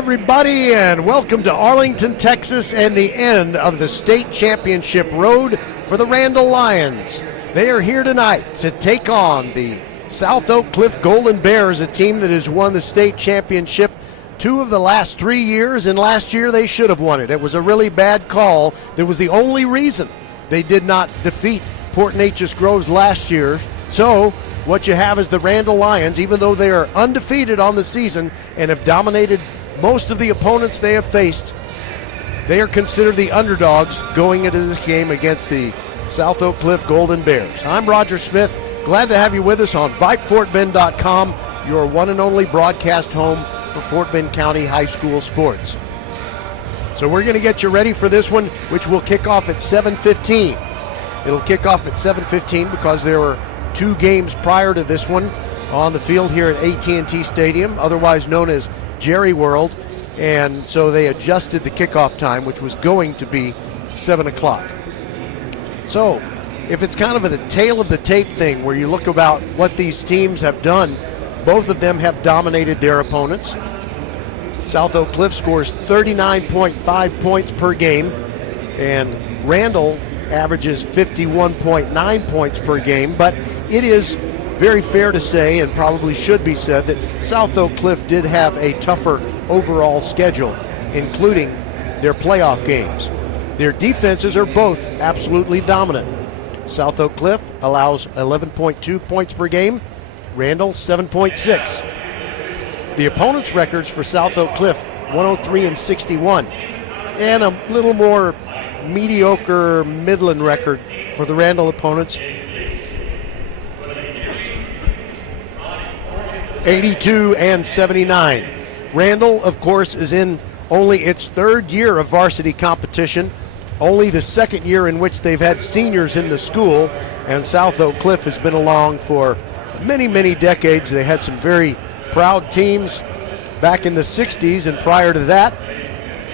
everybody, and welcome to Arlington, Texas, and the end of the state championship road for the Randle Lions. They are here tonight to take on the South Oak Cliff Golden Bears, a team that has won the state championship 2 of the last 3 years, and last year they should have won it. It was a really bad call. That was the only reason they did not defeat Port Neches Groves last year. So what you have is the Randle Lions, even though they are undefeated on the season and have dominated most of the opponents they have faced, they are considered the underdogs going into this game against the South Oak Cliff Golden Bears. I'm Roger Smith. Glad to have you with us on VypeFortBend.com, your one and only broadcast home for Fort Bend County High School sports. So we're going to get you ready for this one, which will kick off at 7:15. It'll kick off at 7:15 because there were 2 games prior to this one on the field here at AT&T Stadium, otherwise known as Jerry World, and so they adjusted the kickoff time, which was going to be 7 o'clock. So if it's kind of a tail of the tape thing where you look about what these teams have done, both of them have dominated their opponents. South Oak Cliff scores 39.5 points per game, and Randle averages 51.9 points per game, but it is very fair to say, and probably should be said, that South Oak Cliff did have a tougher overall schedule, including their playoff games. Their defenses are both absolutely dominant. South Oak Cliff allows 11.2 points per game, Randle 7.6. The opponents' records for South Oak Cliff, 103-61, and a little more mediocre Midland record for the Randle opponents, 82-79. Randle, of course, is in only its 3rd year of varsity competition, only the 2nd year in which they've had seniors in the school, and South Oak Cliff has been along for many, many decades. They had some very proud teams back in the 60s and prior to that,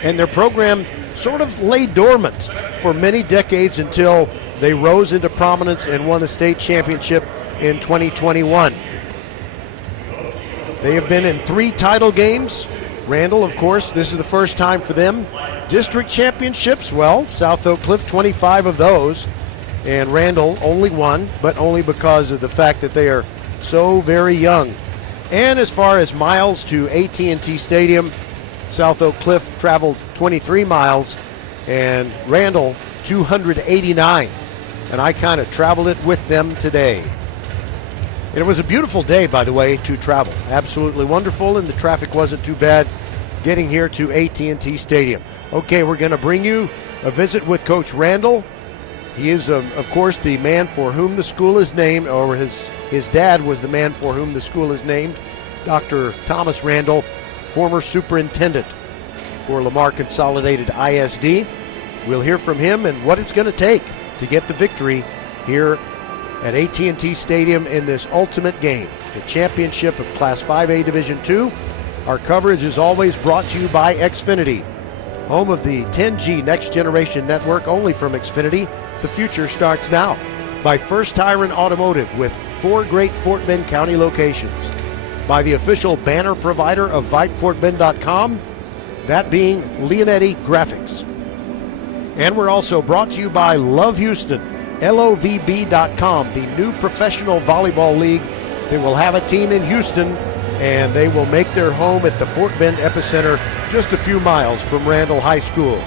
and their program sort of lay dormant for many decades until they rose into prominence and won the state championship in 2021. They have been in 3 title games. Randle, of course, this is the first time for them. District championships, well, South Oak Cliff 25 of those, and Randle only 1, but only because of the fact that they are so very young. And as far as miles to AT&T Stadium, South Oak Cliff traveled 23 miles and Randle 289. And I kind of traveled it with them today. And it was a beautiful day, by the way, to travel. Absolutely wonderful, and the traffic wasn't too bad getting here to AT&T Stadium. Okay, we're going to bring you a visit with Coach Randall. He is, of course, the man for whom the school is named, or his dad was the man for whom the school is named, Dr. Thomas Randall, former superintendent for Lamar Consolidated ISD. We'll hear from him and what it's going to take to get the victory here at AT&T Stadium in this ultimate game, the championship of Class 5A Division II. Our coverage is always brought to you by Xfinity, home of the 10G Next Generation Network, only from Xfinity. The future starts now. By First Tyrant Automotive with 4 great Fort Bend County locations. By the official banner provider of VypeFortBend.com, that being Leonetti Graphics. And we're also brought to you by Love Houston, LOVB.com, the new professional volleyball league. They will have a team in Houston, and they will make their home at the Fort Bend Epicenter, just a few miles from Randle High School.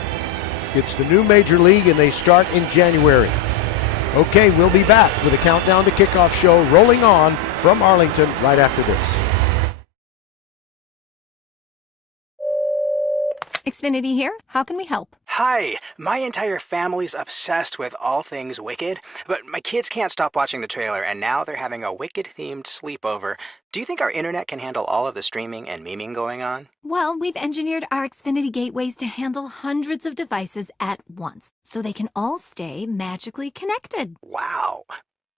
It's the new major league, and they start in January. Okay, we'll be back with a countdown to kickoff show rolling on from Arlington right after this. Xfinity here. How can we help? Hi, my entire family's obsessed with all things Wicked, but my kids can't stop watching the trailer, and now they're having a Wicked-themed sleepover. Do you think our internet can handle all of the streaming and memeing going on? Well, we've engineered our Xfinity gateways to handle hundreds of devices at once, so they can all stay magically connected. Wow.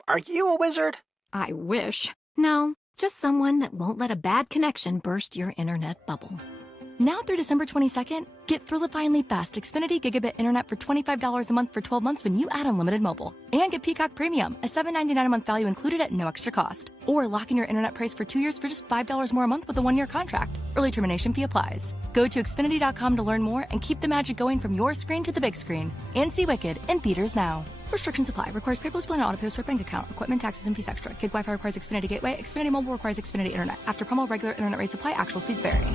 Are you a wizard? I wish. No, just someone that won't let a bad connection burst your internet bubble. Now through December 22nd, get Thrillifyingly fast Xfinity Gigabit Internet for $25 a month for 12 months when you add unlimited mobile. And get Peacock Premium, a $7.99 a month value included at no extra cost. Or lock in your internet price for 2 years for just $5 more a month with a 1-year contract. Early termination fee applies. Go to Xfinity.com to learn more and keep the magic going from your screen to the big screen. And see Wicked in theaters now. Restrictions apply. Requires PayPal, Split, and auto pay with bank account. Equipment, taxes, and fees extra. Gig Wi-Fi requires Xfinity Gateway. Xfinity Mobile requires Xfinity Internet. After promo, regular internet rates apply. Actual speeds vary.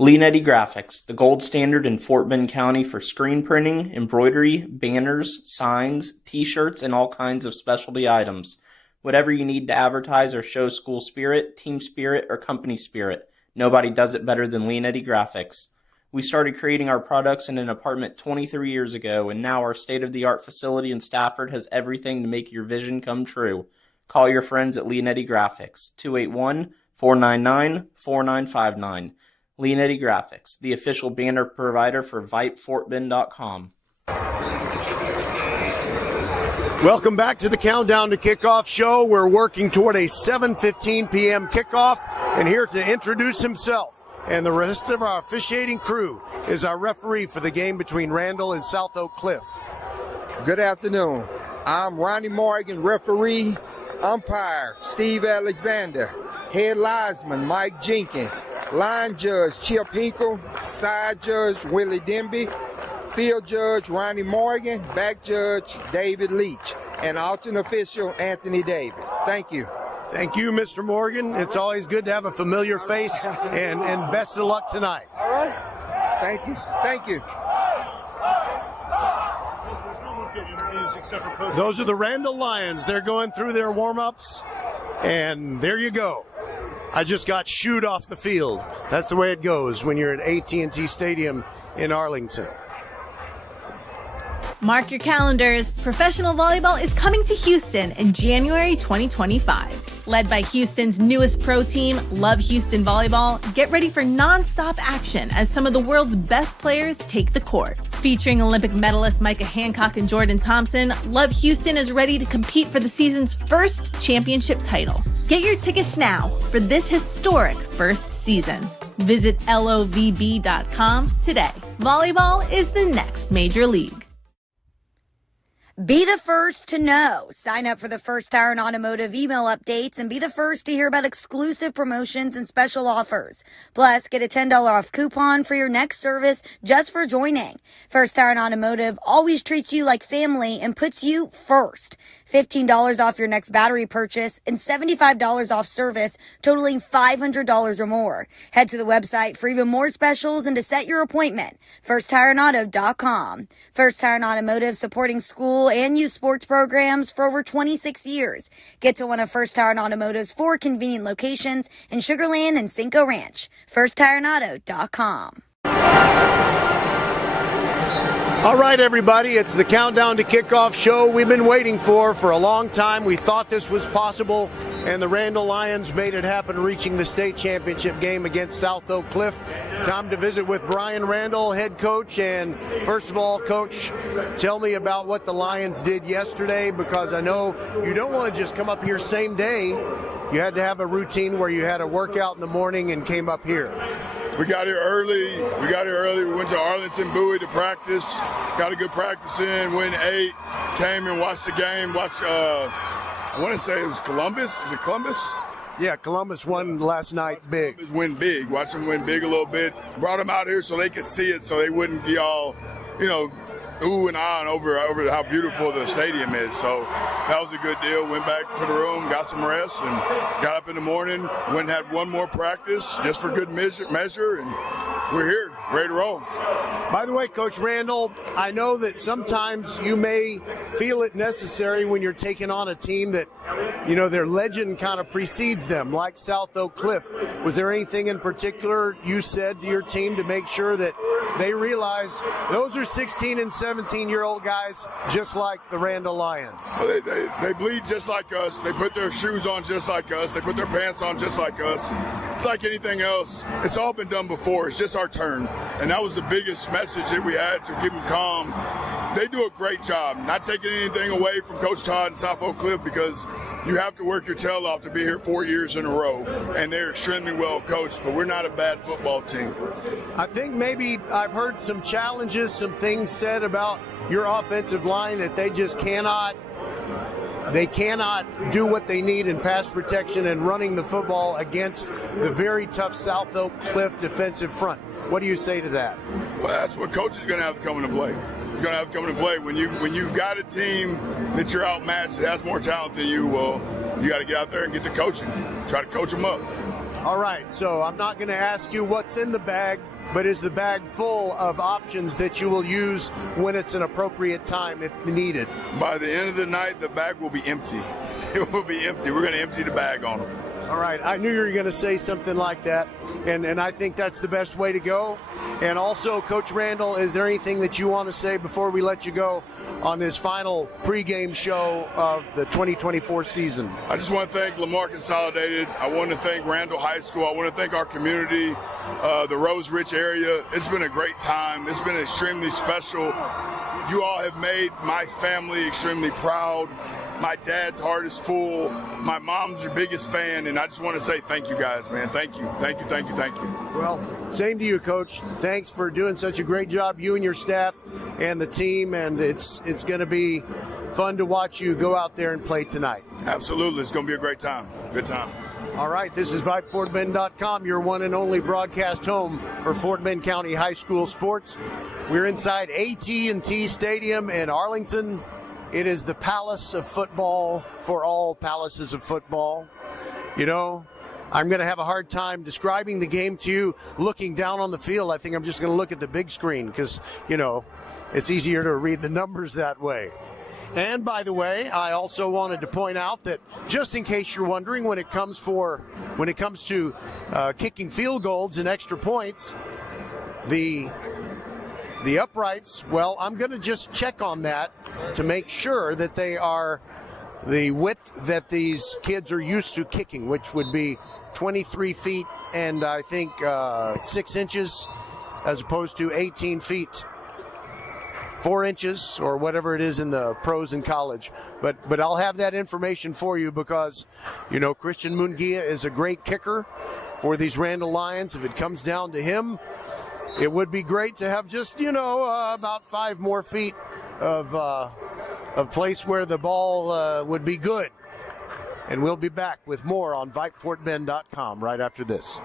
Leanetti Graphics, the gold standard in Fort Bend County for screen printing, embroidery, banners, signs, t-shirts, and all kinds of specialty items. Whatever you need to advertise or show school spirit, team spirit, or company spirit, nobody does it better than Leanetti Graphics. We started creating our products in an apartment 23 years ago, and now our state-of-the-art facility in Stafford has everything to make your vision come true. Call your friends at Leanetti Graphics, 281-499-4959. Leanetti Graphics, the official banner provider for VypeFortBend.com. Welcome back to the Countdown to Kickoff show. We're working toward a 7:15 p.m. kickoff, and here to introduce himself and the rest of our officiating crew is our referee for the game between Randle and South Oak Cliff. Good afternoon. I'm Ronnie Morgan, referee, umpire Steve Alexander, head linesman Mike Jenkins, line judge Chip Hinkle, side judge Willie Denby, field judge Ronnie Morgan, back judge David Leach, and alternate official Anthony Davis. Thank you. Thank you, Mr. Morgan. It's always good to have a familiar face, and best of luck tonight. All right. Thank you. Thank you. Those are the Randall Lions. They're going through their warm-ups, and there you go. I just got shooed off the field. That's the way it goes when you're at AT&T Stadium in Arlington. Mark your calendars. Professional volleyball is coming to Houston in January 2025. Led by Houston's newest pro team, Love Houston Volleyball, get ready for non-stop action as some of the world's best players take the court. Featuring Olympic medalists Micah Hancock and Jordan Thompson, Love Houston is ready to compete for the season's first championship title. Get your tickets now for this historic first season. Visit lovb.com today. Volleyball is the next major league. Be the first to know. Sign up for the First Tire and Automotive email updates and be the first to hear about exclusive promotions and special offers. Plus, get a $10 off coupon for your next service just for joining. First Tire and Automotive always treats you like family and puts you first. $15 off your next battery purchase and $75 off service totaling $500 or more. Head to the website for even more specials and to set your appointment. FirstTireandAuto.com. First Tire and Automotive, supporting school and youth sports programs for over 26 years. Get to one of First Tire and Automotive's 4 convenient locations in Sugar Land and Cinco Ranch. FirstTireandAuto.com. All right, everybody, it's the Countdown to Kickoff show we've been waiting for a long time. We thought this was possible, and the Randall Lions made it happen, reaching the state championship game against South Oak Cliff. Time to visit with Brian Randall, head coach. And first of all, Coach, tell me about what the Lions did yesterday, because I know you don't want to just come up here same day. You had to have a routine where you had a workout in the morning and came up here. We got here early. We went to Arlington Bowie to practice. Got a good practice in. Went 8. Came and watched the game. I want to say it was Columbus. Is it Columbus? Yeah, Columbus won last night big. Columbus win big. Watch them win big a little bit. Brought them out here so they could see it, so they wouldn't be all, ooh and ah over how beautiful the stadium is. So that was a good deal. Went back to the room, got some rest, and got up in the morning. Went and had one more practice just for good measure, and we're here, ready to roll. By the way, Coach Randall, I know that sometimes you may feel it necessary when you're taking on a team that, their legend kind of precedes them, like South Oak Cliff. Was there anything in particular you said to your team to make sure that they realize those are 16 and 17-year-old guys just like the Randall Lions? Well, they bleed just like us. They put their shoes on just like us. They put their pants on just like us. It's like anything else. It's all been done before. It's just our turn. And that was the biggest message that we had, to keep them calm. they do a great job. Not taking anything away from Coach Todd and South Oak Cliff, because you have to work your tail off to be here 4 years in a row, and they're extremely well coached, but we're not a bad football team. I think maybe I've heard some challenges, some things said about your offensive line that they just cannot do what they need in pass protection and running the football against the very tough South Oak Cliff defensive front. What do you say to that? Well, that's what coach is going to have to come into play. You're going to have to come into play. When you've got a team that you're outmatched, that has more talent than you, well, you got to get out there and get to coaching. Try to coach them up. All right, so I'm not going to ask you what's in the bag, but is the bag full of options that you will use when it's an appropriate time if needed? By the end of the night, the bag will be empty. It will be empty. We're going to empty the bag on them. All right, I knew you were going to say something like that, and I think that's the best way to go. And also, Coach Randall, is there anything that you want to say before we let you go on this final pregame show of the 2024 season? I just want to thank Lamar Consolidated. I want to thank Randall High School. I want to thank our community, the Rose Rich area. It's been a great time. It's been extremely special. You all have made my family extremely proud. My dad's heart is full. My mom's your biggest fan, and I just want to say thank you guys, man. Thank you. Thank you, thank you, thank you. Well, same to you, Coach. Thanks for doing such a great job, you and your staff and the team, and it's going to be fun to watch you go out there and play tonight. Absolutely. It's going to be a great time. Good time. All right, this is VypeFortBend.com, your one and only broadcast home for Fort Bend County High School sports. We're inside AT&T Stadium in Arlington. It is the palace of football for all palaces of football. You know, I'm going to have a hard time describing the game to you looking down on the field. I think I'm just going to look at the big screen because, you know, it's easier to read the numbers that way. And by the way, I also wanted to point out that just in case you're wondering, when it comes to kicking field goals and extra points, the uprights, well, I'm going to just check on that to make sure that they are the width that these kids are used to kicking, which would be 23 feet and I think 6 inches as opposed to 18 feet, 4 inches or whatever it is in the pros in college. But I'll have that information for you because, you know, Christian Munguia is a great kicker for these Randall Lions. If it comes down to him, it would be great to have just, you know, about 5 more feet of place where the ball would be good. And we'll be back with more on VypeFortBend.com right after this.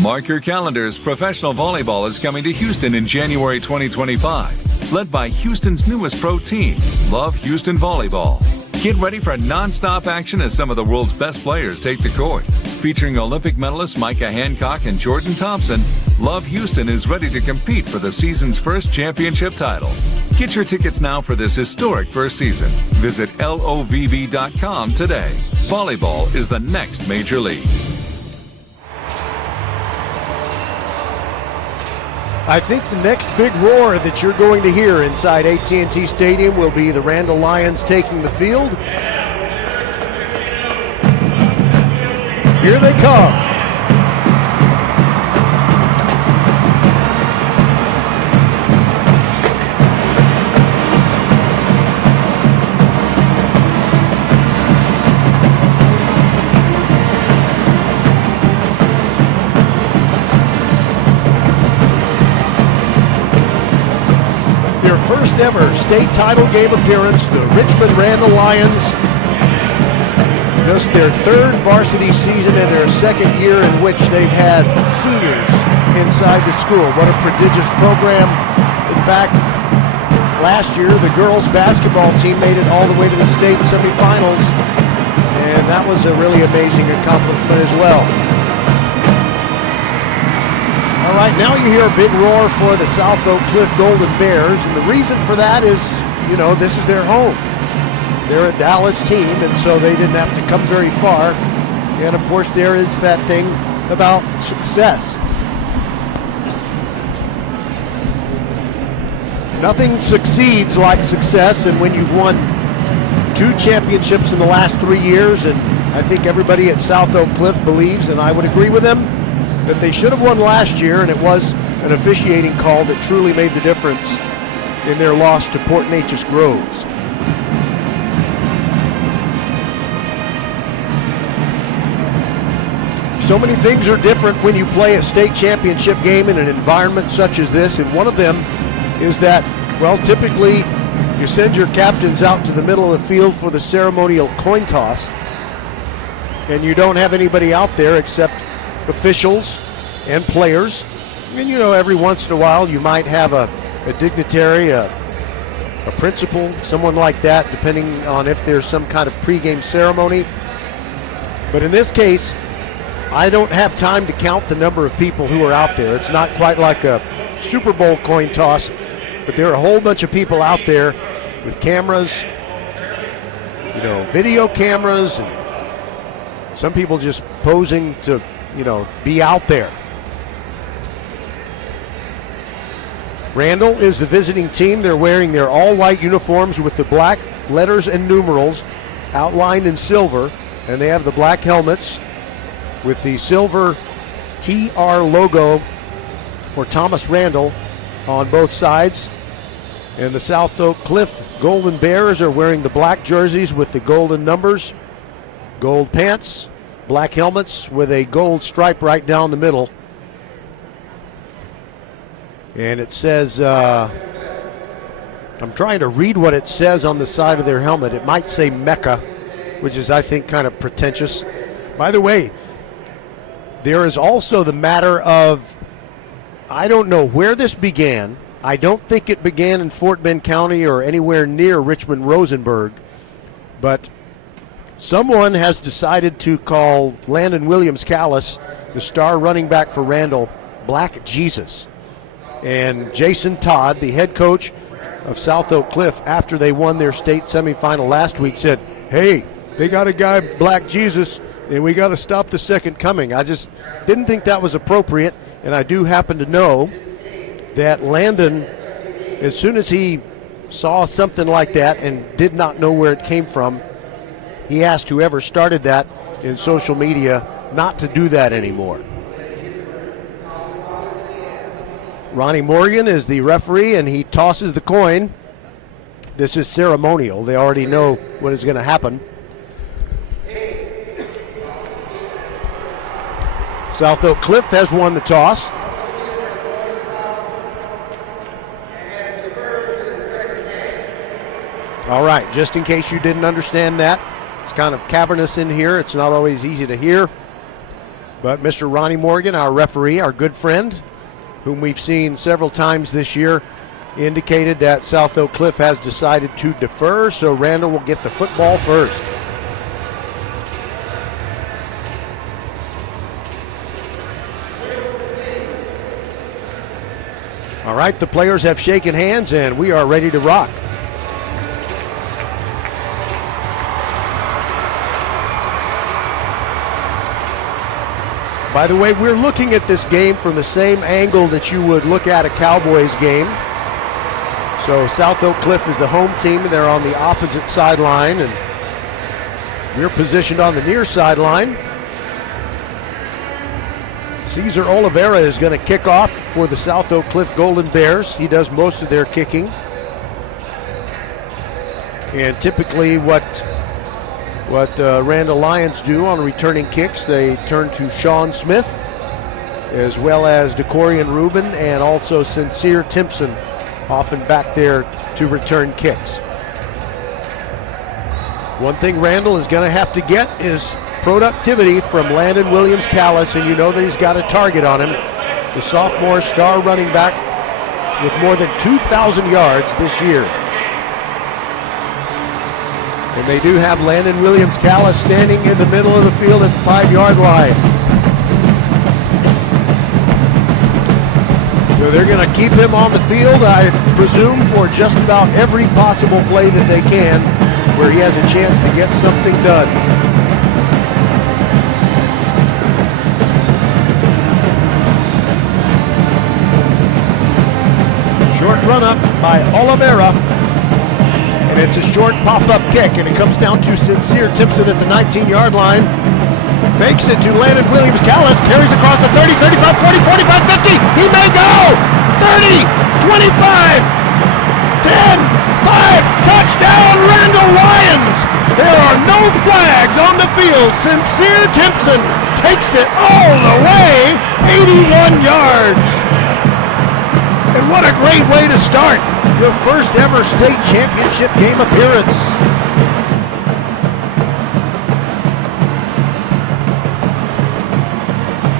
Mark your calendars. Professional volleyball is coming to Houston in January 2025. Led by Houston's newest pro team, Love Houston Volleyball. Get ready for non-stop action as some of the world's best players take the court. Featuring Olympic medalists Micah Hancock and Jordan Thompson, Love Houston is ready to compete for the season's first championship title. Get your tickets now for this historic first season. Visit LOVV.com today. Volleyball is the next major league. I think the next big roar that you're going to hear inside AT&T Stadium will be the Randall Lions taking the field. Here they come. First ever state title game appearance, the Richmond Randall Lions. Just their third varsity season and their second year in which they've had seniors inside the school. What a prodigious program. In fact, last year the girls basketball team made it all the way to the state semifinals, and that was a really amazing accomplishment as well. All right, now you hear a big roar for the South Oak Cliff Golden Bears, and the reason for that is, you know, this is their home. They're a Dallas team, and so they didn't have to come very far. And, of course, there is that thing about success. Nothing succeeds like success, and when you've won 2 championships in the last 3 years, and I think everybody at South Oak Cliff believes, and I would agree with them, that they should have won last year, and it was an officiating call that truly made the difference in their loss to Port Neches Groves. So many things are different when you play a state championship game in an environment such as this, and one of them is that, well, typically you send your captains out to the middle of the field for the ceremonial coin toss, and you don't have anybody out there except officials and players. And every once in a while you might have a dignitary, a principal, someone like that, depending on if there's some kind of pregame ceremony. But in this case, I don't have time to count the number of people who are out there. It's not quite like a Super Bowl coin toss, but there are a whole bunch of people out there with cameras, video cameras, and some people just posing to, be out there. Randle is the visiting team. They're wearing their all-white uniforms with the black letters and numerals outlined in silver, and they have the black helmets with the silver TR logo for Thomas Randall on both sides. And the South Oak Cliff Golden Bears are wearing the black jerseys with the golden numbers, gold pants, black helmets with a gold stripe right down the middle. And it says, I'm trying to read what it says on the side of their helmet. It might say Mecca, which is, I think, kind of pretentious. By the way, there is also the matter of, I don't know where this began. I don't think it began in Fort Bend County or anywhere near Richmond-Rosenberg, but someone has decided to call Landon Williams-Callis, the star running back for Randle, Black Jesus. And Jason Todd, the head coach of South Oak Cliff, after they won their state semifinal last week, said, hey, they got a guy, Black Jesus, and we got to stop the second coming. I just didn't think that was appropriate, and I do happen to know that Landon, as soon as he saw something like that and did not know where it came from, he asked whoever started that in social media not to do that anymore. Ronnie Morgan is the referee, and he tosses the coin. This is ceremonial. They already know what is going to happen. South Oak Cliff has won the toss. All right, just in case you didn't understand that, it's kind of cavernous in here. It's not always easy to hear. But Mr. Ronnie Morgan, our referee, our good friend, whom we've seen several times this year, indicated that South Oak Cliff has decided to defer, so Randall will get the football first. All right, the players have shaken hands, and we are ready to rock. By the way, we're looking at this game from the same angle that you would look at a Cowboys game. So South Oak Cliff is the home team, and they're on the opposite sideline, and we're positioned on the near sideline. Cesar Oliveira is going to kick off for the South Oak Cliff Golden Bears. He does most of their kicking. And typically what Randall Lions do on returning kicks, they turn to Sean Smith, as well as DeCorian Rubin, and also Sincere Timpson, often back there to return kicks. One thing Randall is going to have to get is productivity from Landon Williams-Callis, and you know that he's got a target on him. The sophomore star running back with more than 2,000 yards this year. And they do have Landon Williams-Callis standing in the middle of the field at the 5-yard line. So they're going to keep him on the field, I presume, for just about every possible play that they can, where he has a chance to get something done. Short run up by Oliveira. And it's a short pop-up kick, and it comes down to Sincere Timpson at the 19-yard line. Fakes it to Landon Williams-Callis, carries across the 30, 35, 40, 45, 50. He may go! 30, 25, 10, 5, touchdown, Randle Lions! There are no flags on the field. Sincere Timpson takes it all the way, 81 yards. And what a great way to start your first ever state championship game appearance.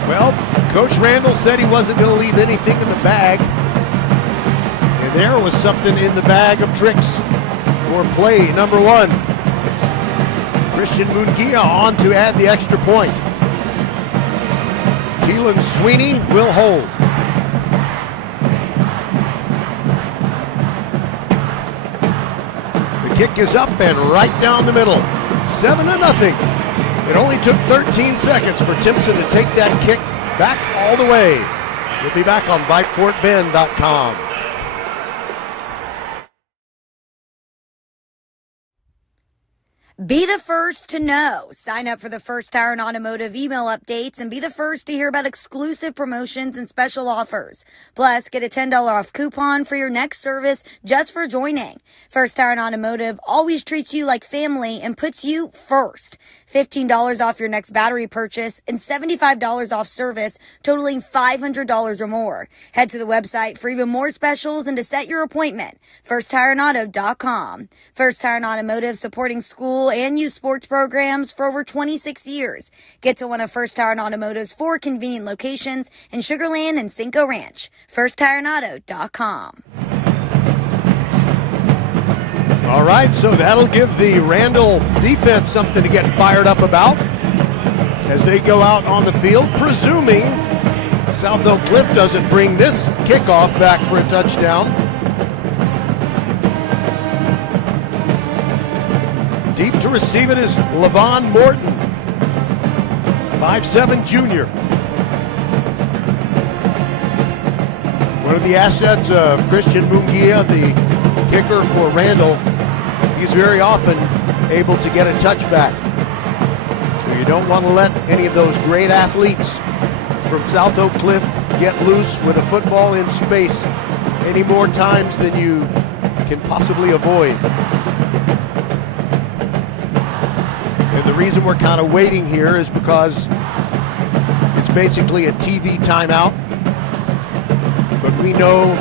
Well, Coach Randall said he wasn't going to leave anything in the bag. And there was something in the bag of tricks for play number 1. Christian Munguia on to add the extra point. Keelan Sweeney will hold. Kick is up and right down the middle. 7-0. It only took 13 seconds for Timpson to take that kick back all the way. We'll be back on VypeFortBend.com. Be the first to know. Sign up for the First Tire and Automotive email updates and be the first to hear about exclusive promotions and special offers. Plus, get a $10 off coupon for your next service just for joining. First Tire and Automotive always treats you like family and puts you first. $15 off your next battery purchase and $75 off service totaling $500 or more. Head to the website for even more specials and to set your appointment. FirstTireandAuto.com. First Tire and Automotive, supporting school and youth sports programs for over 26 years. Get to one of First Tire and Automotive's 4 convenient locations in Sugar Land and Cinco Ranch. FirstTireandAuto.com. All right, so that'll give the Randall defense something to get fired up about as they go out on the field, presuming South Oak Cliff doesn't bring this kickoff back for a touchdown. Deep to receive it is Levon Morton, 5'7" junior. One of the assets of Christian Munguia, the kicker for Randall. He's very often able to get a touchback. So you don't want to let any of those great athletes from South Oak Cliff get loose with a football in space any more times than you can possibly avoid. And the reason we're kind of waiting here is because it's basically a TV timeout. But we know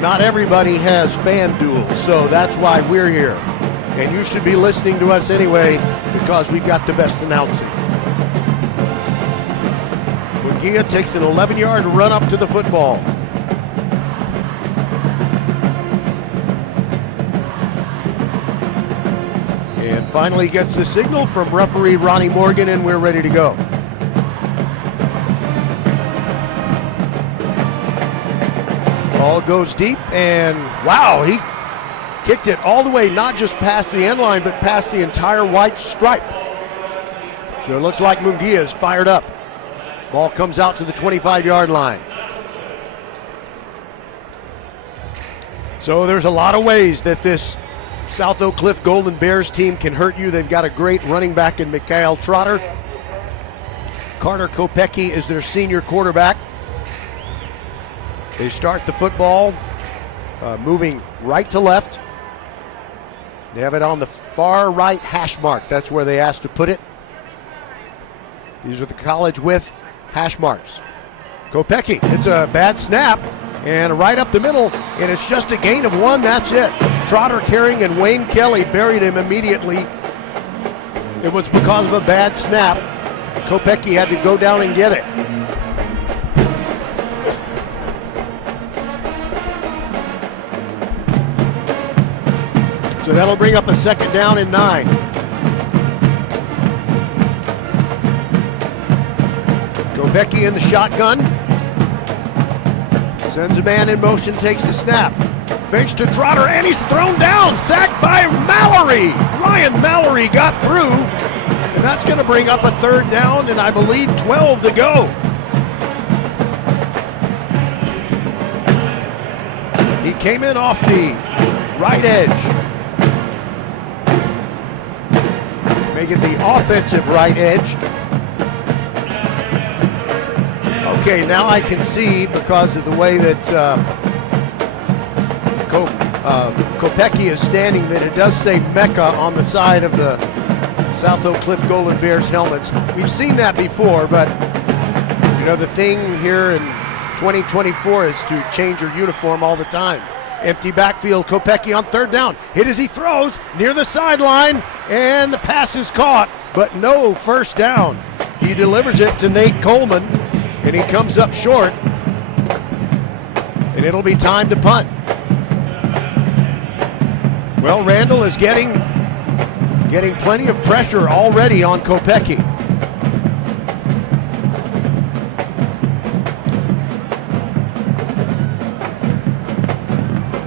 not everybody has FanDuel, so that's why we're here. And you should be listening to us anyway because we've got the best announcing. Munguia takes an 11-yard run up to the football. And finally gets the signal from referee Ronnie Morgan, and we're ready to go. Ball goes deep, and wow, he kicked it all the way, not just past the end line, but past the entire white stripe. So it looks like Munguia is fired up. Ball comes out to the 25-yard line. So there's a lot of ways that this South Oak Cliff Golden Bears team can hurt you. They've got a great running back in Mikhail Trotter. Carter Kopecky is their senior quarterback. They start the football moving right to left. They have it on the far right hash mark. That's where they asked to put it. These are the college width hash marks. Kopecky, it's a bad snap, and right up the middle, and it's just a gain of 1, that's it. Trotter carrying, and Wayne Kelly buried him immediately. It was because of a bad snap. Kopecky had to go down and get it. So that'll bring up a 2nd down and 9. Kopecky in the shotgun. Sends a man in motion, takes the snap. Fakes to Trotter, and he's thrown down. Sacked by Mallory. Ryan Mallory got through. And that's going to bring up a 3rd down, and I believe 12 to go. came in off the right edge. Make it the offensive right edge. Okay, now I can see, because of the way that Kopecky is standing, that it does say Mecca on the side of the South Oak Cliff Golden Bears helmets. We've seen that before, but you know, the thing here in 2024 is to change your uniform all the time. Empty backfield, Kopecky on third down. Hit as he throws near the sideline, and the pass is caught, but no first down. He delivers it to Nate Coleman, and he comes up short, and it'll be time to punt. Well, Randle is getting plenty of pressure already on Kopecky.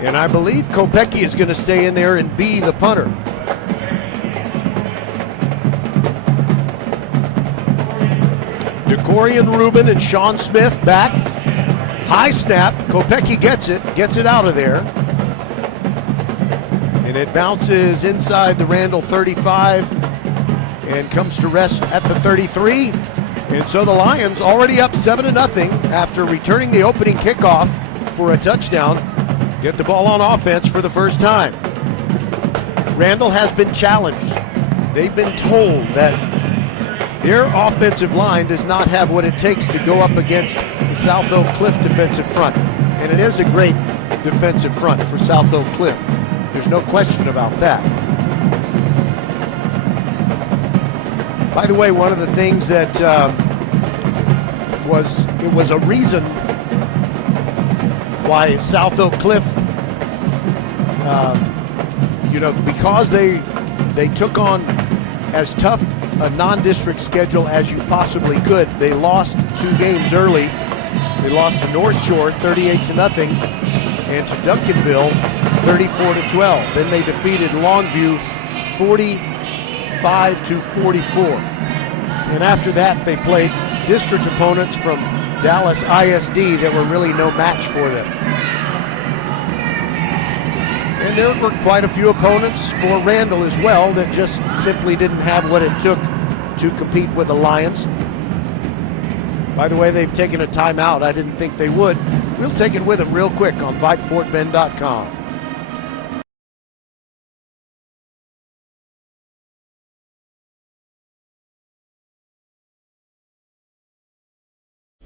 And I believe Kopecky is going to stay in there and be the punter. DeCorian Rubin and Sean Smith back. High snap. Kopecky gets it out of there. And it bounces inside the Randle 35 and comes to rest at the 33. And so the Lions already up 7-0 after returning the opening kickoff for a touchdown. Get the ball on offense for the first time. Randle has been challenged. They've been told that their offensive line does not have what it takes to go up against the South Oak Cliff defensive front. And it is a great defensive front for South Oak Cliff. There's no question about that. By the way, one of the things that was a reason why South Oak Cliff, because they took on as tough a non-district schedule as you possibly could. They lost 2 games early. They lost to North Shore 38-0 and to Duncanville 34-12. Then they defeated Longview 45-44. And after that, they played district opponents from Dallas ISD that were really no match for them. And there were quite a few opponents for Randle as well that just simply didn't have what it took to compete with the Lions. By the way, they've taken a timeout. I didn't think they would. We'll take it with them real quick on VypeFortBend.com.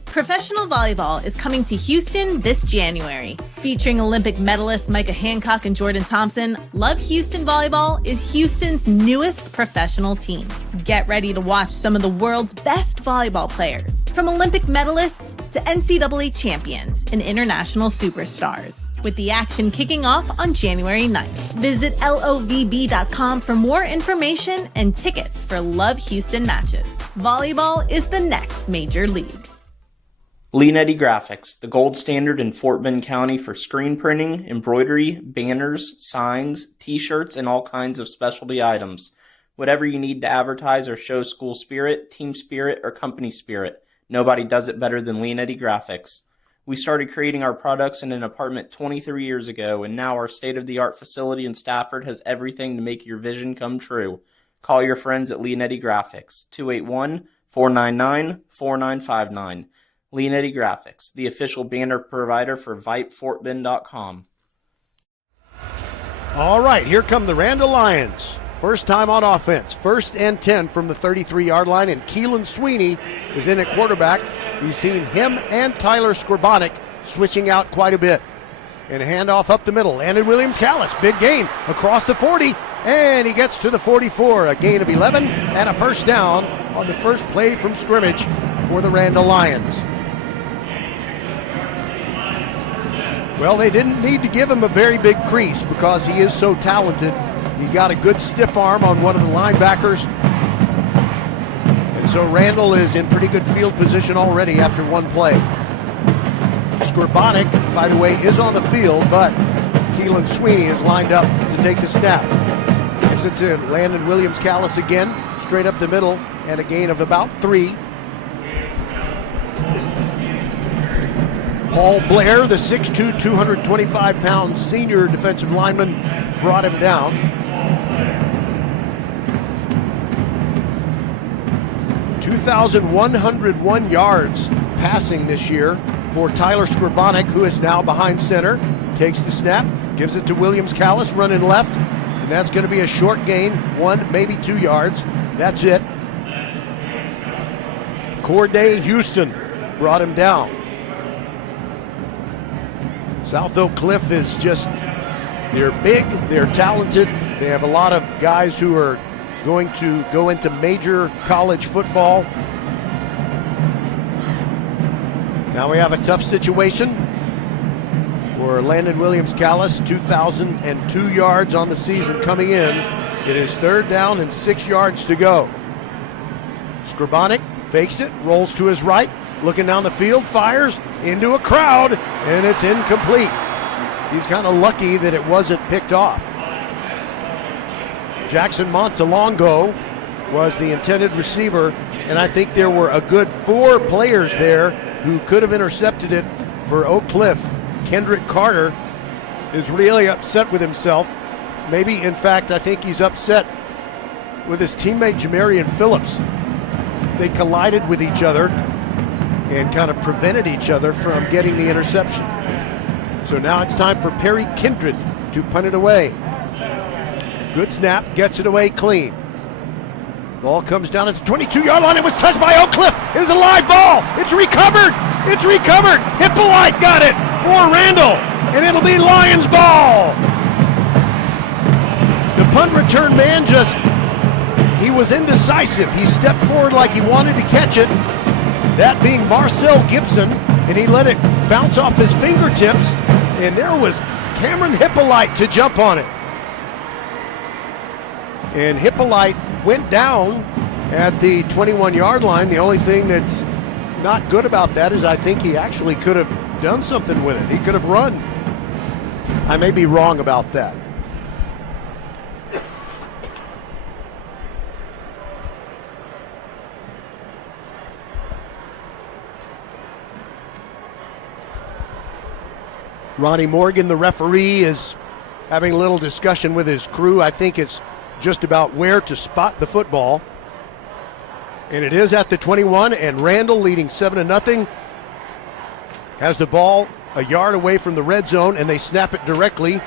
Professional volleyball is coming to Houston this January. Featuring Olympic medalists Micah Hancock and Jordan Thompson, Love Houston Volleyball is Houston's newest professional team. Get ready to watch some of the world's best volleyball players, from Olympic medalists to NCAA champions and international superstars, with the action kicking off on January 9th. Visit lovb.com for more information and tickets for Love Houston matches. Volleyball is the next major league. Leanetti Graphics, the gold standard in Fort Bend County for screen printing, embroidery, banners, signs, t-shirts, and all kinds of specialty items. Whatever you need to advertise or show school spirit, team spirit, or company spirit, nobody does it better than Leanetti Graphics. We started creating our products in an apartment 23 years ago, and now our state-of-the-art facility in Stafford has everything to make your vision come true. Call your friends at Leanetti Graphics, 281-499-4959. Leanetti Graphics, the official banner provider for VypeFortBend.com. All right, here come the Randle Lions. First time on offense. 1st and 10 from the 33-yard line, and Keelan Sweeney is in at quarterback. We've seen him and Tyler Skorbonik switching out quite a bit. And a handoff up the middle. Landon Williams-Callis, big gain across the 40, and he gets to the 44. A gain of 11 and a first down on the first play from scrimmage for the Randle Lions. Well, they didn't need to give him a very big crease because he is so talented. He got a good stiff arm on one of the linebackers. And so Randle is in pretty good field position already after one play. Skorbonik, by the way, is on the field, but Keelan Sweeney is lined up to take the snap. Gives it to Landon Williams-Callis again, straight up the middle, and a gain of about 3. Paul Blair, the 6'2", 225-pound senior defensive lineman, brought him down. (2,101 yards passing this year for Tyler Scribonic, who is now behind center. Takes the snap, gives it to Williams Callis, running left, and that's going to be a short gain, 1, maybe 2 yards. That's it. Corday Houston brought him down. South Oak Cliff is just, they're big, they're talented, they have a lot of guys who are going to go into major college football. Now we have a tough situation for Landon Williams Callis, 2,002 yards on the season coming in. It is 3rd down and 6 yards to go. Scribonic fakes it, rolls to his right, looking down the field, fires into a crowd, and it's incomplete. He's kind of lucky that it wasn't picked off. Jackson Montalongo was the intended receiver, and I think there were a good 4 players there who could have intercepted it for Oak Cliff. Kendrick Carter is really upset with himself. Maybe, in fact, I think he's upset with his teammate Jamarian Phillips. They collided with each other and kind of prevented each other from getting the interception. So now it's time for Perry Kindred to punt it away. Good snap, gets it away clean. Ball comes down at the 22-yard line. It was touched by Oak Cliff. It is a live ball. It's recovered. It's recovered. Hippolyte got it for Randle, and it'll be Lions ball. The punt return man he was indecisive. He stepped forward like he wanted to catch it, that being Marcel Gibson, and he let it bounce off his fingertips, and there was Cameron Hippolyte to jump on it. And Hippolyte went down at the 21-yard line. The only thing that's not good about that is I think he actually could have done something with it. He could have run. I may be wrong about that. Ronnie Morgan, the referee, is having a little discussion with his crew. I think it's just about where to spot the football. And it is at the 21, and Randall, leading 7-0, has the ball a yard away from the red zone, and they snap it directly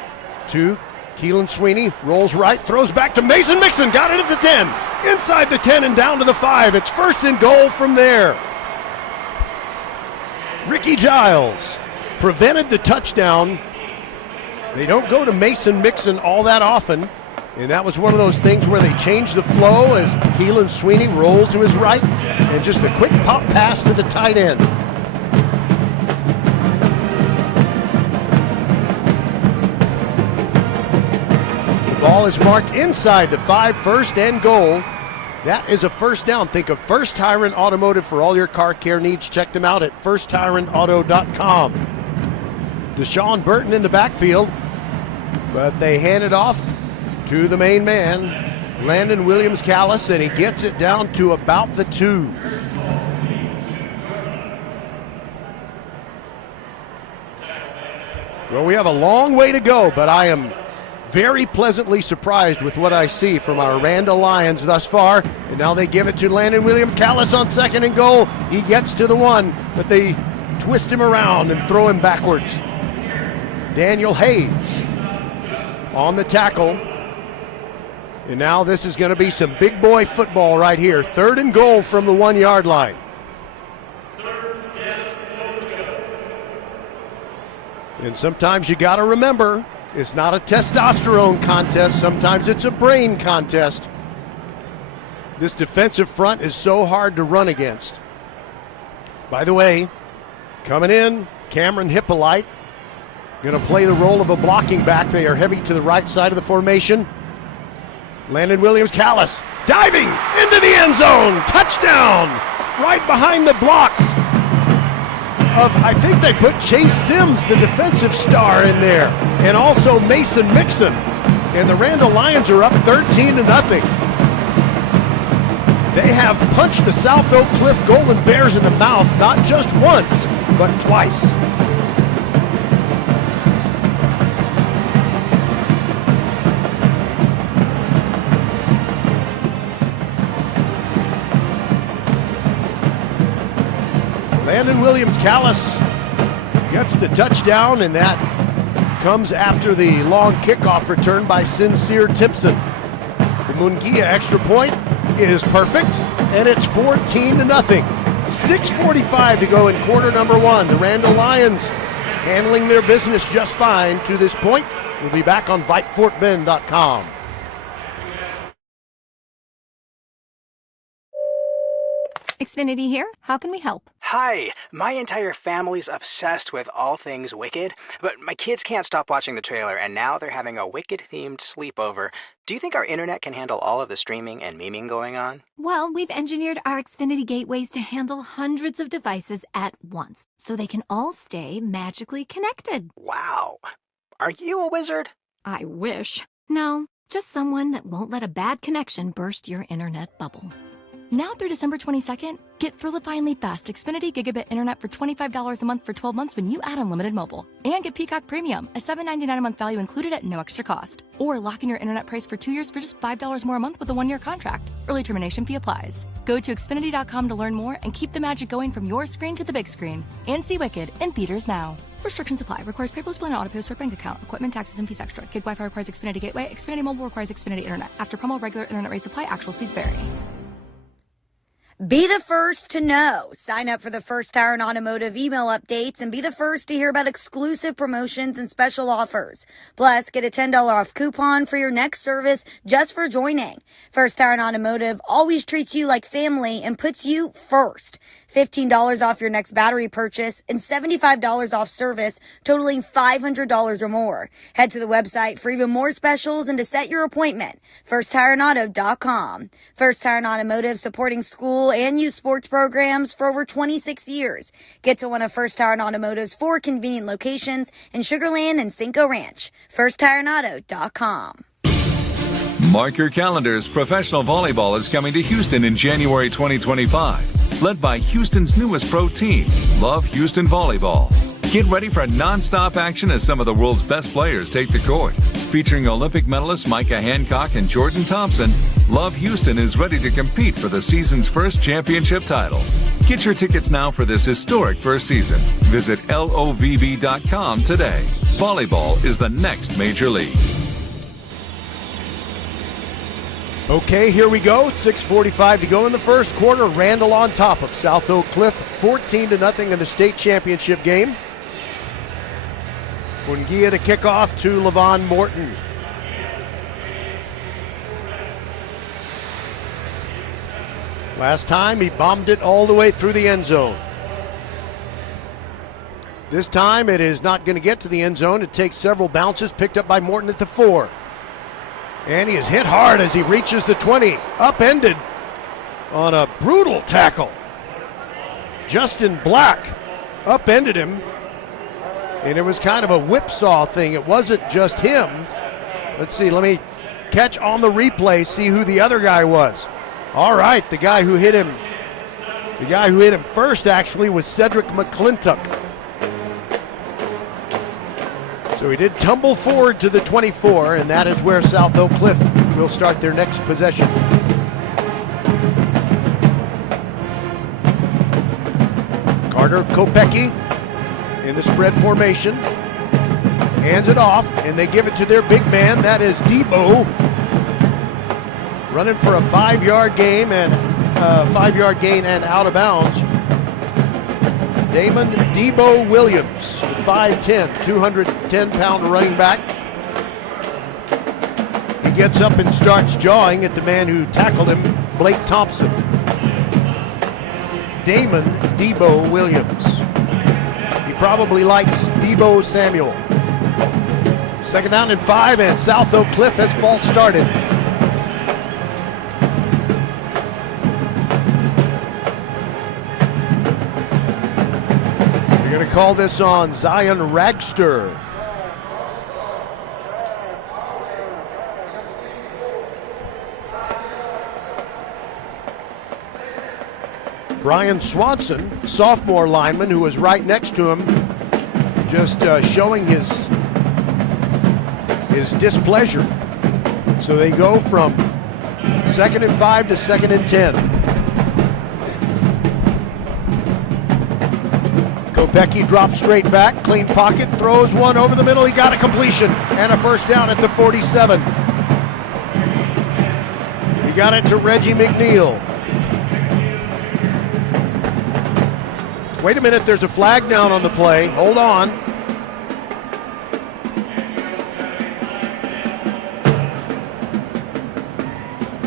to Keelan Sweeney. Rolls right, throws back to Mason Mixon, got it at the 10, inside the 10 and down to the 5. It's 1st and goal from there. Ricky Giles prevented the touchdown. They don't go to Mason Mixon all that often, and that was one of those things where they changed the flow as Keelan Sweeney rolled to his right, and just a quick pop pass to the tight end. The ball is marked inside the 5, 1st and goal. That is a 1st down. Think of First Tyrant Automotive for all your car care needs. Check them out at FirstTyrantAuto.com. Deshaun Burton in the backfield, but they hand it off to the main man, Landon Williams Callis, and he gets it down to about the 2. Well, we have a long way to go, but I am very pleasantly surprised with what I see from our Randall Lions thus far. And now they give it to Landon Williams Callis on 2nd and goal. He gets to the 1, but they twist him around and throw him backwards. Daniel Hayes on the tackle. And now this is going to be some big boy football right here. 3rd and goal from the 1-yard line. And sometimes you got to remember, it's not a testosterone contest. Sometimes it's a brain contest. This defensive front is so hard to run against. By the way, coming in, Cameron Hippolyte, going to play the role of a blocking back. They are heavy to the right side of the formation. Landon Williams Callis diving into the end zone. Touchdown! Right behind the blocks of, I think they put Chase Sims, the defensive star, in there, and also Mason Mixon. And the Randall Lions are up 13-0. They have punched the South Oak Cliff Golden Bears in the mouth, not just once, but twice. Brandon Williams-Callis gets the touchdown, and that comes after the long kickoff return by Sincere Tipson. The Munguia extra point is perfect, and it's 14-0. 6:45 to go in quarter number one. The Randle Lions handling their business just fine to this point. We'll be back on VypeFortBend.com. Xfinity here. How can we help? Hi, my entire family's obsessed with all things Wicked, but my kids can't stop watching the trailer, and now they're having a Wicked-themed sleepover. Do you think our internet can handle all of the streaming and memeing going on? Well, we've engineered our Xfinity gateways to handle hundreds of devices at once, so they can all stay magically connected. Wow. Are you a wizard? I wish. No, just someone that won't let a bad connection burst your internet bubble. Now through December 22nd, get thrill-defyingly fast Xfinity Gigabit Internet for $25 a month for 12 months when you add unlimited mobile. And get Peacock Premium, a $7.99 a month value included at no extra cost. Or lock in your internet price for 2 years for just $5 more a month with a 1-year contract. Early termination fee applies. Go to Xfinity.com to learn more and keep the magic going from your screen to the big screen. And see Wicked in theaters now. Restrictions apply. Requires PayPal, Split, and auto-pay with bank account. Equipment, taxes, and fees extra. Gig Wi-Fi requires Xfinity Gateway. Xfinity Mobile requires Xfinity Internet. After promo, regular internet rates apply. Actual speeds vary. Be the first to know. Sign up for the First Tire and Automotive email updates and be the first to hear about exclusive promotions and special offers. Plus, get a $10 off coupon for your next service just for joining. First Tire and Automotive always treats you like family and puts you first. $15 off your next battery purchase and $75 off service totaling $500 or more. Head to the website for even more specials and to set your appointment. FirstTireandAuto.com. First Tire and Automotive, supporting school and youth sports programs for over 26 years. Get to one of First Tire and Automotive's 4 convenient locations in Sugar Land and Cinco Ranch. FirstTireandAuto.com. Mark your calendars. Professional volleyball is coming to Houston in January 2025. Led by Houston's newest pro team, Love Houston Volleyball. Get ready for non-stop action as some of the world's best players take the court. Featuring Olympic medalists Micah Hancock and Jordan Thompson, Love Houston is ready to compete for the season's first championship title. Get your tickets now for this historic first season. Visit LOVB.com today. Volleyball is the next major league. Okay, here we go. 6:45 to go in the first quarter. Randle on top of South Oak Cliff, 14-0 in the state championship game. Munguia to kick off to Levon Morton. Last time he bombed it all the way through the end zone. This time it is not going to get to the end zone. It takes several bounces, picked up by Morton at the 4. And he is hit hard as he reaches the 20. Upended on a brutal tackle. Justin Black upended him. And it was kind of a whipsaw thing. It wasn't just him. Let's see, let me catch on the replay, see who the other guy was. All right, the guy who hit him first actually was Cedric McClintock. So he did tumble forward to the 24, and that is where South Oak Cliff will start their next possession. Carter Kopecki in the spread formation. Hands it off, and they give it to their big man. That is Debo. Running for a 5-yard gain and out of bounds. Damon Debo Williams, 5'10", 210-pound running back. He gets up and starts jawing at the man who tackled him, Blake Thompson. Damon Debo Williams. He probably likes Debo Samuel. Second down and 5, and South Oak Cliff has false started. We're going to call this on Zion Ragster. Brian Swanson, sophomore lineman who was right next to him, just showing his displeasure. So they go from 2nd and 5 to 2nd and 10. Kopecky drops straight back, clean pocket, throws one over the middle. He got a completion and a first down at the 47. He got it to Reggie McNeil. Wait a minute, there's a flag down on the play. Hold on.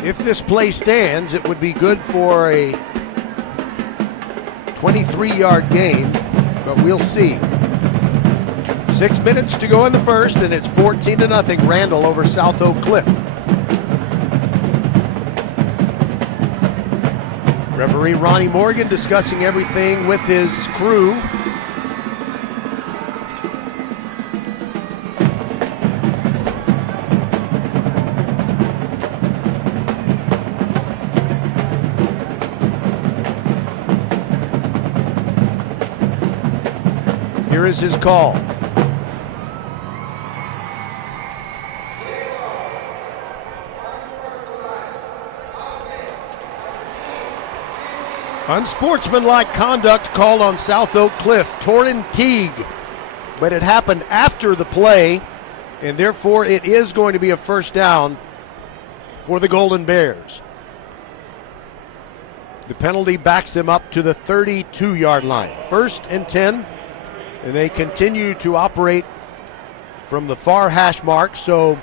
If this play stands, it would be good for a 23-yard gain, but we'll see. 6 minutes to go in the first, and it's 14-0 Randle over South Oak Cliff. Referee Ronnie Morgan discussing everything with his crew. Here is his call. Unsportsmanlike conduct called on South Oak Cliff, Torrin Teague. But it happened after the play, and therefore it is going to be a first down for the Golden Bears. The penalty backs them up to the 32-yard line. 1st and 10, and they continue to operate from the far hash mark, so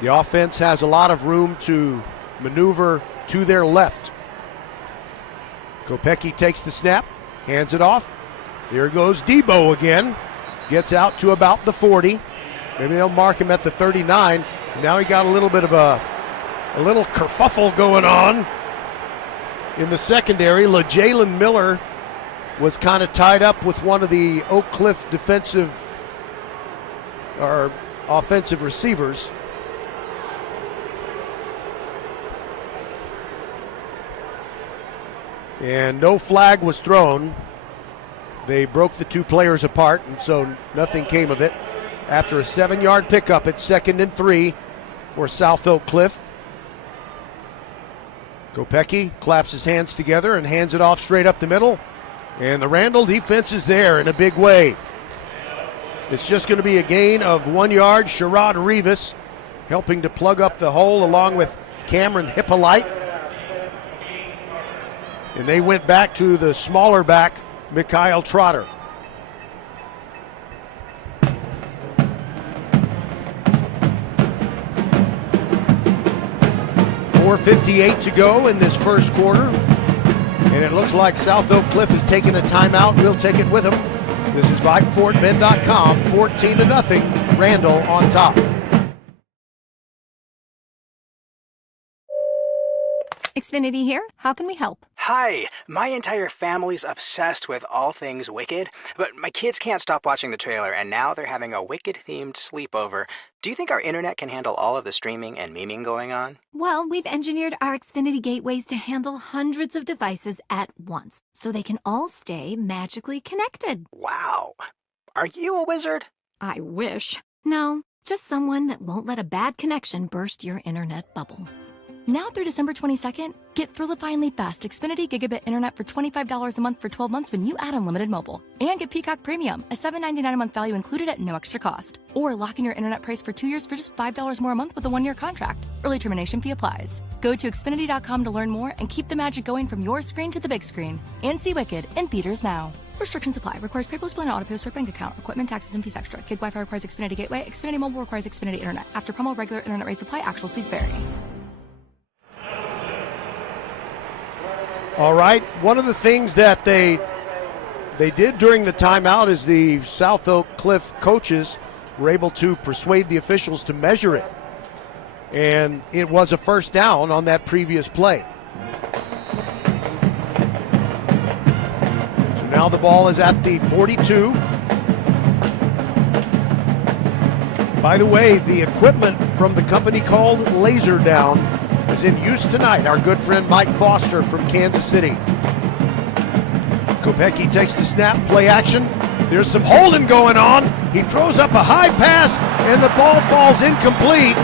the offense has a lot of room to maneuver to their left. Kopecky takes the snap, hands it off. There goes Debo again. Gets out to about the 40. Maybe they'll mark him at the 39. Now he got a little bit of a little kerfuffle going on in the secondary. LaJalen Miller was kind of tied up with one of the Oak Cliff defensive or offensive receivers. And no flag was thrown. They broke the two players apart, and so nothing came of it. After a 7-yard pickup, it's 2nd and 3 for South Oak Cliff. Kopecky claps his hands together and hands it off straight up the middle. And the Randle defense is there in a big way. It's just going to be a gain of 1 yard. Sherrod Rivas helping to plug up the hole along with Cameron Hippolyte. And they went back to the smaller back, Mikhail Trotter. .458 to go in this first quarter. And it looks like South Oak Cliff is taking a timeout. We'll take it with them. This is VypeFortBend.com. 14-0, Randle on top. Xfinity here. How can we help? Hi, my entire family's obsessed with all things Wicked, but my kids can't stop watching the trailer, and now they're having a Wicked-themed sleepover. Do you think our internet can handle all of the streaming and memeing going on? Well, we've engineered our Xfinity gateways to handle hundreds of devices at once, so they can all stay magically connected. Wow. Are you a wizard? I wish. No, just someone that won't let a bad connection burst your internet bubble. Now through December 22nd, get thrill-defyingly fast Xfinity Gigabit Internet for $25 a month for 12 months when you add unlimited mobile. And get Peacock Premium, a $7.99 a month value included at no extra cost. Or lock in your internet price for 2 years for just $5 more a month with a 1-year contract. Early termination fee applies. Go to Xfinity.com to learn more and keep the magic going from your screen to the big screen. And see Wicked in theaters now. Restrictions apply. Requires PayPal, and auto-pay with bank account. Equipment, taxes, and fees extra. Kid Wi-Fi requires Xfinity Gateway. Xfinity Mobile requires Xfinity Internet. After promo, regular internet rates apply. Actual speeds vary. All right, one of the things that they did during the timeout is the South Oak Cliff coaches were able to persuade the officials to measure it. And it was a first down on that previous play. So now the ball is at the 42. By the way, the equipment from the company called Laserdown is in use tonight. Our good friend Mike Foster from Kansas City. Kopecky takes the snap, play action. There's some holding going on. He throws up a high pass, and the ball falls incomplete.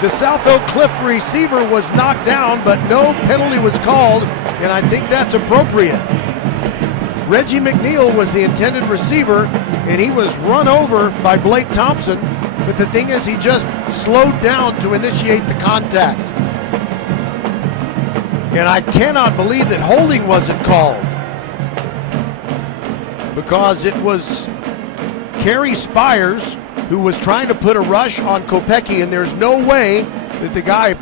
The South Oak Cliff receiver was knocked down, but no penalty was called, and I think that's appropriate. Reggie McNeil was the intended receiver, and he was run over by Blake Thompson. But the thing is, he just slowed down to initiate the contact. And I cannot believe that holding wasn't called, because it was Kerry Spires who was trying to put a rush on Kopecky, and there's no way that the guy,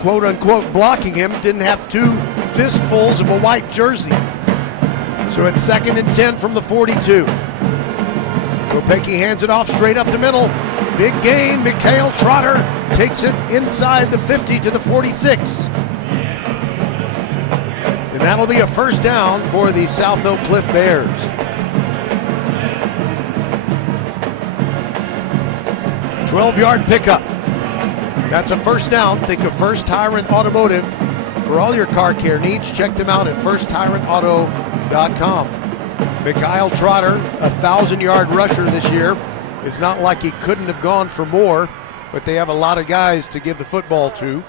quote unquote, blocking him didn't have two fistfuls of a white jersey. So it's 2nd and 10 from the 42. Kopecky hands it off straight up the middle. Big gain. Mikhail Trotter takes it inside the 50 to the 46. And that'll be a first down for the South Oak Cliff Bears. A 12-yard pickup. That's a first down. Think of First Tyrant Automotive. For all your car care needs, check them out at firsttyrantauto.com. Mikhail Trotter, a 1,000-yard rusher this year. It's not like he couldn't have gone for more, but they have a lot of guys to give the football to.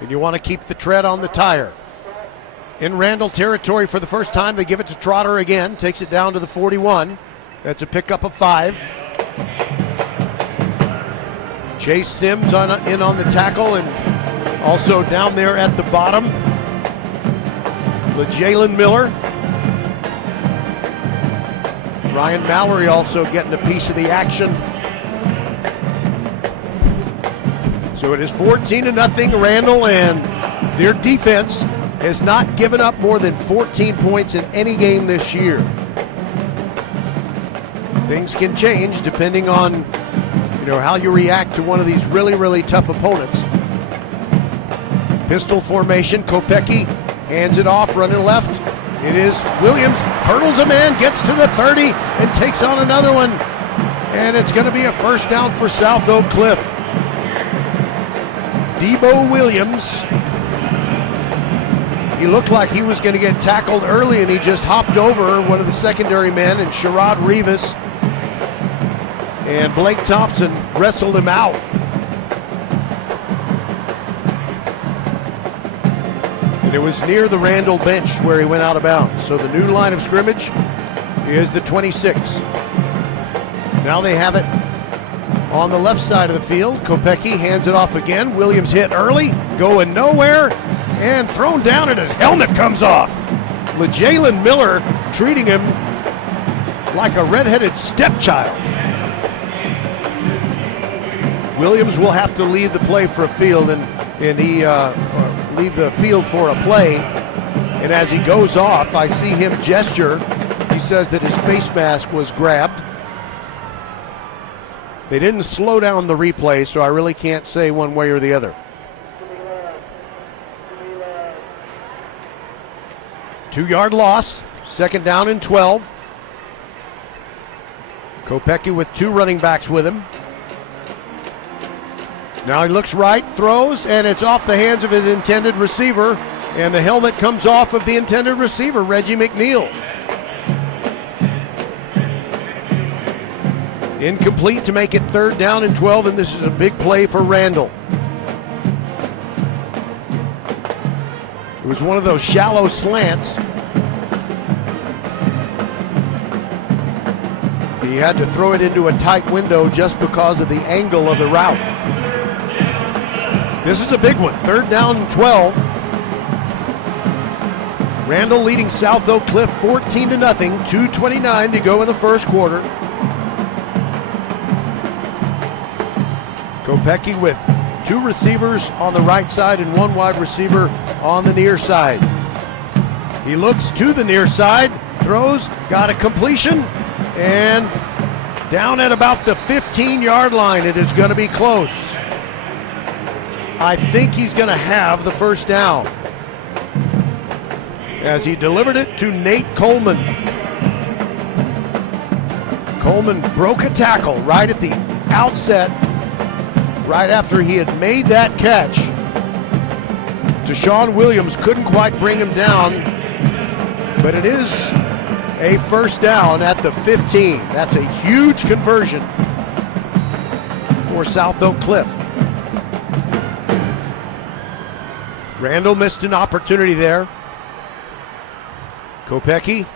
And you want to keep the tread on the tire. In Randle territory for the first time, they give it to Trotter again. Takes it down to the 41. That's a pickup of 5. Chase Sims in on the tackle, and also down there at the bottom, Jalen Miller. Ryan Mallory also getting a piece of the action. So it is 14-0 Randle, and their defense has not given up more than 14 points in any game this year. Things can change depending on how you react to one of these really, really tough opponents. Pistol formation, Kopecky hands it off, running left. It is Williams, hurdles a man, gets to the 30, and takes on another one. And it's going to be a first down for South Oak Cliff. Debo Williams, he looked like he was going to get tackled early, and he just hopped over one of the secondary men, and Sherrod Rivas and Blake Thompson wrestled him out. And it was near the Randle bench where he went out of bounds. So the new line of scrimmage is the 26. Now they have it on the left side of the field. Kopecky hands it off again. Williams hit early, going nowhere, and thrown down, and his helmet comes off. Jalen Miller treating him like a redheaded stepchild. Williams will have to leave the play for a field, and he leave the field for a play. And as he goes off, I see him gesture. He says that his face mask was grabbed. They didn't slow down the replay, so I really can't say one way or the other. Two-yard loss, 2nd down and 12. Kopecky with 2 running backs with him. Now he looks right, throws, and it's off the hands of his intended receiver, and the helmet comes off of the intended receiver, Reggie McNeil. Incomplete to make it 3rd down and 12, and this is a big play for Randle. It was one of those shallow slants. He had to throw it into a tight window just because of the angle of the route. This is a big one, 3rd down and 12. Randle leading South Oak Cliff 14-0, 2:29 to go in the first quarter. Kopecky with 2 receivers on the right side and 1 wide receiver on the near side. He looks to the near side, throws, got a completion, and down at about the 15-yard line. It is going to be close. I think he's going to have the first down, as he delivered it to Nate Coleman. Coleman broke a tackle right at the outset, right after he had made that catch. Deshaun Williams couldn't quite bring him down, but it is a first down at the 15. That's a huge conversion for South Oak Cliff. Randle missed an opportunity there. Kopecky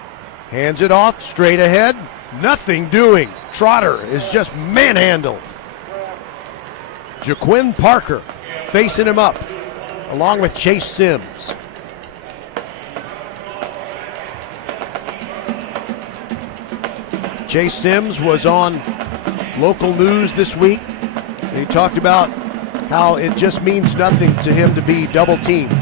Hands it off, straight ahead. Nothing doing. Trotter is just manhandled. Jaquin Parker facing him up, along with Chase Sims. Chase Sims was on local news this week, and he talked about how it just means nothing to him to be double teamed.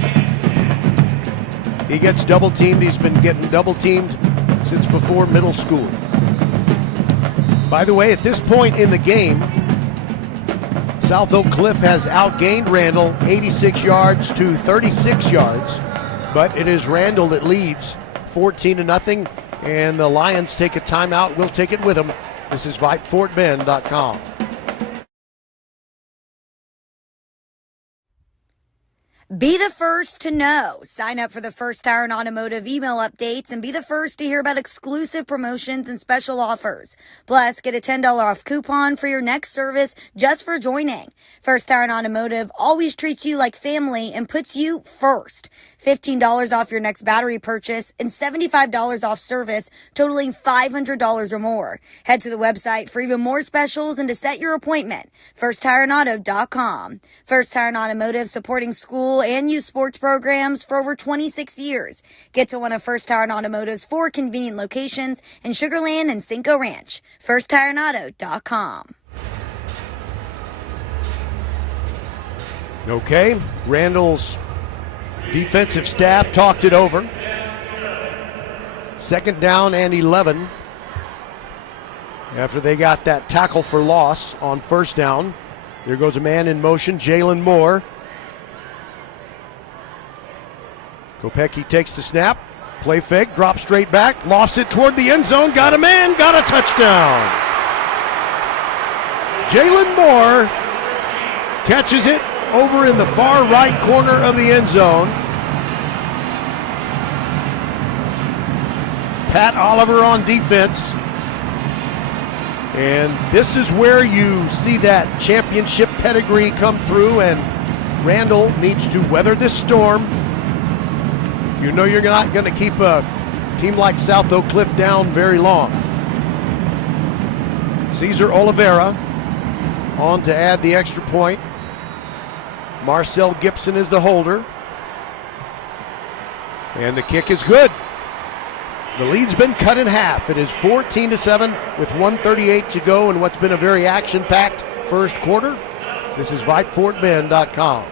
He gets double teamed. He's been getting double teamed since before middle school. By the way, at this point in the game, South Oak Cliff has outgained Randle 86 yards to 36 yards, but it is Randle that leads 14-0, and the Lions take a timeout. We'll take it with them. This is VypeFortBend.com. Be the first to know. Sign up for the First Tire and Automotive email updates and be the first to hear about exclusive promotions and special offers. Plus, get a $10 off coupon for your next service just for joining. First Tire and Automotive always treats you like family and puts you first. $15 off your next battery purchase and $75 off service totaling $500 or more. Head to the website for even more specials and to set your appointment. FirstTireandAuto.com. First Tire and Automotive, supporting school and youth sports programs for over 26 years. Get to one of First Tire and Automotive's 4 convenient locations in Sugar Land and Cinco Ranch. FirstTireandAuto.com. Okay, Randall's defensive staff talked it over. 2nd down and 11 after they got that tackle for loss on 1st down. There goes a man in motion, Jalen Moore. Kopecky takes the snap, play fake, drops straight back, lofts it toward the end zone, got a man, got a touchdown. Jalen Moore catches it over in the far right corner of the end zone. Pat Oliver on defense. And this is where you see that championship pedigree come through, and Randle needs to weather this storm. You know you're not going to keep a team like South Oak Cliff down very long. Cesar Oliveira on to add the extra point. Marcel Gibson is the holder. And the kick is good. The lead's been cut in half. It is 14-7 with 1:38 to go in what's been a very action-packed first quarter. This is VypeFortBend.com.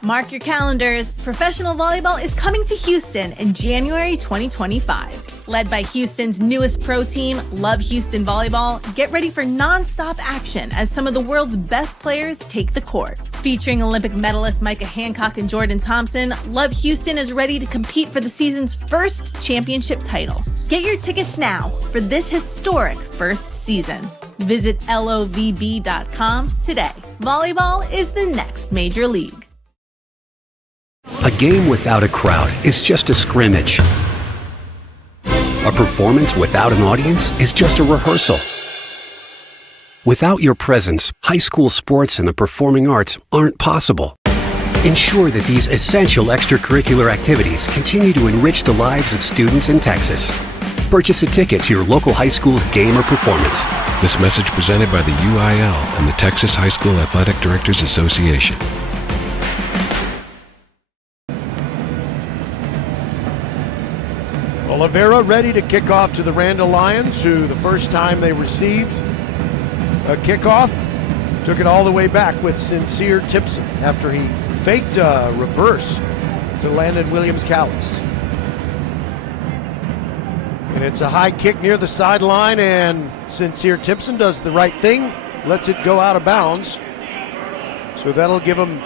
Mark your calendars. Professional volleyball is coming to Houston in January 2025. Led by Houston's newest pro team, Love Houston Volleyball, get ready for non-stop action as some of the world's best players take the court. Featuring Olympic medalists Micah Hancock and Jordan Thompson, Love Houston is ready to compete for the season's first championship title. Get your tickets now for this historic first season. Visit lovb.com today. Volleyball is the next major league. A game without a crowd is just a scrimmage. A performance without an audience is just a rehearsal. Without your presence, high school sports and the performing arts aren't possible. Ensure that these essential extracurricular activities continue to enrich the lives of students in Texas. Purchase a ticket to your local high school's game or performance. This message presented by the UIL and the Texas High School Athletic Directors Association. Oliveira ready to kick off to the Randle Lions, who the first time they received a kickoff took it all the way back with Sincere Tipson after he faked a reverse to Landon Williams-Callis. And it's a high kick near the sideline, and Sincere Tipson does the right thing, lets it go out of bounds. So that'll give him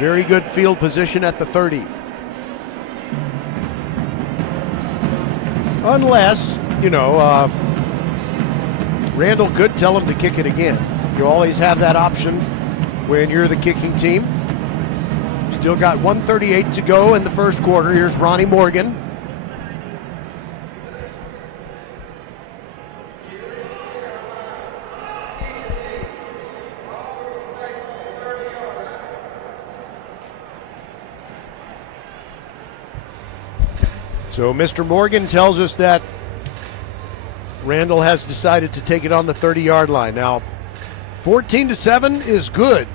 very good field position at the 30. Unless, Randle could tell him to kick it again. You always have that option when you're the kicking team. Still got 1:38 to go in the first quarter. Here's Ronnie Morgan. So Mr. Morgan tells us that Randle has decided to take it on the 30-yard line. Now, 14-7 is good,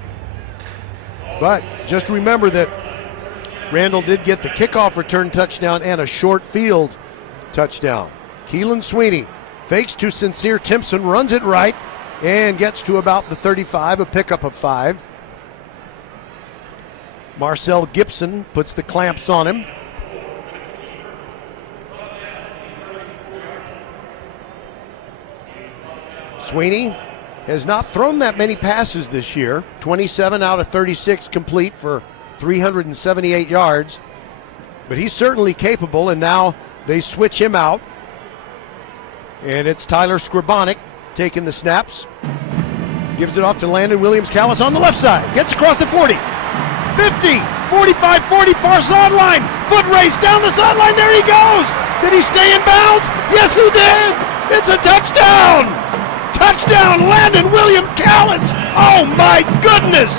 but just remember that Randle did get the kickoff return touchdown and a short field touchdown. Keelan Sweeney fakes to Sincere Timpson, runs it right, and gets to about the 35, a pickup of 5. Marcel Gibson puts the clamps on him. Sweeney has not thrown that many passes this year. 27 out of 36 complete for 378 yards. But he's certainly capable, and now they switch him out. And it's Tyler Scribonic taking the snaps. Gives it off to Landon Williams-Callis on the left side. Gets across the 40. 50, 45, 40, far sideline. Foot race down the sideline. There he goes. Did he stay in bounds? Yes, he did. It's a touchdown. Touchdown, Landon Williams-Callis. Oh, my goodness.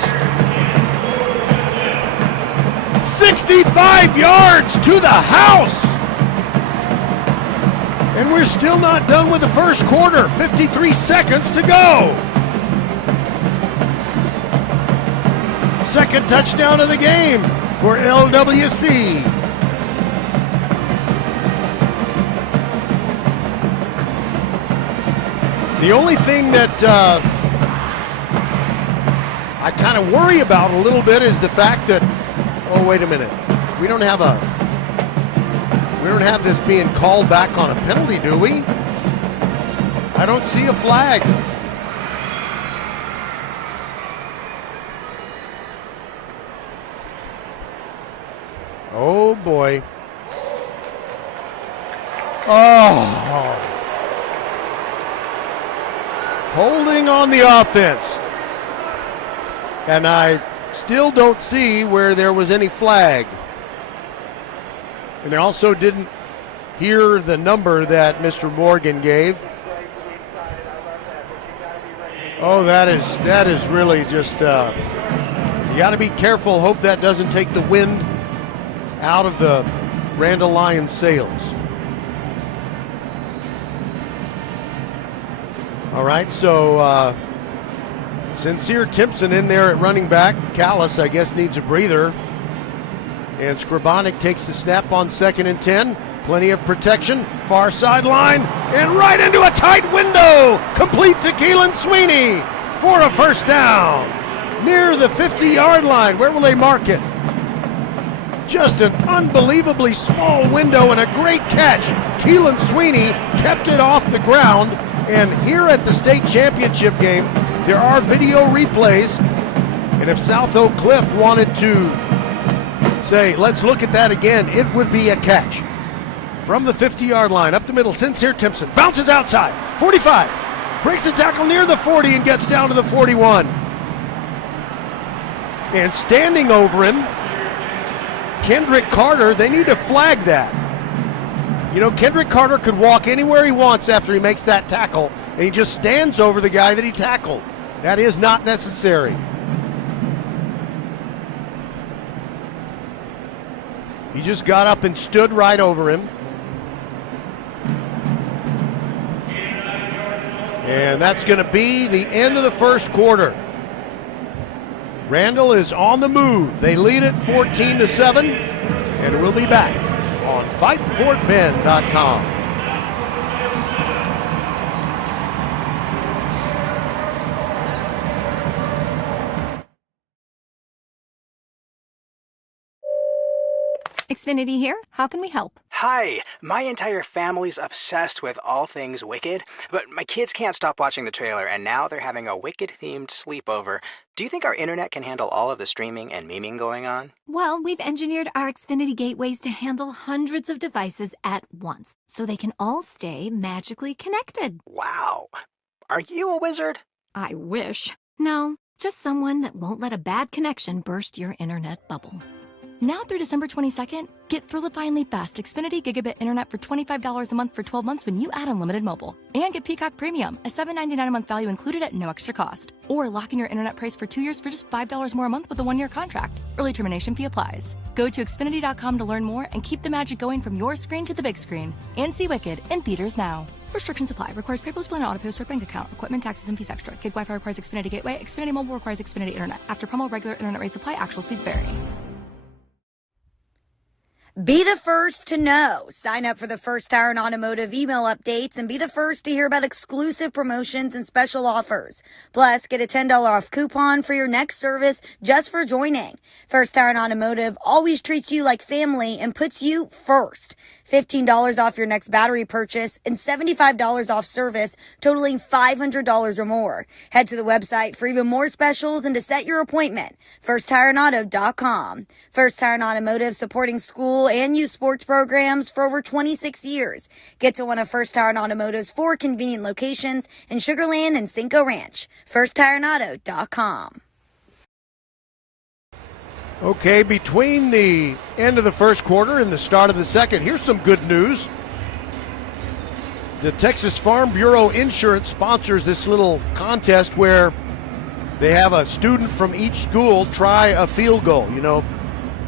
65 yards to the house. And we're still not done with the first quarter. 53 seconds to go. Second touchdown of the game for LWC. The only thing that I kind of worry about a little bit is the fact that, oh, wait a minute. We don't have this being called back on a penalty, do we? I don't see a flag. Oh, boy. Oh. Holding on the offense. And I still don't see where there was any flag. And I also didn't hear the number that Mr. Morgan gave. Oh, that is really just, you got to be careful. Hope that doesn't take the wind out of the Randall Lions sails. All right, so Sincere Timpson in there at running back. Callis, I guess, needs a breather. And Scribonic takes the snap on 2nd and 10. Plenty of protection. Far sideline. And right into a tight window. Complete to Keelan Sweeney for a first down. Near the 50-yard line. Where will they mark it? Just an unbelievably small window and a great catch. Keelan Sweeney kept it off the ground. And here at the state championship game, there are video replays. And if South Oak Cliff wanted to say, let's look at that again, it would be a catch. From the 50-yard line, up the middle, Sincere Timpson bounces outside, 45, breaks the tackle near the 40 and gets down to the 41. And standing over him, Kendrick Carter. They need to flag that. You know, Kendrick Carter could walk anywhere he wants after he makes that tackle, and he just stands over the guy that he tackled. That is not necessary. He just got up and stood right over him. And that's going to be the end of the first quarter. Randall is on the move. They lead it 14-7, and we'll be back on VypeFortBend.com. Xfinity here. How can we help? Hi, my entire family's obsessed with all things Wicked, but my kids can't stop watching the trailer, and now they're having a Wicked-themed sleepover. Do you think our internet can handle all of the streaming and memeing going on? Well, we've engineered our Xfinity gateways to handle hundreds of devices at once, so they can all stay magically connected. Wow. Are you a wizard? I wish. No, just someone that won't let a bad connection burst your internet bubble. Now through December 22nd, get Thrillifyingly fast Xfinity Gigabit Internet for $25 a month for 12 months when you add unlimited mobile. And get Peacock Premium, a $7.99 a month value included at no extra cost. Or lock in your internet price for 2 years for just $5 more a month with a 1-year contract. Early termination fee applies. Go to Xfinity.com to learn more and keep the magic going from your screen to the big screen. And see Wicked in theaters now. Restrictions apply. Requires PayPal display and auto-pay with bank account. Equipment, taxes, and fees extra. Gig Wi-Fi requires Xfinity Gateway. Xfinity Mobile requires Xfinity Internet. After promo, regular internet rates apply. Actual speeds vary. Be the first to know. Sign up for the First Tire and Automotive email updates and be the first to hear about exclusive promotions and special offers. Plus, get a $10 off coupon for your next service just for joining. First Tire and Automotive always treats you like family and puts you first. $15 off your next battery purchase and $75 off service totaling $500 or more. Head to the website for even more specials and to set your appointment. FirstTireandAuto.com. First Tire and Automotive, supporting school and youth sports programs for over 26 years. Get to one of First Tire and Automotive's 4 convenient locations in Sugar Land and Cinco Ranch. FirstTireandAuto.com. Okay, between the end of the first quarter and the start of the second, here's some good news. The Texas Farm Bureau Insurance sponsors this little contest where they have a student from each school try a field goal. You know,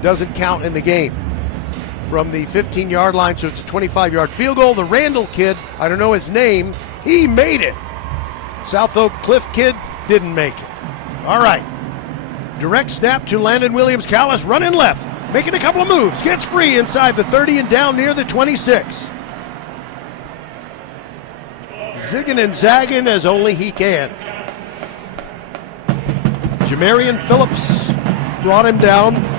doesn't count in the game. From the 15-yard line, so it's a 25-yard field goal. The Randle kid, I don't know his name, he made it. South Oak Cliff kid didn't make it. All right. Direct snap to Landon Williams-Callis, running left, making a couple of moves, gets free inside the 30 and down near the 26. Zigging and zagging as only he can. Jamarian Phillips brought him down.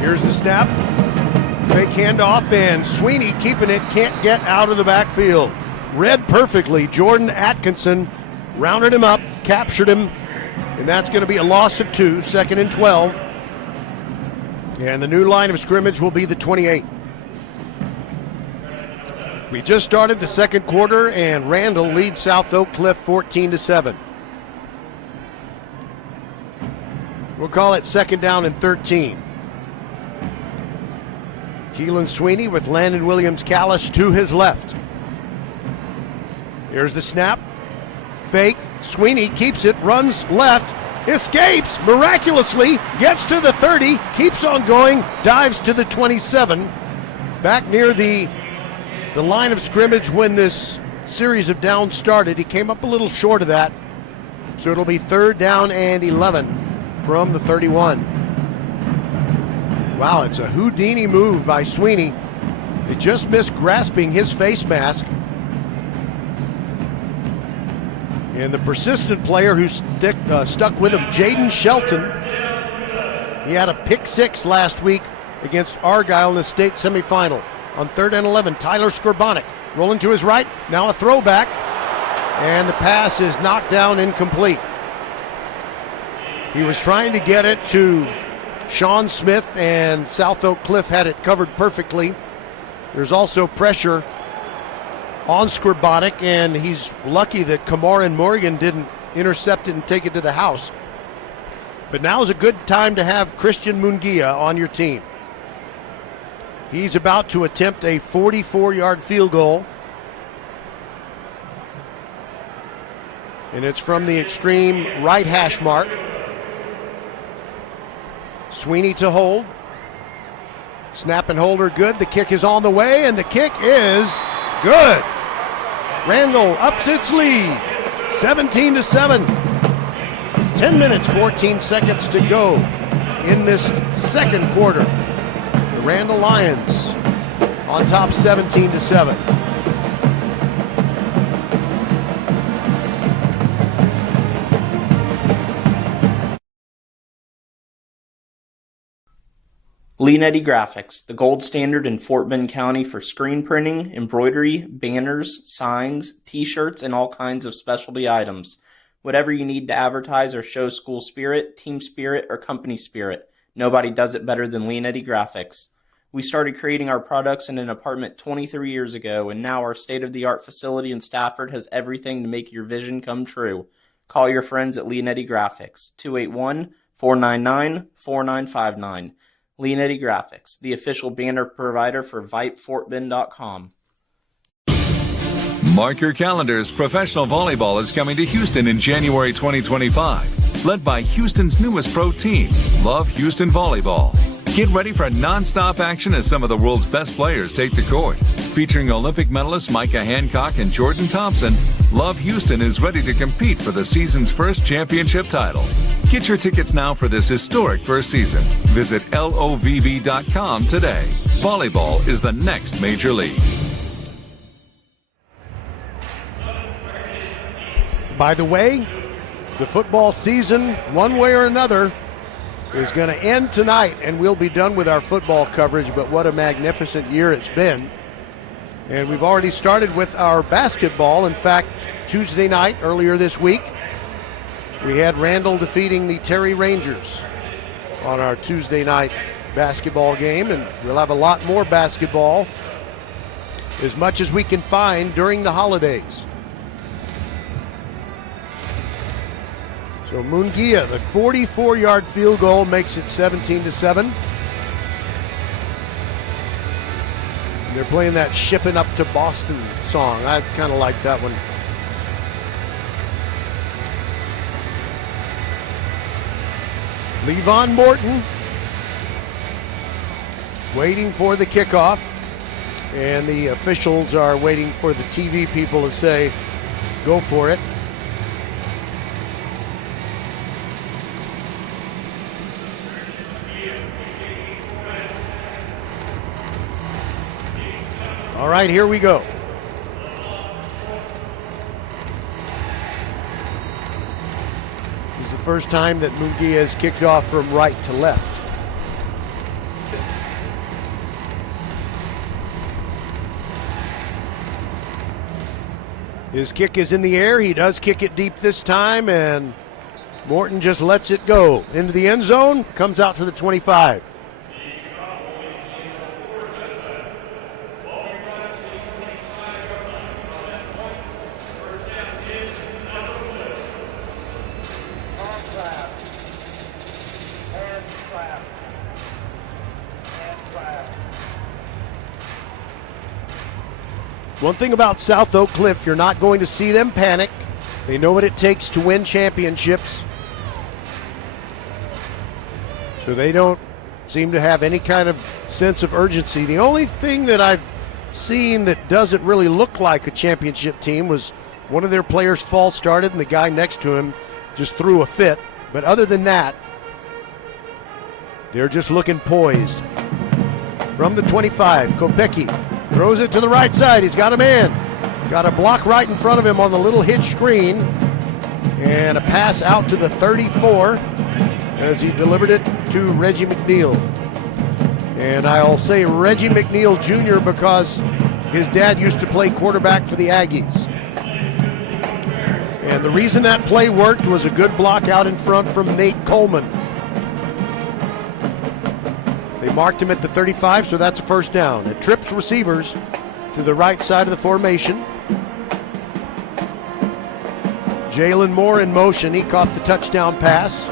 Here's the snap. Fake handoff, and Sweeney keeping it, can't get out of the backfield. Read perfectly. Jordan Atkinson rounded him up, captured him, and that's going to be a loss of 2, 2nd and 12. And the new line of scrimmage will be the 28. We just started the second quarter, and Randall leads South Oak Cliff 14-7. We'll call it 2nd down and 13. Keelan Sweeney with Landon Williams-Callis to his left. Here's the snap. Fake. Sweeney keeps it, runs left, escapes miraculously, gets to the 30, keeps on going, dives to the 27. Back near the line of scrimmage when this series of downs started. He came up a little short of that. So it'll be 3rd down and 11 from the 31. Wow, it's a Houdini move by Sweeney. They just missed grasping his face mask. And the persistent player who stuck with him, Jaden Shelton. He had a pick 6 last week against Argyle in the state semifinal. On 3rd and 11, Tyler Skorbonik rolling to his right. Now a throwback. And the pass is knocked down, incomplete. He was trying to get it to Sean Smith, and South Oak Cliff had it covered perfectly. There's also pressure on Skorbonik, and he's lucky that Kamar and Morgan didn't intercept it and take it to the house. But now is a good time to have Christian Munguia on your team. He's about to attempt a 44-yard field goal. And it's from the extreme right hash mark. Sweeney to hold. Snap and holder good. The kick is on the way, and the kick is good. Randall ups its lead, 17-7. 10 minutes, 14 seconds to go in this second quarter. The Randall Lions on top, 17-7. Leanetti Graphics, the gold standard in Fort Bend County for screen printing, embroidery, banners, signs, t-shirts, and all kinds of specialty items. Whatever you need to advertise or show school spirit, team spirit, or company spirit, nobody does it better than Leanetti Graphics. We started creating our products in an apartment 23 years ago, and now our state-of-the-art facility in Stafford has everything to make your vision come true. Call your friends at Leonetti Graphics, 281-499-4959. Leonetti Graphics, the official banner provider for VypeFortBend.com. Mark your calendars. Professional volleyball is coming to Houston in January 2025. Led by Houston's newest pro team, Love Houston Volleyball. Get ready for non-stop action as some of the world's best players take the court. Featuring Olympic medalists Micah Hancock and Jordan Thompson, Love Houston is ready to compete for the season's first championship title. Get your tickets now for this historic first season. Visit lovv.com today. Volleyball is the next major league. By the way, the football season, one way or another, is going to end tonight, and we'll be done with our football coverage, but what a magnificent year it's been. And we've already started with our basketball. In fact, Tuesday night, earlier this week, we had Randle defeating the Terry Rangers on our Tuesday night basketball game, and we'll have a lot more basketball, as much as we can find during the holidays. So Munguia, the 44-yard field goal makes it 17-7. They're playing that Shipping Up to Boston song. I kind of like that one. Levon Morton waiting for the kickoff, and the officials are waiting for the TV people to say, go for it. All right, here we go. This is the first time that Munguia has kicked off from right to left. His kick is in the air. He does kick it deep this time, and Morton just lets it go into the end zone, comes out to the 25. One thing about South Oak Cliff, you're not going to see them panic. They know what it takes to win championships. So they don't seem to have any kind of sense of urgency. The only thing that I've seen that doesn't really look like a championship team was one of their players false started and the guy next to him just threw a fit. But other than that, they're just looking poised. From the 25, Kopecky throws it to the right side. He's got a man. Got a block right in front of him on the little hitch screen. And a pass out to the 34 as he delivered it to Reggie McNeil. And I'll say Reggie McNeil Jr. because his dad used to play quarterback for the Aggies. And the reason that play worked was a good block out in front from Nate Coleman. They marked him at the 35, so that's a first down. It trips receivers to the right side of the formation. Jalen Moore in motion. He caught the touchdown pass.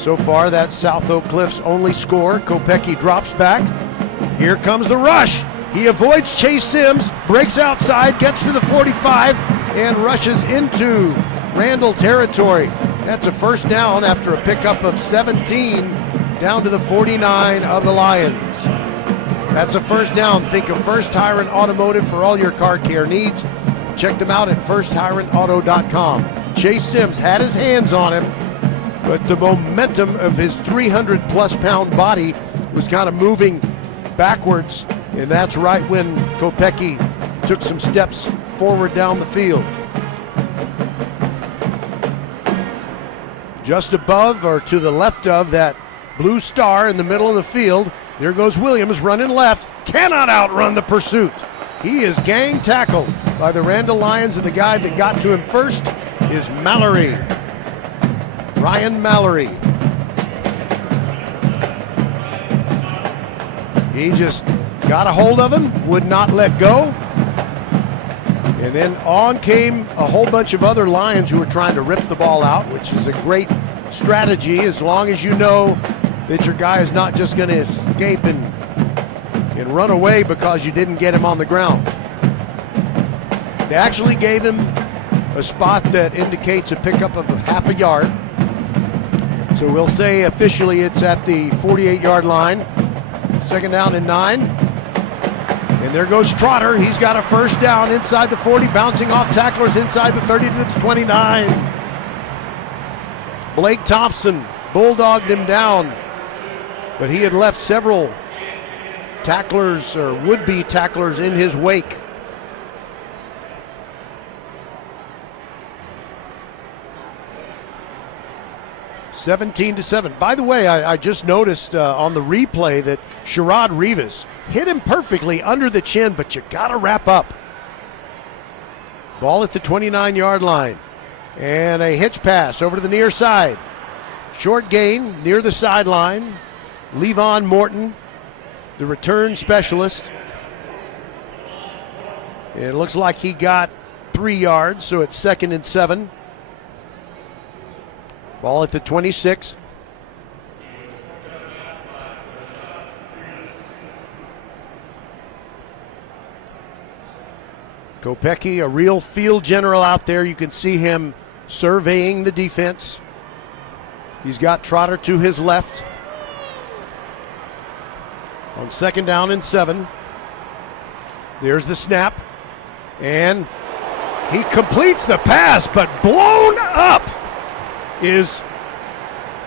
So far, that's South Oak Cliff's only score. Kopecky drops back. Here comes the rush. He avoids Chase Sims, breaks outside, gets to the 45, and rushes into Randle territory. That's a first down after a pickup of 17 down to the 49 of the Lions. That's a first down. Think of First Tyrant Automotive for all your car care needs. Check them out at FirstTyrantAuto.com. Chase Sims had his hands on him, but the momentum of his 300-plus pound body was kind of moving backwards, and that's right when Kopecky took some steps forward down the field. Just above or to the left of that blue star in the middle of the field, there goes Williams running left, cannot outrun the pursuit. He is gang tackled by the Randall Lions, and the guy that got to him first is Mallory. Ryan Mallory. He just got a hold of him, would not let go. And then on came a whole bunch of other Lions who were trying to rip the ball out, which is a great strategy as long as you know that your guy is not just going to escape and run away because you didn't get him on the ground. They actually gave him a spot that indicates a pickup of half a yard. So we'll say officially it's at the 48-yard line. 2nd down and 9. And there goes Trotter. He's got a first down inside the 40, bouncing off tacklers inside the 30 to the 29. Blake Thompson bulldogged him down, but he had left several tacklers or would-be tacklers in his wake. (17-7). By the way, I just noticed on the replay that Sherrod Rivas hit him perfectly under the chin, but you got to wrap up. Ball at the 29-yard line. And a hitch pass over to the near side. Short gain near the sideline. Levon Morton, the return specialist. It looks like he got 3 yards, so it's 2nd and 7. Ball at the 26. Kopecky, a real field general out there. You can see him surveying the defense. He's got Trotter to his left. On 2nd down and 7. There's the snap. And he completes the pass, but blown up is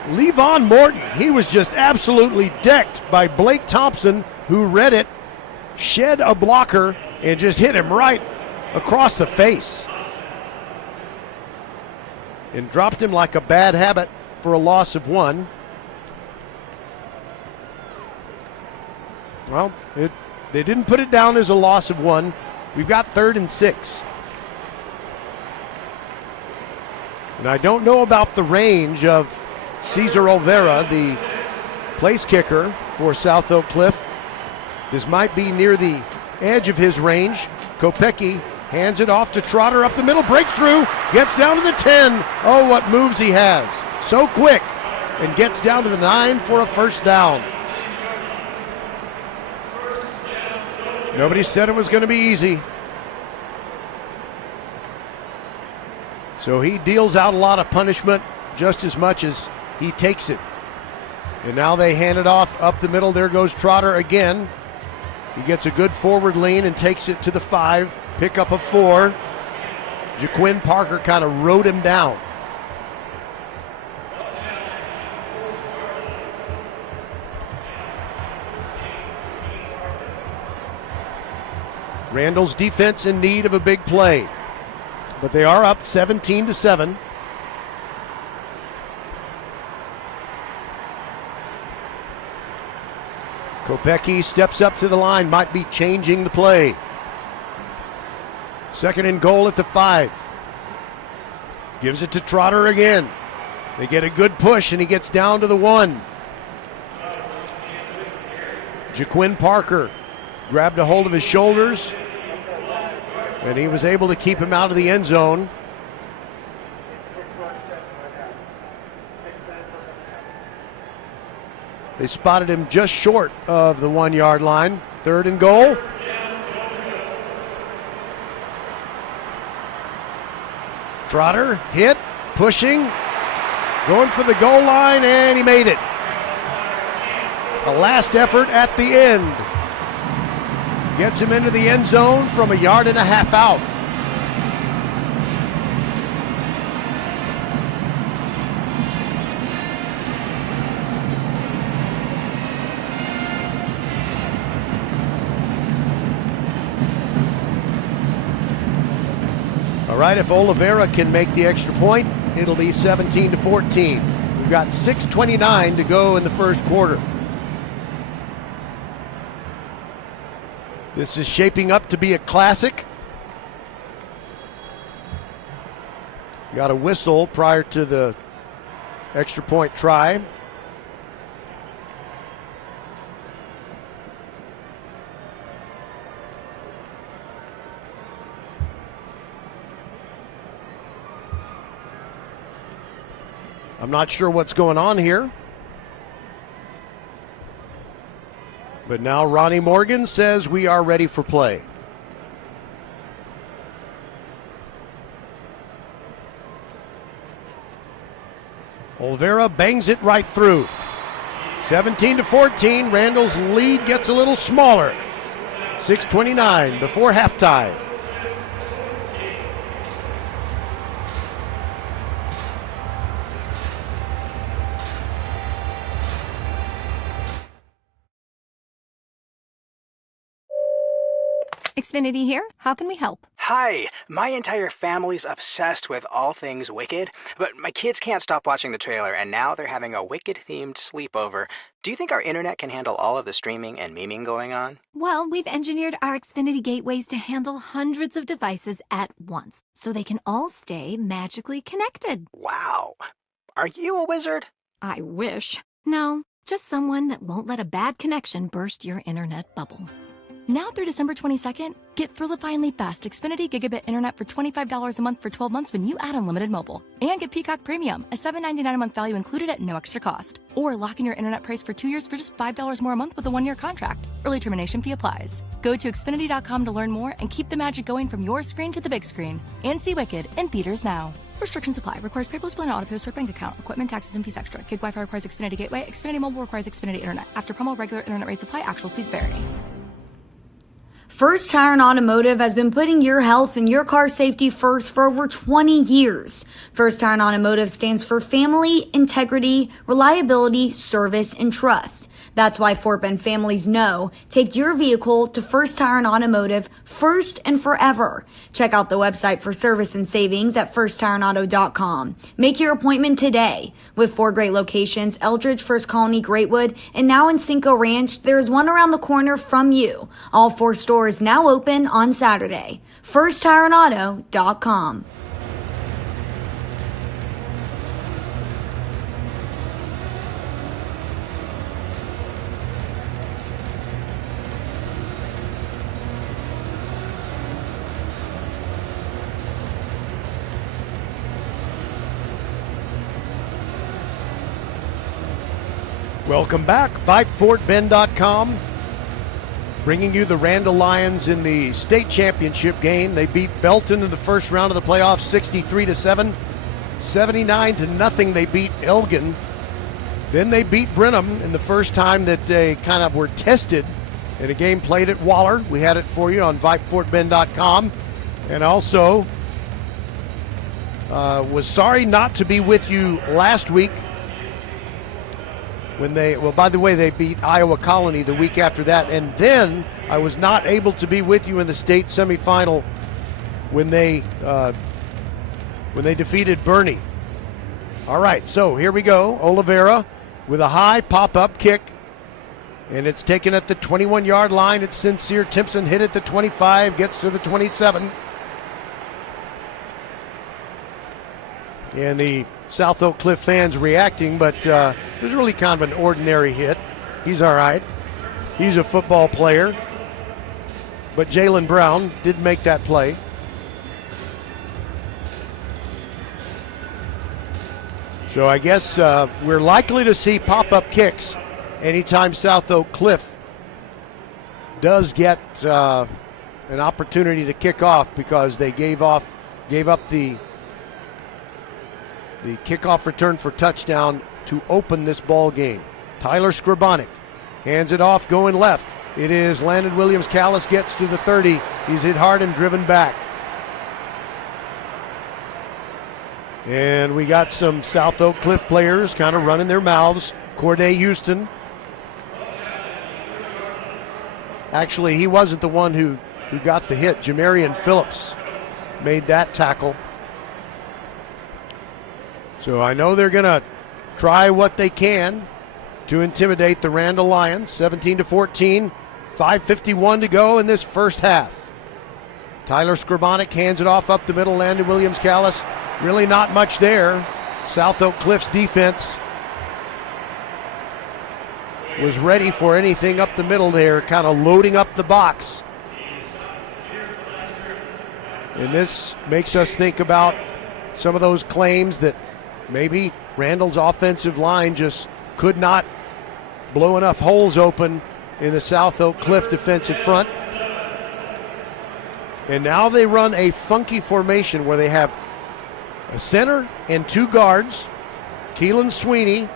Levon Morton. He was just absolutely decked by Blake Thompson, who read it, shed a blocker, and just hit him right across the face. And dropped him like a bad habit for a loss of 1. Well, they didn't put it down as a loss of 1. We've got 3rd and 6. And I don't know about the range of Cesar Olvera, the place kicker for South Oak Cliff. This might be near the edge of his range. Kopecky hands it off to Trotter up the middle, breaks through, gets down to the 10. Oh, what moves he has. So quick, and gets down to the 9 for a first down. Nobody said it was going to be easy. So he deals out a lot of punishment just as much as he takes it. And now they hand it off up the middle. There goes Trotter again. He gets a good forward lean and takes it to the 5. Pickup of 4. Jaquin Parker kind of rode him down. Randall's defense in need of a big play, but they are up 17-7. Kopecky steps up to the line, might be changing the play. 2nd and goal at the 5. Gives it to Trotter again. They get a good push and he gets down to the 1. Jaquin Parker grabbed a hold of his shoulders, and he was able to keep him out of the end zone. They spotted him just short of the 1-yard line. 3rd and goal. Trotter hit, pushing, going for the goal line, and he made it. A last effort at the end. Gets him into the end zone from 1.5 yards out. All right, if Oliveira can make the extra point, it'll be 17-14. We've got 6:29 to go in the first quarter. This is shaping up to be a classic. Got a whistle prior to the – extra point try. I'm not sure what's going on here. But now Ronnie Morgan says we are ready for play. Oliveira bangs it right through. 17-14, Randall's lead gets a little smaller. 6:29 before halftime. Xfinity here. How can we help? Hi, my entire family's obsessed with all things Wicked, but my kids can't stop watching the trailer, and now they're having a Wicked-themed sleepover. Do you think our internet can handle all of the streaming and memeing going on? Well, we've engineered our Xfinity gateways to handle hundreds of devices at once, so they can all stay magically connected. Wow. Are you a wizard? I wish. No, just someone that won't let a bad connection burst your internet bubble. Now through December 22nd, get thrillifyingly fast Xfinity Gigabit Internet for $25 a month for 12 months when you add unlimited mobile. And get Peacock Premium, a $7.99 a month value included at no extra cost. Or lock in your internet price for 2 years for just $5 more a month with a 1-year contract. Early termination fee applies. Go to Xfinity.com to learn more and keep the magic going from your screen to the big screen. And see Wicked in theaters now. Restrictions apply. Requires PayPal, Split, and auto post bank account. Equipment, taxes, and fees extra. Gig Wi-Fi requires Xfinity Gateway. Xfinity Mobile requires Xfinity Internet. After promo, regular internet rates apply. Actual speeds vary. First Tire and Automotive has been putting your health and your car safety first for over 20 years. First Tire and Automotive stands for family, integrity, reliability, service, and trust. That's why Fort Bend families know take your vehicle to First Tire and Automotive first and forever. Check out the website for service and savings at firsttireandauto.com. Make your appointment today. With 4 great locations, Eldridge, First Colony, Greatwood, and now in Cinco Ranch, there is one around the corner from you. All 4 stores now open on Saturday. FirstTireandAuto.com. Welcome back. VypeFortBend.com. Bringing you the Randle Lions in the state championship game. They beat Belton in the first round of the playoffs 63-7. 79-0 they beat Elgin. Then they beat Brenham in the first time that they kind of were tested in a game played at Waller. We had it for you on VypeFortBend.com. And also was sorry not to be with you last week when they, well, by the way, they beat Iowa Colony the week after that. And then I was not able to be with you in the state semifinal when they defeated Bernie. All right, so here we go. Oliveira with a high pop-up kick. And it's taken at the 21-yard line. It's Sincere. Timpson hit at the 25, gets to the 27. And the South Oak Cliff fans reacting, but it was really kind of an ordinary hit. He's all right. He's a football player. But Jalen Brown did make that play. So I guess we're likely to see pop-up kicks anytime South Oak Cliff does get an opportunity to kick off, because they gave up the kickoff return for touchdown to open this ball game. Tyler Skrabonic hands it off, going left. It is Landon Williams-Callis, gets to the 30. He's hit hard and driven back. And we got some South Oak Cliff players kind of running their mouths. Corday Houston. Actually, he wasn't the one who got the hit. Jamarian Phillips made that tackle. So I know they're going to try what they can to intimidate the Randle Lions. 17-14, 5:51 to go in this first half. Tyler Skrabonic hands it off up the middle. Landon Williams-Callis, really not much there. South Oak Cliff's defense was ready for anything up the middle there, kind of loading up the box. And this makes us think about some of those claims that maybe Randall's offensive line just could not blow enough holes open in the South Oak Cliff defensive front. And now they run a funky formation where they have a center and 2 guards. Keelan Sweeney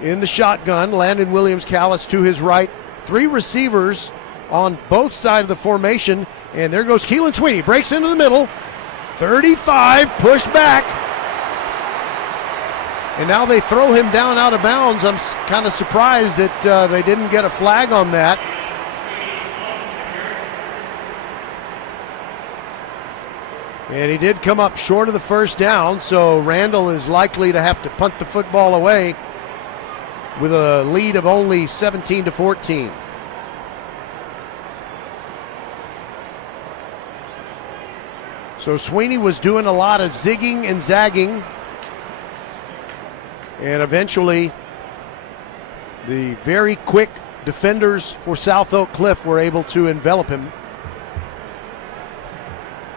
in the shotgun, Landon Williams-Callis to his right, 3 receivers on both sides of the formation, and there goes Keelan Sweeney, breaks into the middle, 35, pushed back, and now they throw him down out of bounds. I'm kind of surprised that they didn't get a flag on that. And he did come up short of the first down, so Randall is likely to have to punt the football away with a lead of only 17-14. So Sweeney was doing a lot of zigging and zagging, and eventually the very quick defenders for South Oak Cliff were able to envelop him.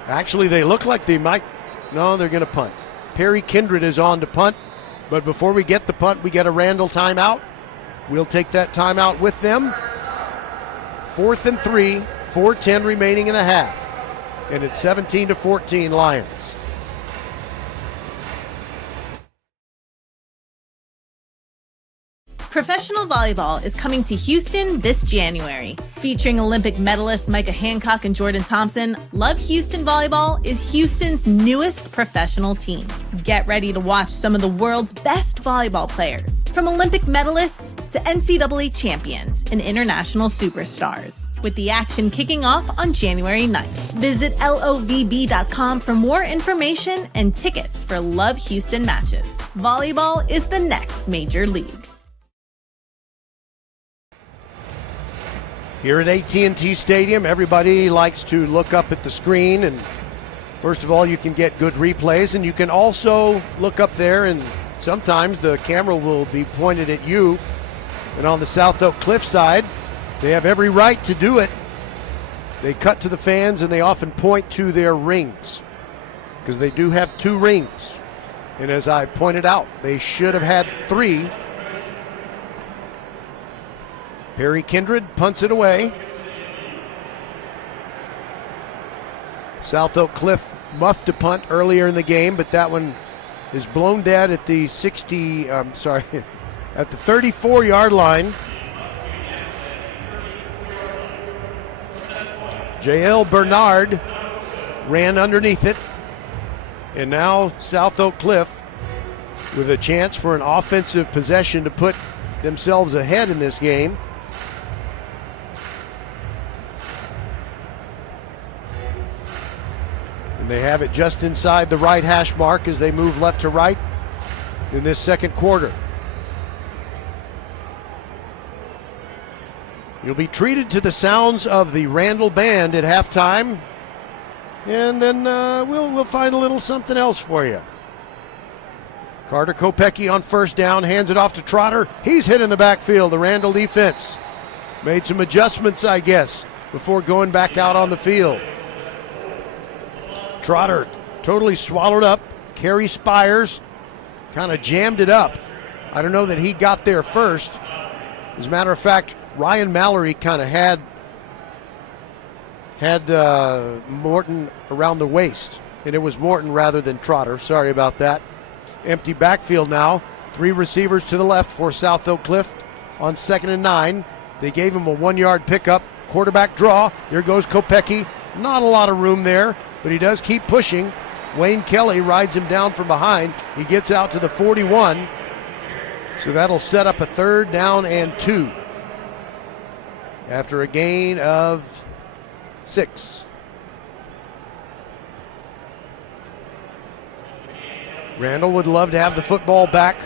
Actually, they look like they might. No, they're going to punt. Perry Kindred is on to punt. But before we get the punt, we get a Randall timeout. We'll take that timeout with them. 4th and 3, 4:10 remaining in a half. And it's 17-14 Lions. Professional volleyball is coming to Houston this January. Featuring Olympic medalists Micah Hancock and Jordan Thompson, Love Houston Volleyball is Houston's newest professional team. Get ready to watch some of the world's best volleyball players, from Olympic medalists to NCAA champions and international superstars, with the action kicking off on January 9th. Visit lovb.com for more information and tickets for Love Houston matches. Volleyball is the next major league. Here at AT&T Stadium, everybody likes to look up at the screen, and first of all, you can get good replays, and you can also look up there, and sometimes the camera will be pointed at you. And on the South Oak Cliff side, they have every right to do it. They cut to the fans, and they often point to their rings, because they do have 2 rings. And as I pointed out, they should have had 3. Perry Kindred punts it away. South Oak Cliff muffed a punt earlier in the game, but that one is blown dead at the at the 34-yard line. J.L. Bernard ran underneath it. And now South Oak Cliff with a chance for an offensive possession to put themselves ahead in this game. And they have it just inside the right hash mark as they move left to right in this second quarter. You'll be treated to the sounds of the Randle Band at halftime, and then we'll find a little something else for you. Carter Kopecky on first down, hands it off to Trotter. He's hit in the backfield. The Randle defense made some adjustments, I guess, before going back out on the field. Trotter totally swallowed up. Kerry Spires kind of jammed it up. I don't know that he got there first. As a matter of fact, Ryan Mallory kind of had Morton around the waist, and it was Morton rather than Trotter. Sorry about that. Empty backfield now. 3 receivers to the left for South Oak Cliff on 2nd and 9. They gave him a 1-yard pickup. Quarterback draw. There goes Kopecky. Not a lot of room there, but he does keep pushing. Wayne Kelly rides him down from behind. He gets out to the 41. So that'll set up a 3rd down and 2 after a gain of 6. Randall would love to have the football back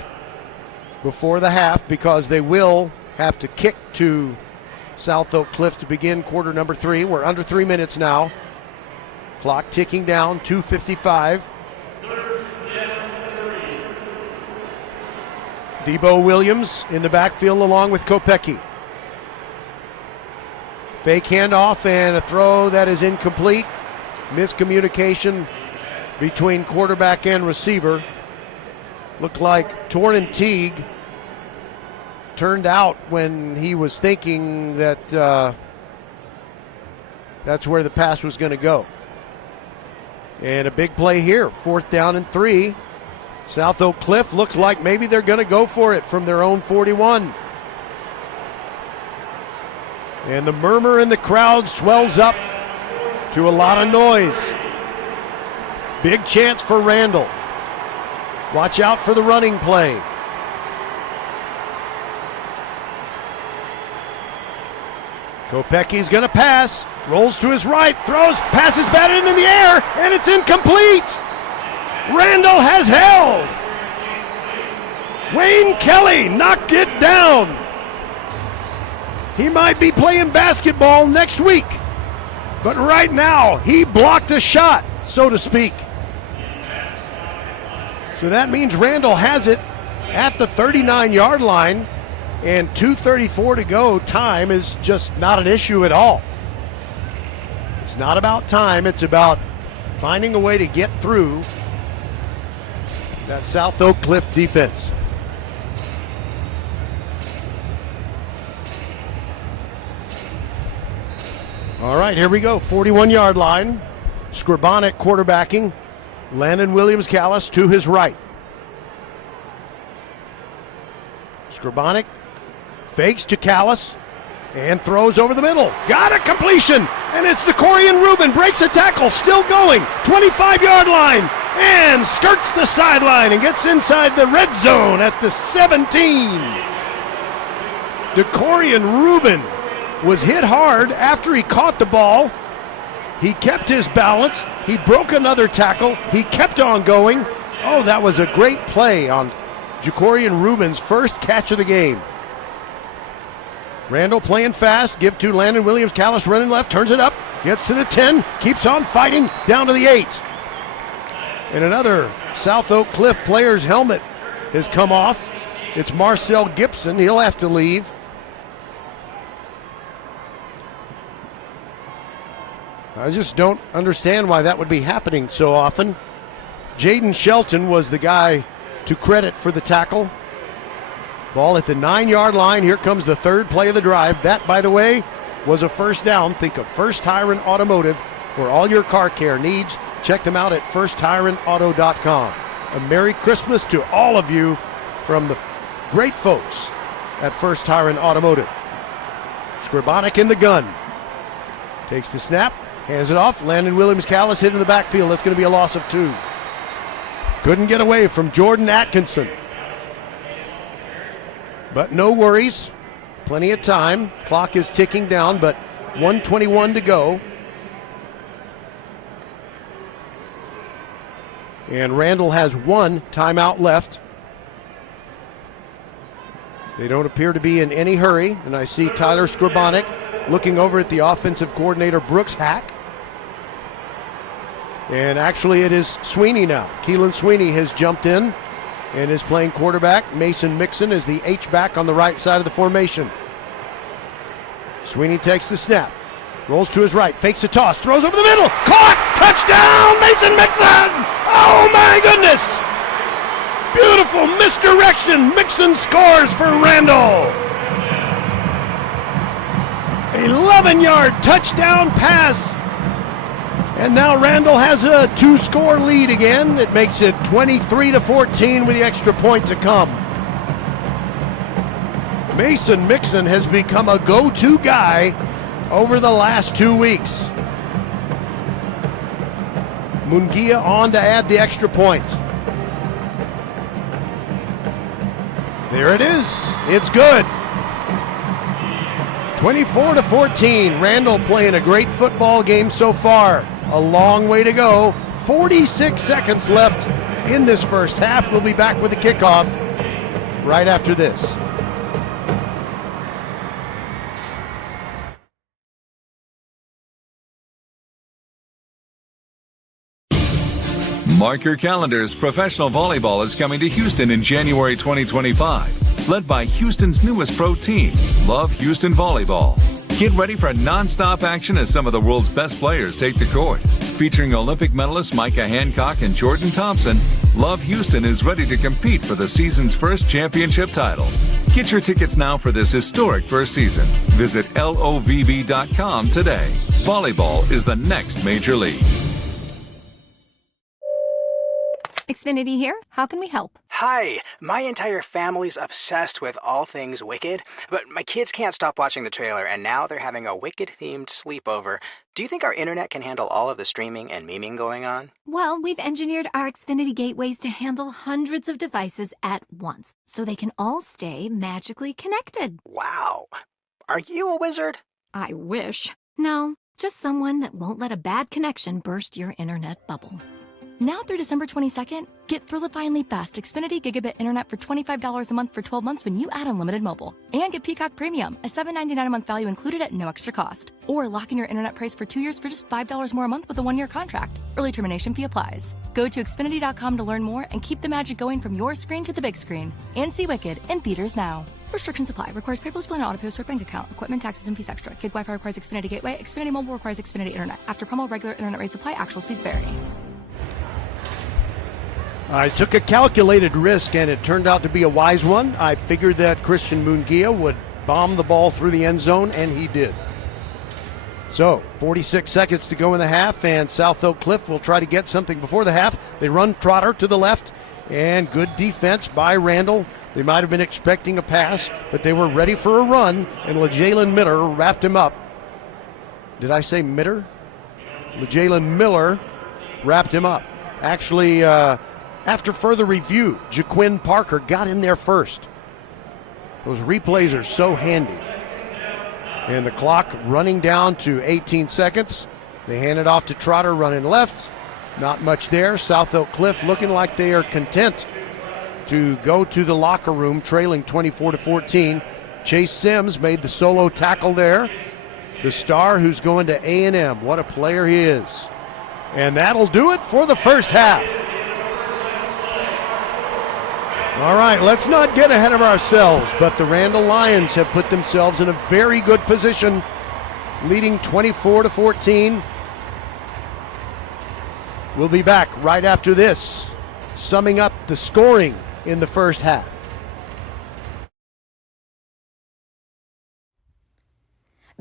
before the half, because they will have to kick to South Oak Cliff to begin quarter number 3. We're under 3 minutes now. Clock ticking down, 2:55. Debo Williams in the backfield along with Kopecky. Fake handoff and a throw that is incomplete. Miscommunication between quarterback and receiver. Looked like Torrin Teague turned out when he was thinking that that's where the pass was going to go. And a big play here, 4th down and 3. South Oak Cliff looks like maybe they're going to go for it from their own 41. And the murmur in the crowd swells up to a lot of noise. Big chance for Randle. Watch out for the running play. Kopecki's going to pass. Rolls to his right, throws, passes batted in the air, and it's incomplete. Randall has held. Wayne Kelly knocked it down. He might be playing basketball next week, but right now he blocked a shot, so to speak. So that means Randall has it at the 39-yard line, and 2:34 to go. Time is just not an issue at all. It's not about time, it's about finding a way to get through that South Oak Cliff defense. All right, here we go. 41-yard line. Scribonic quarterbacking. Landon Williams-Callis to his right. Scribonic fakes to Callis and throws over the middle. Got a completion, and it's the Corian Rubin. Breaks a tackle, still going. 25-yard line, and skirts the sideline and gets inside the red zone at the 17. DeCorian Rubin was hit hard after he caught the ball. He kept his balance. He broke another tackle. He kept on going. Oh, that was a great play on Jacorian Rubin's first catch of the game. Randall playing fast. Give to Landon Williams-Callis running left. Turns it up. Gets to the 10. Keeps on fighting. Down to the 8. And another South Oak Cliff player's helmet has come off. It's Marcel Gibson. He'll have to leave. I just don't understand why that would be happening so often. Jaden Shelton was the guy to credit for the tackle. Ball at the 9-yard line. Here comes the third play of the drive. That, by the way, was a first down. Think of First Tyrant Automotive for all your car care needs. Check them out at firsttyrantauto.com. A Merry Christmas to all of you from the great folks at First Tyrant Automotive. Scribonic in the gun. Takes the snap. Hands it off. Landon Williams-Callis hit in the backfield. That's going to be a loss of 2. Couldn't get away from Jordan Atkinson. But no worries. Plenty of time. Clock is ticking down, but 1:21 to go. And Randall has 1 timeout left. They don't appear to be in any hurry. And I see Tyler Scribonic looking over at the offensive coordinator, Brooks Hack. And actually it is Sweeney now. Keelan Sweeney has jumped in and is playing quarterback. Mason Mixon is the H-back on the right side of the formation. Sweeney takes the snap. Rolls to his right. Fakes a toss. Throws over the middle. Caught! Touchdown! Mason Mixon! Oh my goodness! Beautiful misdirection. Mixon scores for Randall. 11-yard touchdown pass. And now Randall has a 2-score lead again. It makes it 23-14 with the extra point to come. Mason Mixon has become a go-to guy over the last 2 weeks. Munguia on to add the extra point. There it is. It's good. 24-14. Randall playing a great football game so far. A long way to go. 46 seconds left in this first half. We'll be back with the kickoff right after this. Mark your calendars. Professional volleyball is coming to Houston in January 2025. Led by Houston's newest pro team, Love Houston Volleyball. Get ready for non-stop action as some of the world's best players take the court. Featuring Olympic medalists Micah Hancock and Jordan Thompson, Love Houston is ready to compete for the season's first championship title. Get your tickets now for this historic first season. Visit lovb.com today. Volleyball is the next major league. Xfinity here. How can we help? Hi, my entire family's obsessed with all things Wicked, but my kids can't stop watching the trailer, and now they're having a Wicked-themed sleepover. Do you think our internet can handle all of the streaming and memeing going on? Well, we've engineered our Xfinity gateways to handle hundreds of devices at once, so they can all stay magically connected. Wow. Are you a wizard? I wish. No, just someone that won't let a bad connection burst your internet bubble. Now through December 22nd, get thrillifyingly fast Xfinity Gigabit Internet for $25 a month for 12 months when you add unlimited mobile. And get Peacock Premium, a $7.99 a month value included at no extra cost. Or lock in your internet price for 2 years for just $5 more a month with a 1-year contract. Early termination fee applies. Go to Xfinity.com to learn more and keep the magic going from your screen to the big screen. And see Wicked in theaters now. Restrictions apply. Requires PayPal Display and auto post bank account. Equipment, taxes, and fees extra. Gig Wi-Fi requires Xfinity Gateway. Xfinity Mobile requires Xfinity Internet. After promo, regular internet rates apply. Actual speeds vary. I took a calculated risk, and it turned out to be a wise one. I figured that Christian Munguia would bomb the ball through the end zone, and he did. So, 46 seconds to go in the half, and South Oak Cliff will try to get something before the half. They run Trotter to the left, and good defense by Randle. They might have been expecting a pass, but they were ready for a run, and LeJalen Miller wrapped him up. Did I say Mitter? LeJalen Miller wrapped him up. Actually, after further review, Jaquin Parker got in there first. Those replays are so handy. And the clock running down to 18 seconds. They hand it off to Trotter running left. Not much there. South Oak Cliff looking like they are content to go to the locker room trailing 24-14. Chase Sims made the solo tackle there. The star who's going to A&M. What a player he is. And that'll do it for the first half. All right, let's not get ahead of ourselves, but the Randle Lions have put themselves in a very good position, leading 24-14. We'll be back right after this, summing up the scoring in the first half.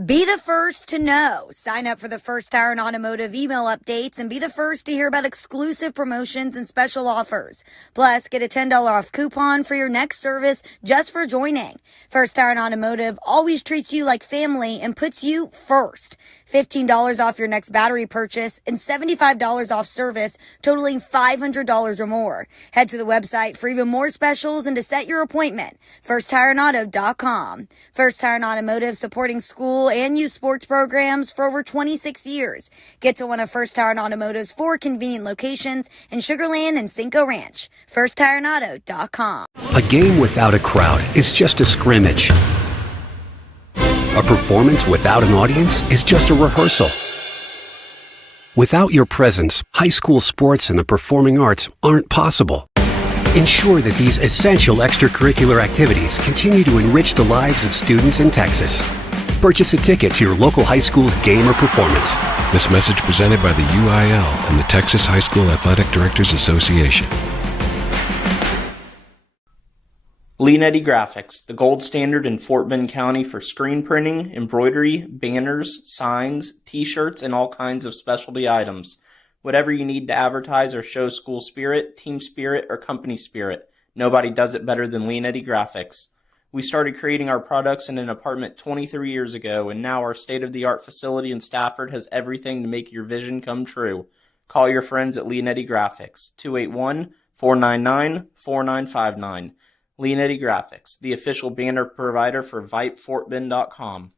Be the first to know. Sign up for the First Tire and Automotive email updates and be the first to hear about exclusive promotions and special offers. Plus, get a $10 off coupon for your next service just for joining. First Tire and Automotive always treats you like family and puts you first. $15 off your next battery purchase and $75 off service totaling $500 or more. Head to the website for even more specials and to set your appointment. FirstTireandAuto.com. First Tire and Automotive supporting school and youth sports programs for over 26 years. Get to one of First Tire and Automotive's 4 convenient locations in Sugar Land and Cinco Ranch. FirstTireandAuto.com. A game without a crowd is just a scrimmage. A performance without an audience is just a rehearsal. Without your presence, high school sports and the performing arts aren't possible. Ensure that these essential extracurricular activities continue to enrich the lives of students in Texas. Purchase a ticket to your local high school's game or performance. This message presented by the UIL and the Texas High School Athletic Directors Association. Leanetti Graphics, the gold standard in Fort Bend County for screen printing, embroidery, banners, signs, t-shirts, and all kinds of specialty items. Whatever you need to advertise or show school spirit, team spirit, or company spirit, nobody does it better than Leanetti Graphics. We started creating our products in an apartment 23 years ago, and now our state-of-the-art facility in Stafford has everything to make your vision come true. Call your friends at Leanetti Graphics, 281-499-4959. Leanetti Graphics, the official banner provider for VypeFortBend.com.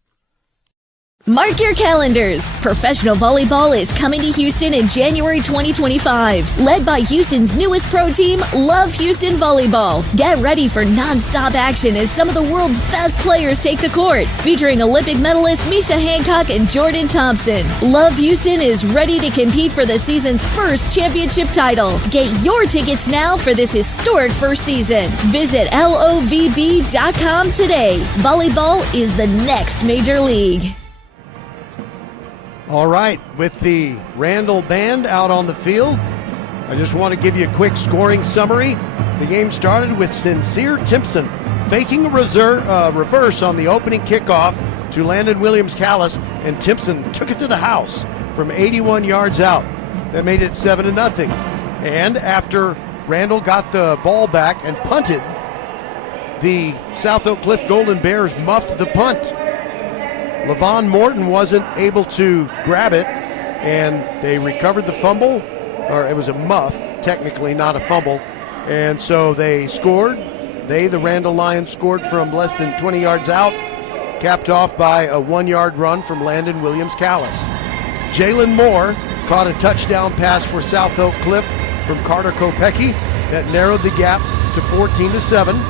Mark your calendars. Professional volleyball is coming to Houston in January 2025. Led by Houston's newest pro team, Love Houston Volleyball. Get ready for non-stop action as some of the world's best players take the court. Featuring Olympic medalist Misha Hancock and Jordan Thompson. Love Houston is ready to compete for the season's first championship title. Get your tickets now for this historic first season. Visit lovb.com today. Volleyball is the next major league. All right, with the Randle band out on the field, I just want to give you a quick scoring summary. The game started with Sincere Timpson faking a reverse on the opening kickoff to Landon Williams-Callis, and Timpson took it to the house from 81 yards out. That made it 7-0. And after Randle got the ball back and punted, the South Oak Cliff Golden Bears muffed the punt. Levon Morton wasn't able to grab it, and they recovered the fumble, or it was a muff, technically not a fumble, and so they scored. The Randall Lions, scored from less than 20 yards out, capped off by a 1-yard run from Landon Williams-Callis. Jalen Moore caught a touchdown pass for South Oak Cliff from Carter Kopecki that narrowed the gap to 14-7.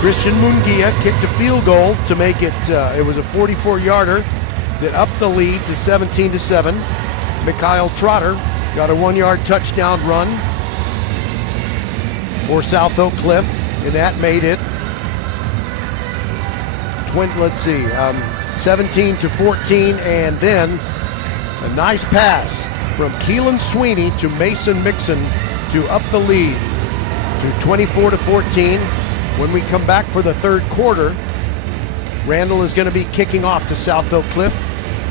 Christian Mungia kicked a field goal to make it, it was a 44-yarder that upped the lead to 17-7. Mikhail Trotter got a 1-yard touchdown run for South Oak Cliff, and that made it 17-14, and then a nice pass from Keelan Sweeney to Mason Mixon to up the lead to 24-14. When we come back for the third quarter, Randall is going to be kicking off to South Oak Cliff.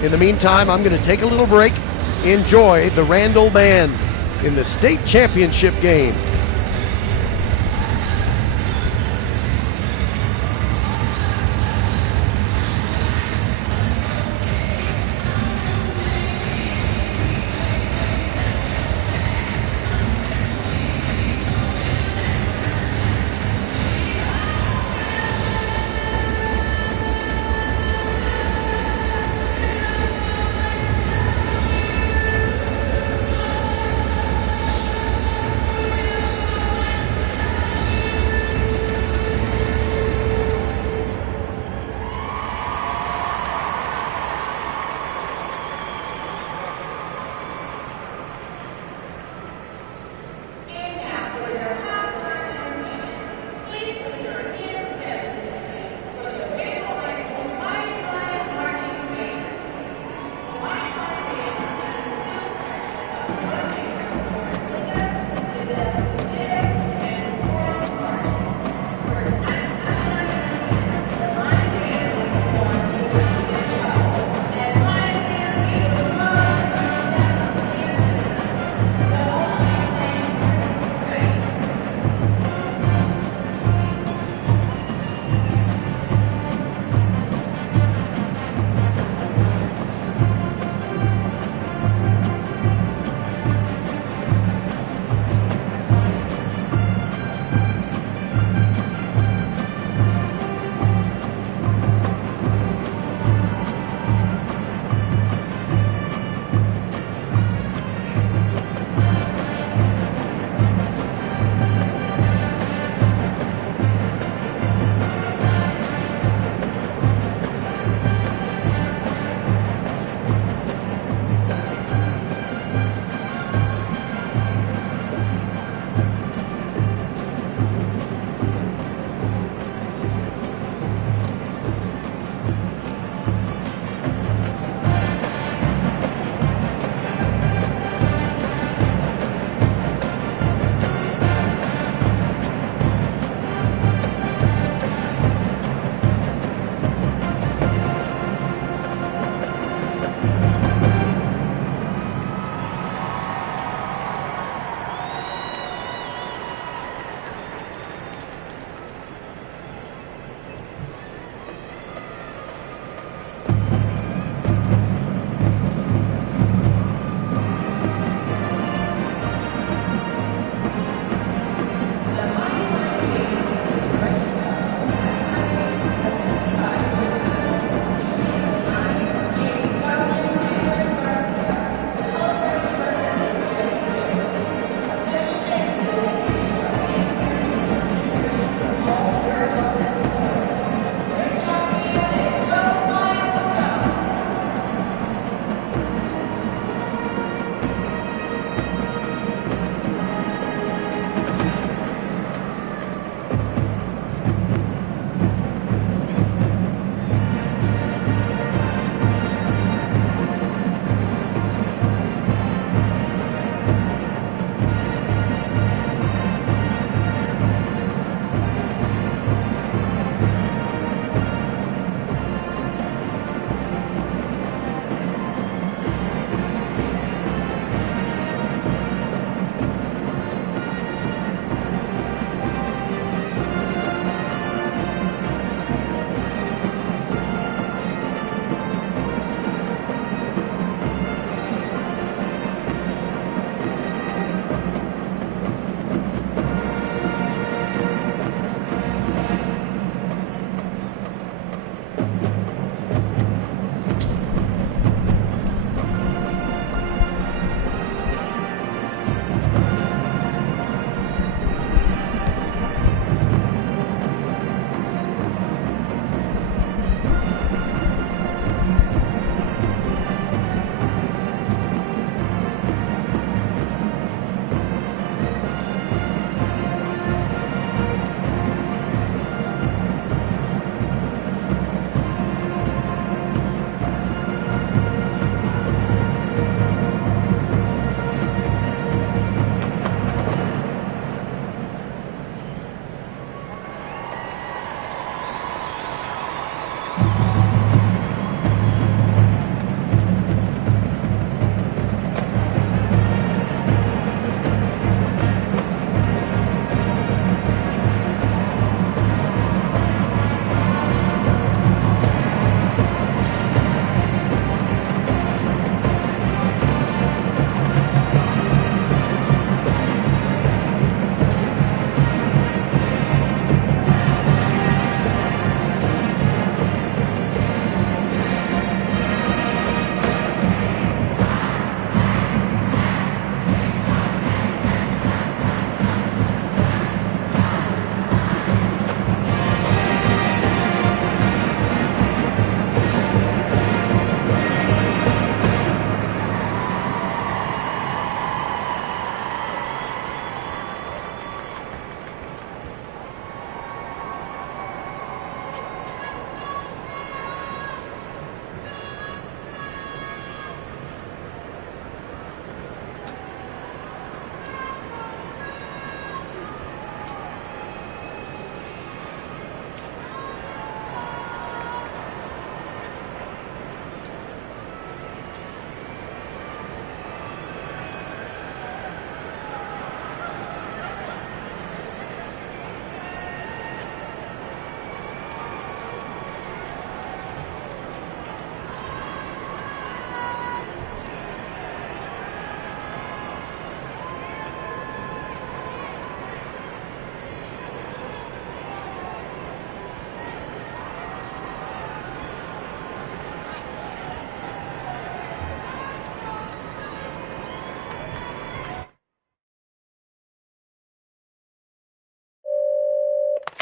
In the meantime, I'm going to take a little break. Enjoy the Randall Band in the state championship game.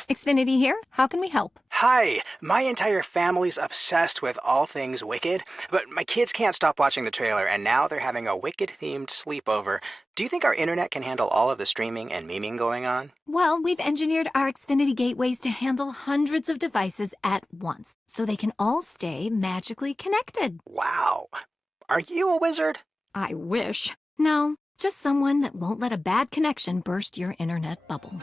Xfinity here. How can we help? Hi, my entire family's obsessed with all things Wicked, but my kids can't stop watching the trailer, and now they're having a Wicked-themed sleepover. Do you think our internet can handle all of the streaming and memeing going on? Well, we've engineered our Xfinity gateways to handle hundreds of devices at once, so they can all stay magically connected. Wow. Are you a wizard? I wish. No, just someone that won't let a bad connection burst your internet bubble.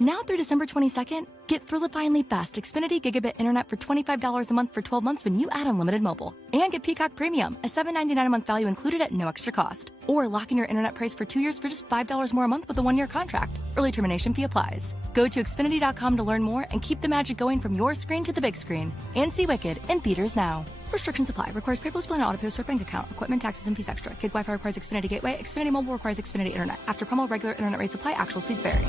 Now through December 22nd, get thrill-defyingly fast Xfinity Gigabit Internet for $25 a month for 12 months when you add unlimited mobile. And get Peacock Premium, a $7.99 a month value included at no extra cost. Or lock in your internet price for 2 years for just $5 more a month with a 1-year contract. Early termination fee applies. Go to Xfinity.com to learn more and keep the magic going from your screen to the big screen. And see Wicked in theaters now. Restrictions apply. Requires PayPal display and auto-pay with bank account. Equipment, taxes, and fees extra. Gig Wi-Fi requires Xfinity Gateway. Xfinity Mobile requires Xfinity Internet. After promo, regular internet rates apply. Actual speeds vary.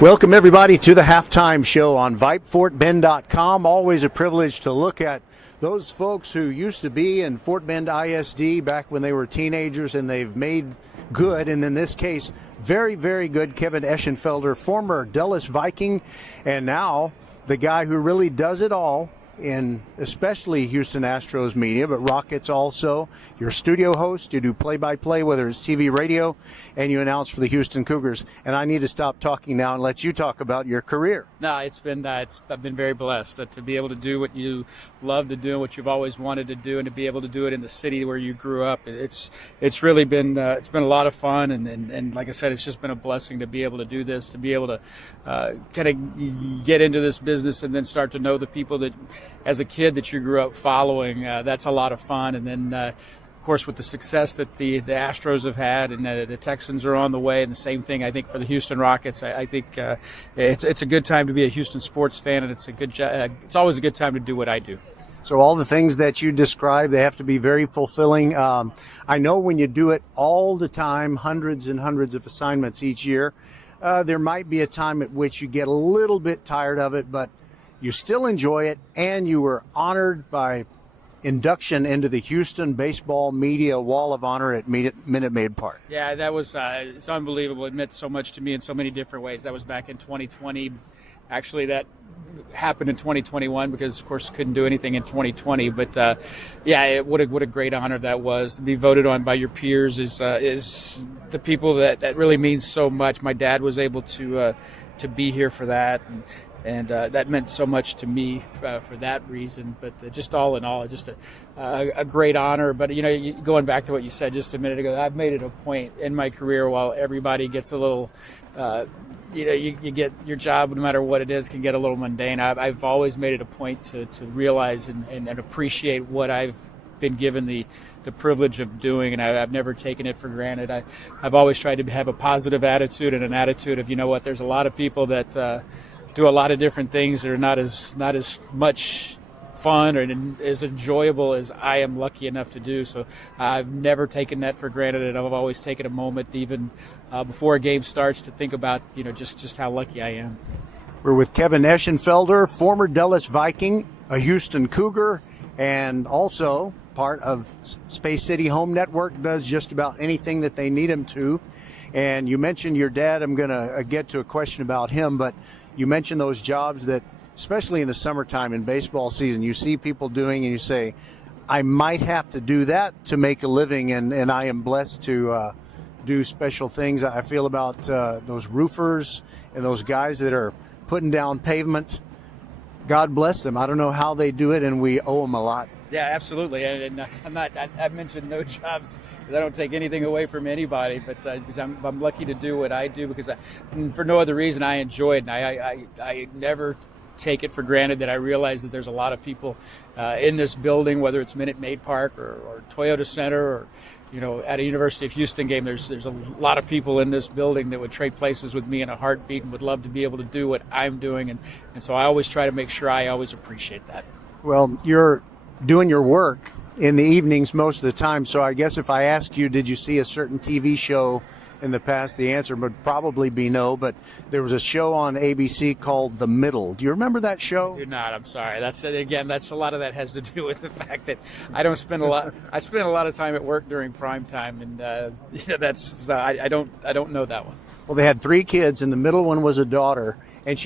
Welcome, everybody, to the halftime show on VypeFortBend.com. Always a privilege to look at those folks who used to be in Fort Bend ISD back when they were teenagers, and they've made good, and in this case, very, very good. Kevin Eschenfelder, former Dulles Viking, and now the guy who really does it all in especially Houston Astros media, but Rockets also. You're a studio host, you do play-by-play, whether it's TV, radio, and you announce for the Houston Cougars. And I need to stop talking now and let you talk about your career. No, I've been very blessed to be able to do what you love to do and what you've always wanted to do, and to be able to do it in the city where you grew up. It's really been it's been a lot of fun, and like I said, it's just been a blessing to be able to do this, to be able to kind of get into this business and then start to know the people that, as a kid, that you grew up following. That's a lot of fun. And then, of course, with the success that the Astros have had, and the Texans are on the way, and the same thing, I think, for the Houston Rockets. I think it's a good time to be a Houston sports fan, and it's always a good time to do what I do. So all the things that you described, they have to be very fulfilling. I know when you do it all the time, hundreds and hundreds of assignments each year, there might be a time at which you get a little bit tired of it, but you still enjoy it, and you were honored by induction into the Houston Baseball Media Wall of Honor at Minute Maid Park. Yeah, that was it's unbelievable. It meant so much to me in so many different ways. That was back in 2020. Actually, that happened in 2021 because, of course, couldn't do anything in 2020. But what a great honor that was to be voted on by your peers. Is the people that really means so much. My dad was able to be here for that. And that meant so much to me for that reason. But just all in all, just a great honor. But, going back to what you said just a minute ago, I've made it a point in my career, while everybody gets a little, you get your job, no matter what it is, can get a little mundane. I've always made it a point to realize and appreciate what I've been given the privilege of doing, and I've never taken it for granted. I've always tried to have a positive attitude, and an attitude of, there's a lot of people that do a lot of different things that are not as much fun or as enjoyable as I am lucky enough to do. So I've never taken that for granted, and I've always taken a moment, even before a game starts, to think about just how lucky I am. We're with Kevin Eschenfelder, former Dulles Viking, a Houston Cougar, and also part of Space City Home Network, does just about anything that they need him to. And you mentioned your dad. I'm going to get to a question about him, but you mentioned those jobs that, especially in the summertime in baseball season, you see people doing, and you say, I might have to do that to make a living, and I am blessed to do special things. I feel about those roofers and those guys that are putting down pavement. God bless them. I don't know how they do it, and we owe them a lot. Yeah, absolutely. And I've mentioned no jobs, because I don't take anything away from anybody, but I'm lucky to do what I do, because for no other reason, I enjoy it. And I never take it for granted that I realize that there's a lot of people in this building, whether it's Minute Maid Park or Toyota Center, or at a University of Houston game. There's a lot of people in this building that would trade places with me in a heartbeat, and would love to be able to do what I'm doing, and so I always try to make sure I always appreciate that. Well, you're doing your work in the evenings most of the time, so I guess if I ask you, did you see a certain TV show in the past, the answer would probably be no, but there was a show on ABC called The Middle. Do you remember that show? I do not. I'm sorry. That's a lot of that has to do with the fact that I spend a lot of time at work during prime time, and I don't know that one. Well, they had 3 kids, and the middle one was a daughter, and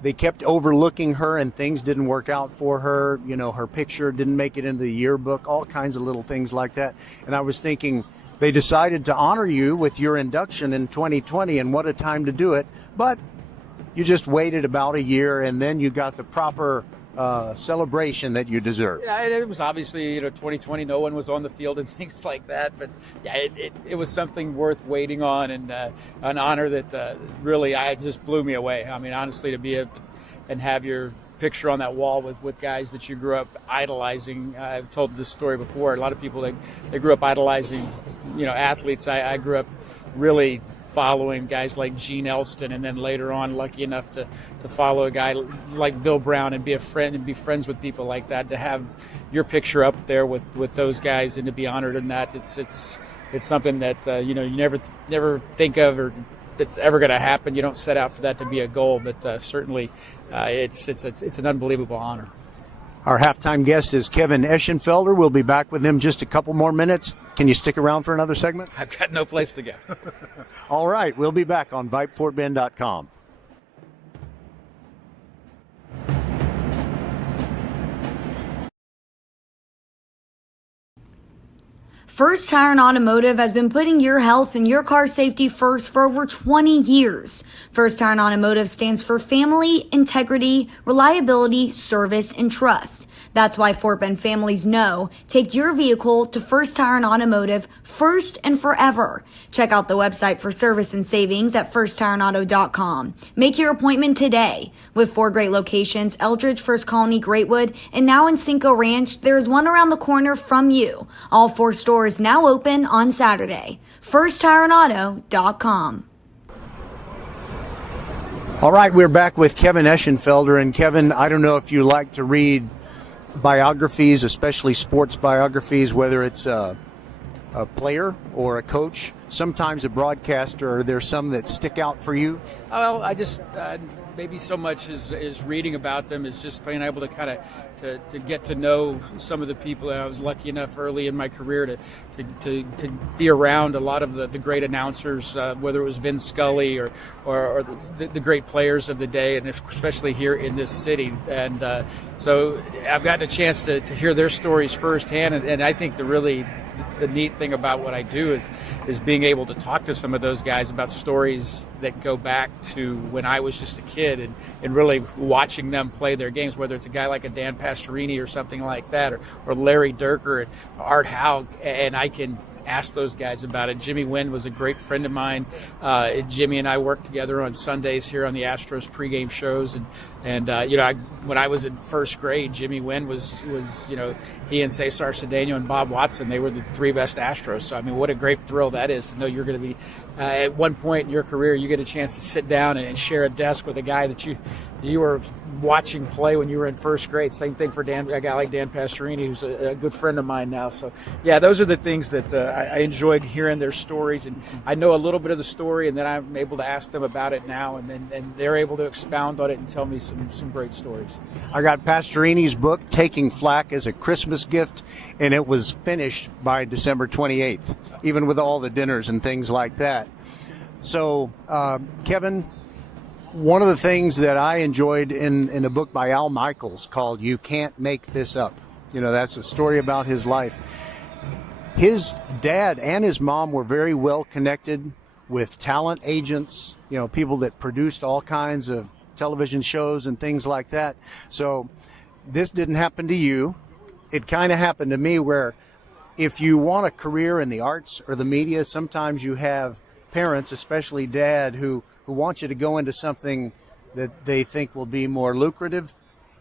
they kept overlooking her, and things didn't work out for her. You know, her picture didn't make it into the yearbook, all kinds of little things like that. And I was thinking, they decided to honor you with your induction in 2020, and what a time to do it. But you just waited about a year, and then you got the proper celebration that you deserve. Yeah, it was obviously 2020. No one was on the field and things like that. But yeah, it was something worth waiting on, and an honor that really just blew me away. I mean, honestly, to be and have your picture on that wall with guys that you grew up idolizing. I've told this story before. A lot of people they grew up idolizing, athletes. I grew up really following guys like Gene Elston, and then later on lucky enough to follow a guy like Bill Brown and be a friend and be friends with people like that. To have your picture up there with those guys and to be honored in that, it's something that you never think of or that's ever going to happen. You don't set out for that to be a goal, but certainly it's an unbelievable honor. Our halftime guest is Kevin Eschenfelder. We'll be back with him just a couple more minutes. Can you stick around for another segment? I've got no place to go. All right, we'll be back on VypeFortBend.com. First Tire and Automotive has been putting your health and your car safety first for over 20 years. First Tire and Automotive stands for family, integrity, reliability, service, and trust. That's why Fort Bend families know take your vehicle to First Tire and Automotive first and forever. Check out the website for service and savings at firsttireandauto.com. Make your appointment today. With 4 great locations, Eldridge, First Colony, Greatwood, and now in Cinco Ranch, there's one around the corner from you. All 4 stores now open on Saturday. FirstTireandAuto.com. All right, we're back with Kevin Eschenfelder. And Kevin, I don't know if you like to read biographies, especially sports biographies, whether it's a player or a coach, sometimes a broadcaster. Are there some that stick out for you? Well, I just maybe so much as reading about them is just being able to kind of to get to know some of the people. I was lucky enough early in my career to be around a lot of the great announcers, whether it was Vin Scully or the great players of the day, and especially here in this city. And so I've gotten a chance to hear their stories firsthand, and I think the neat thing about what I do is being able to talk to some of those guys about stories that go back to when I was just a kid and really watching them play their games, whether it's a guy like a Dan Pastorini or something like that, or Larry Durker and Art Howe, and I can ask those guys about it. Jimmy Wynn was a great friend of mine. Jimmy and I worked together on Sundays here on the Astros pregame shows, and when I was in first grade, Jimmy Wynn was he and Cesar Cedeno and Bob Watson, they were the 3 best Astros. So I mean, what a great thrill that is to know you're going to be at one point in your career, you get a chance to sit down and share a desk with a guy that you were watching play when you were in first grade. Same thing for a guy like Dan Pastorini, who's a good friend of mine now. So yeah, those are the things that I enjoyed hearing their stories, and I know a little bit of the story, and then I'm able to ask them about it now, and they're able to expound on it and tell me some great stories. I got Pastorini's book, Taking Flack, as a Christmas gift, and it was finished by December 28th, even with all the dinners and things like that. So, Kevin, one of the things that I enjoyed in a book by Al Michaels called You Can't Make This Up, that's a story about his life. His dad and his mom were very well connected with talent agents, people that produced all kinds of television shows and things like that. So this didn't happen to you. It kind of happened to me, where if you want a career in the arts or the media, sometimes you have parents, especially dad, who want you to go into something that they think will be more lucrative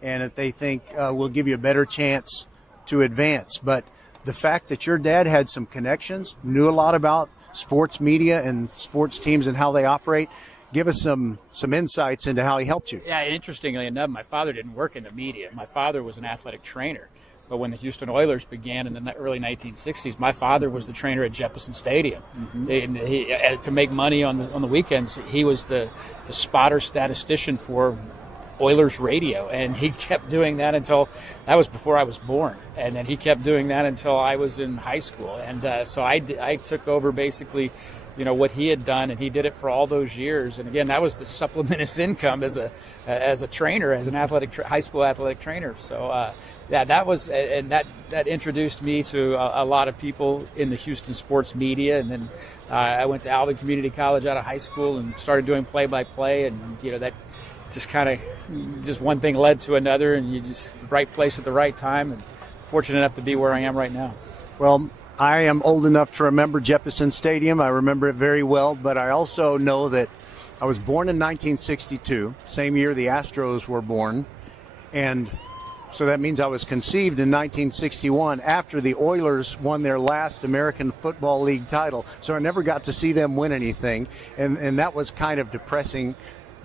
and that they think will give you a better chance to advance. But the fact that your dad had some connections, knew a lot about sports media and sports teams and how they operate, give us some insights into how he helped you. Yeah, interestingly enough, my father didn't work in the media. My father was an athletic trainer. But when the Houston Oilers began in the early 1960s, my father was the trainer at Jefferson Stadium. Mm-hmm. He, to make money on the weekends, he was the spotter statistician for Oilers radio, and he kept doing that until that was before I was born, and then he kept doing that until I was in high school. And so I took over basically what he had done, and he did it for all those years. And again, that was to supplement his income as a trainer, as an high school athletic trainer. So that was, and that introduced me to a lot of people in the Houston sports media. And then I went to Alvin Community College out of high school and started doing play-by-play, and that just kind of just one thing led to another, and you just right place at the right time, and fortunate enough to be where I am right now. Well, I am old enough to remember Jeppesen Stadium. I remember it very well, but I also know that I was born in 1962, same year the Astros were born, and so that means I was conceived in 1961 after the Oilers won their last American Football League title. So I never got to see them win anything, and that was kind of depressing.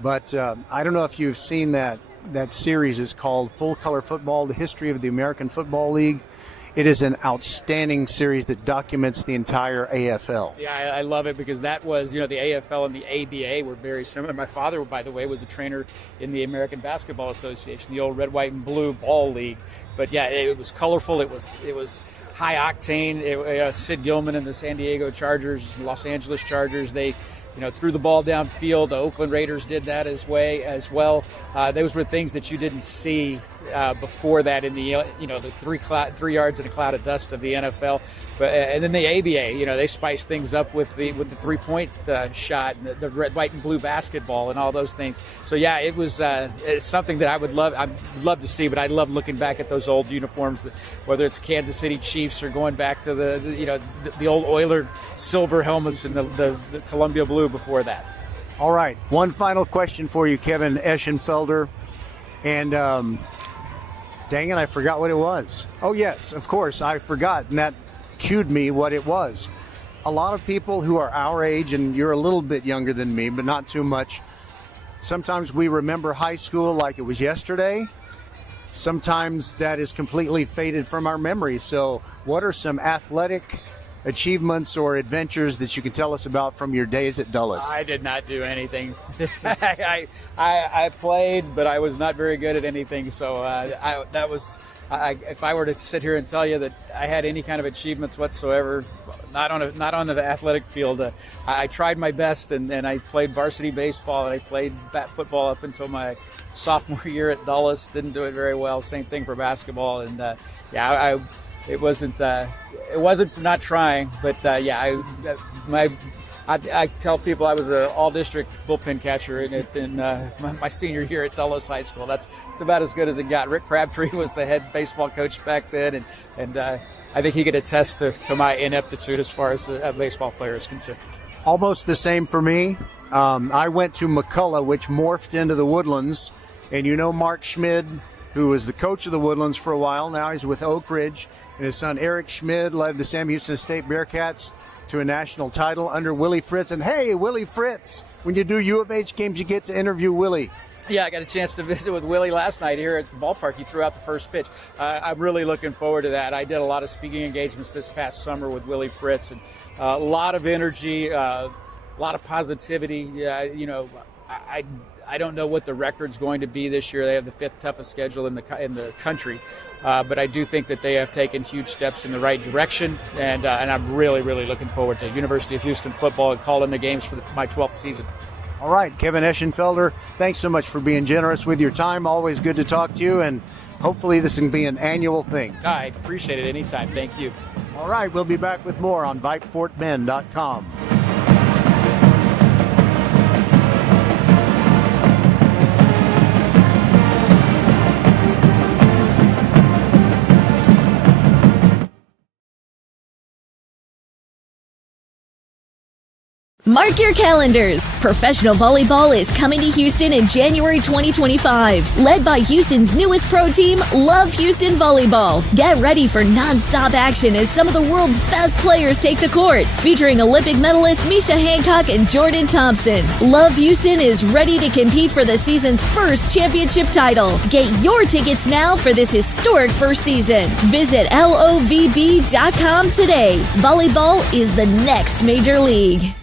But I don't know if you've seen that series. Is called Full Color Football, the history of the American Football League. It is an outstanding series that documents the entire AFL. Yeah, I love it because that was, the AFL and the ABA were very similar. My father, by the way, was a trainer in the American Basketball Association, the old red, white, and blue ball league. But yeah, it was colorful. It was high octane. Sid Gilman and the San Diego Chargers, Los Angeles Chargers, they threw the ball downfield. The Oakland Raiders did that as well. Those were things that you didn't see before that in the the 3 yards in a cloud of dust of the NFL. But and then the ABA, they spiced things up with the 3-point shot and the red, white, and blue basketball and all those things. So yeah, it was it's something that I'd love to see. But I love looking back at those old uniforms, whether it's Kansas City Chiefs or going back to the old Oiler silver helmets and the Columbia blue before that. All right, one final question for you, Kevin Eschenfelder, and dang it, I forgot what it was. Oh yes, of course, I forgot, and that cued me what it was. A lot of people who are our age, and you're a little bit younger than me, but not too much, sometimes we remember high school like it was yesterday. Sometimes that is completely faded from our memory. So what are some athletic achievements or adventures that you can tell us about from your days at Dulles? I did not do anything. I played, but I was not very good at anything. So if I were to sit here and tell you that I had any kind of achievements whatsoever, not on the athletic field. I tried my best, and I played varsity baseball, and I played football up until my sophomore year at Dulles. Didn't do it very well. Same thing for basketball, and it wasn't for not trying, but I tell people I was an all-district bullpen catcher in my senior year at Dulles High School. That's about as good as it got. Rick Crabtree was the head baseball coach back then, and I think he could attest to my ineptitude as far as a baseball player is concerned. Almost the same for me. I went to McCullough, which morphed into the Woodlands, and Mark Schmid, who was the coach of the Woodlands for a while. Now he's with Oak Ridge, and his son Eric Schmid led the Sam Houston State Bearcats to a national title under Willie Fritz. And hey, Willie Fritz, when you do U of H games, you get to interview Willie. Yeah, I got a chance to visit with Willie last night here at the ballpark. He threw out the first pitch. I'm really looking forward to that. I did a lot of speaking engagements this past summer with Willie Fritz, and a lot of energy, a lot of positivity. I don't know what the record's going to be this year. They have the 5th toughest schedule in the country, but I do think that they have taken huge steps in the right direction, and I'm really, really looking forward to University of Houston football and calling the games for my 12th season. All right, Kevin Eschenfelder, thanks so much for being generous with your time. Always good to talk to you, and hopefully this can be an annual thing. I appreciate it anytime. Thank you. All right, we'll be back with more on VypeFortBend.com. Mark your calendars. Professional volleyball is coming to Houston in January 2025. Led by Houston's newest pro team, Love Houston Volleyball. Get ready for non-stop action as some of the world's best players take the court. Featuring Olympic medalists Misha Hancock and Jordan Thompson. Love Houston is ready to compete for the season's first championship title. Get your tickets now for this historic first season. Visit lovb.com today. Volleyball is the next major league.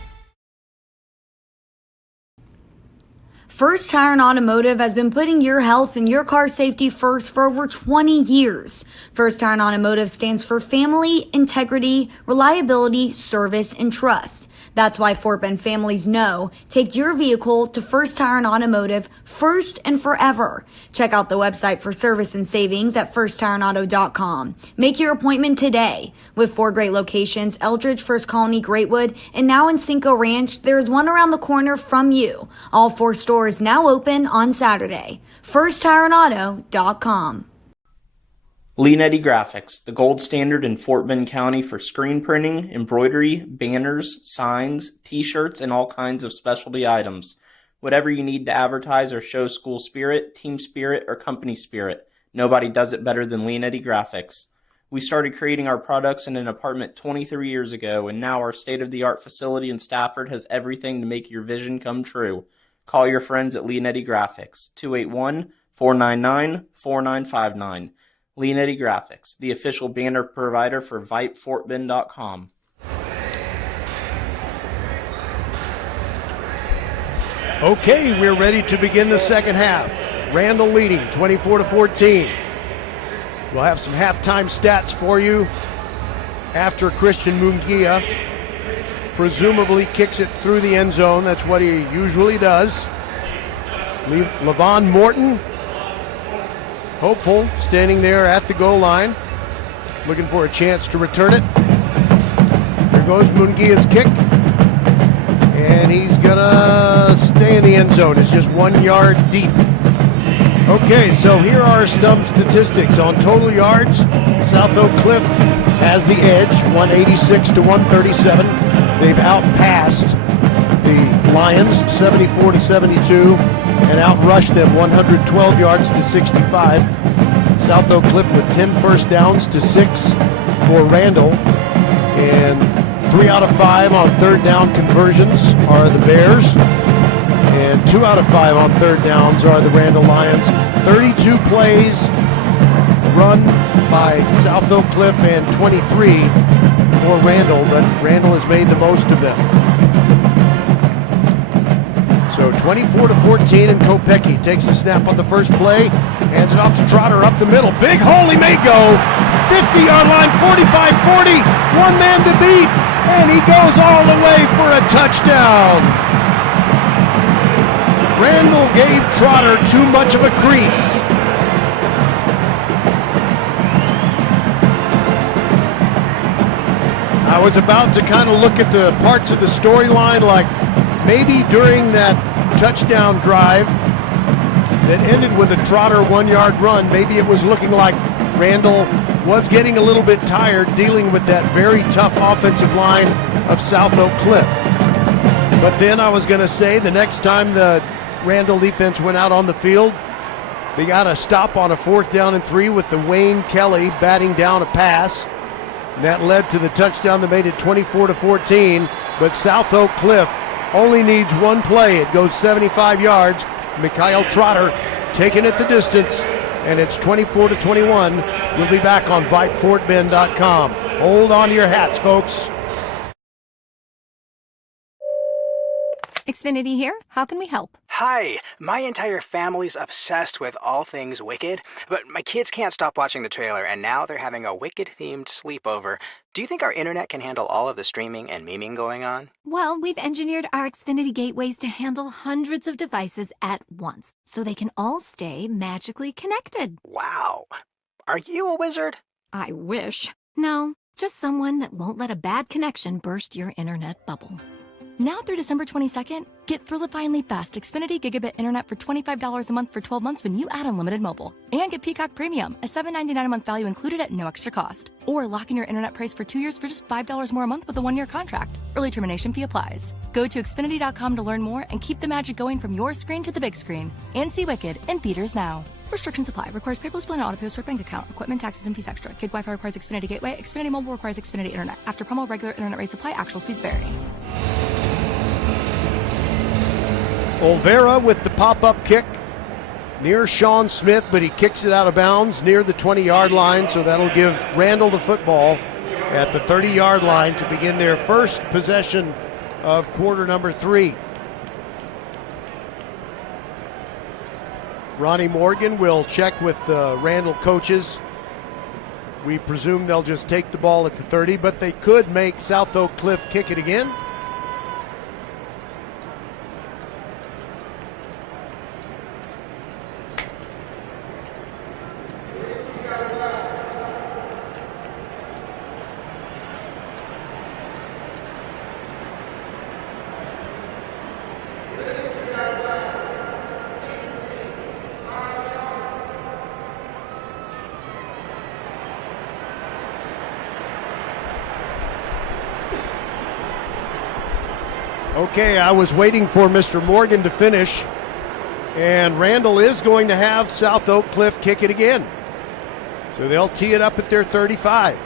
First Tire and Automotive has been putting your health and your car safety first for over 20 years. First Tire and Automotive stands for family, integrity, reliability, service, and trust. That's why Fort Bend families know take your vehicle to First Tire and Automotive first and forever. Check out the website for service and savings at firsttireandauto.com. Make your appointment today. With 4 great locations, Eldridge, First Colony, Greatwood, and now in Cinco Ranch, there is one around the corner from you. All 4 stores now open on Saturday. FirstTireandAuto.com. Leanetti Graphics, the gold standard in Fort Bend County for screen printing, embroidery, banners, signs, t-shirts, and all kinds of specialty items. Whatever you need to advertise or show school spirit, team spirit, or company spirit, nobody does it better than Leanetti Graphics. We started creating our products in an apartment 23 years ago, and now our state-of-the-art facility in Stafford has everything to make your vision come true. Call your friends at Leanetti Graphics, 281-499-4959. Leanetti Graphics, the official banner provider for VypeFortBend.com. Okay, we're ready to begin the second half. Randle leading 24-14. We'll have some halftime stats for you after Christian Munguia presumably kicks it through the end zone. That's what he usually does. Levon Morton, hopeful, standing there at the goal line, looking for a chance to return it. Here goes Munguia's kick, and he's gonna stay in the end zone. It's just 1 yard deep. Okay, so here are some statistics on total yards. South Oak Cliff has the edge, 186 to 137. They've outpassed the Lions 74 to 72 and outrushed them 112 yards to 65. South Oak Cliff with 10 first downs to 6 for Randle, and 3 out of 5 on third down conversions are the Bears, and 2 out of 5 on third downs are the Randle Lions. 32 plays run by South Oak Cliff and 23 for Randle, but Randle has made the most of them. So 24-14, and Kopecky takes the snap on the first play, hands it off to Trotter up the middle. Big hole, he may go. 50-yard line, 45-40, one man to beat, and he goes all the way for a touchdown. Randle gave Trotter too much of a crease. I was about to kind of look at the parts of the storyline, like maybe during that touchdown drive that ended with a Trotter 1 yard run, maybe it was looking like Randle was getting a little bit tired dealing with that very tough offensive line of South Oak Cliff. But then I was going to say the next time the Randle defense went out on the field, they got a stop on a 4th down and 3 with the Wayne Kelly batting down a pass. And that led to the touchdown that made it 24-14. But South Oak Cliff only needs one play. It goes 75 yards. Mikhail Trotter taking it the distance, and it's 24-21. We'll be back on VypeFortBend.com. Hold on to your hats, folks. Xfinity here. How can we help? Hi, my entire family's obsessed with all things Wicked, but my kids can't stop watching the trailer, and now they're having a Wicked-themed sleepover. Do you think our internet can handle all of the streaming and memeing going on? Well, we've engineered our Xfinity gateways to handle hundreds of devices at once, so they can all stay magically connected. Wow. Are you a wizard? I wish. No, just someone that won't let a bad connection burst your internet bubble. Now through December 22nd, get thrillifyingly fast Xfinity Gigabit Internet for $25 a month for 12 months when you add unlimited mobile. And get Peacock Premium, a $7.99 a month value included at no extra cost. Or lock in your internet price for 2 years for just $5 more a month with a 1-year contract. Early termination fee applies. Go to Xfinity.com to learn more and keep the magic going from your screen to the big screen. And see Wicked in theaters now. Restrictions apply. Requires PayPal, Split, and auto pay bank account. Equipment, taxes, and fees extra. Gig Wi-Fi requires Xfinity Gateway. Xfinity Mobile requires Xfinity Internet. After promo, regular internet rates apply. Actual speeds vary. Olvera with the pop-up kick near Sean Smith, but he kicks it out of bounds near the 20-yard line, so that'll give Randle the football at the 30-yard line to begin their first possession of quarter number 3. Ronnie Morgan will check with the Randle coaches. We presume they'll just take the ball at the 30, but they could make South Oak Cliff kick it again. Okay, I was waiting for Mr. Morgan to finish, and Randle is going to have South Oak Cliff kick it again. So they'll tee it up at their 35.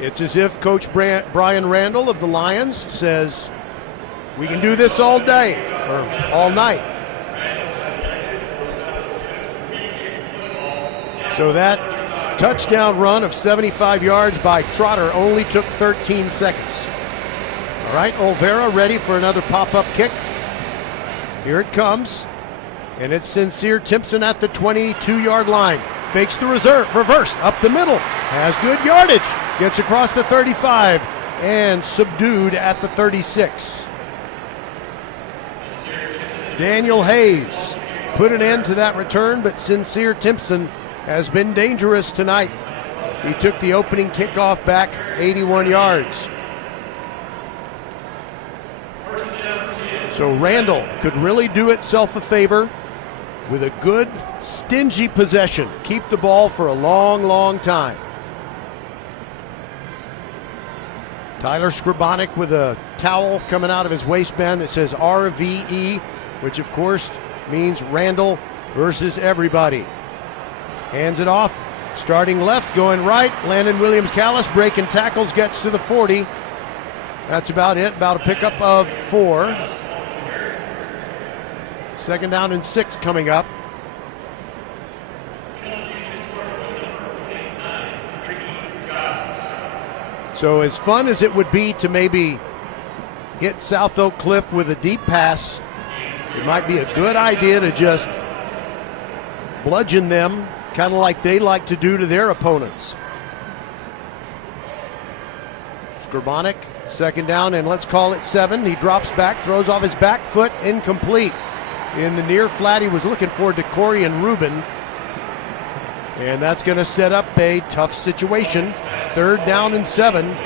It's as if Coach Brian Randall of the Lions says, we can do this all day, or all night. So that touchdown run of 75 yards by Trotter only took 13 seconds. All right, Olvera ready for another pop-up kick. Here it comes, and it's Sincere Timpson at the 22-yard line. Fakes the reverse, up the middle, has good yardage, gets across the 35, and subdued at the 36. Daniel Hayes put an end to that return, but Sincere Timpson has been dangerous tonight. He took the opening kickoff back 81 yards. So Randle could really do itself a favor with a good, stingy possession. Keep the ball for a long, long time. Tyler Scribonic with a towel coming out of his waistband that says RVE, which of course means Randle versus everybody. Hands it off, starting left, going right. Landon Williams-Callis breaking tackles, gets to the 40. That's about it, about a pickup of 4. Second down and 6 coming up. So as fun as it would be to maybe hit South Oak Cliff with a deep pass, it might be a good idea to just bludgeon them, kind of like they like to do to their opponents. Scribonic, second down, and let's call it 7. He drops back, throws off his back foot, incomplete. In the near flat, he was looking for DeCorian Rubin. And that's going to set up a tough situation. Third down and 7.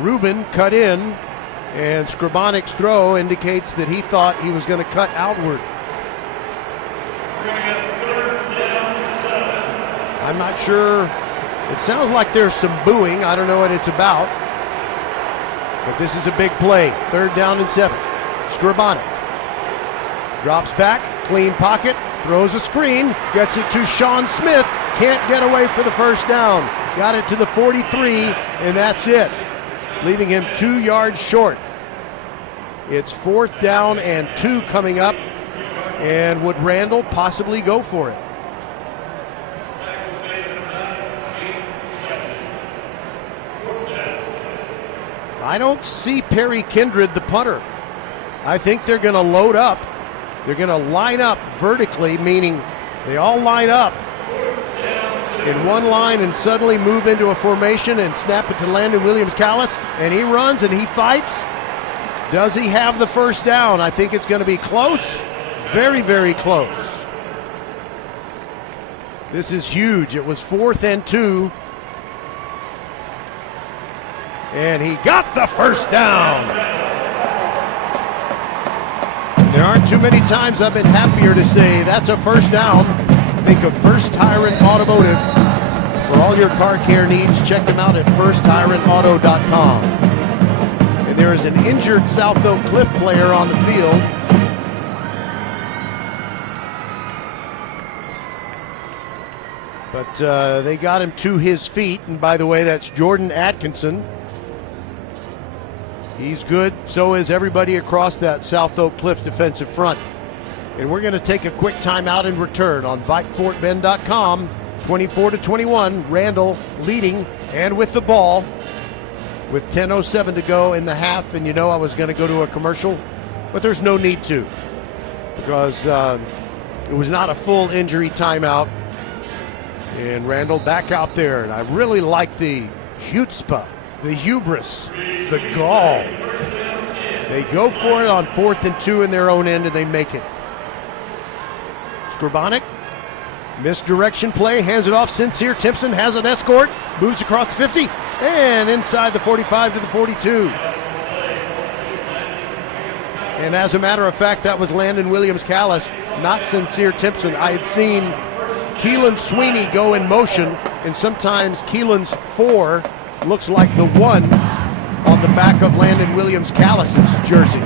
Rubin cut in, and Scribonic's throw indicates that he thought he was going to cut outward. I'm not sure. It sounds like there's some booing. I don't know what it's about. But this is a big play. Third down and 7. Scribonic drops back, clean pocket, throws a screen, gets it to Sean Smith. Can't get away for the first down. Got it to the 43, and that's it. Leaving him 2 yards short. It's 4th down and 2 coming up. And would Randle possibly go for it? I don't see Perry Kindred, the punter. I think they're going to load up. They're going to line up vertically, meaning they all line up in one line and suddenly move into a formation and snap it to Landon Williams-Callis, and he runs and he fights. Does he have the first down? I think it's going to be close. Very, very close. This is huge. It was 4th and 2. And he got the first down. There aren't too many times I've been happier to say that's a first down. Think of First Tyrant Automotive. For all your car care needs, check them out at firsttyrantauto.com. And there is an injured South Oak Cliff player on the field. But they got him to his feet. And by the way, that's Jordan Atkinson. He's good. So is everybody across that South Oak Cliff defensive front. And we're going to take a quick timeout and return on VypeFortBend.com. 24-21, Randle leading and with the ball. with 10:07 to go in the half, and I was going to go to a commercial, but there's no need to, because it was not a full injury timeout. And Randle back out there, and I really like the chutzpah, the hubris, the gall. They go for it on 4th and 2 in their own end, and they make it. Skrbonek, misdirection play, hands it off. Sincere Timpson has an escort, moves across the 50, and inside the 45 to the 42. And as a matter of fact, that was Landon Williams-Callis, not Sincere Timpson. I had seen Keelan Sweeney go in motion, and sometimes Keelan's 4 looks like the 1 on the back of Landon Williams-Callis's jersey.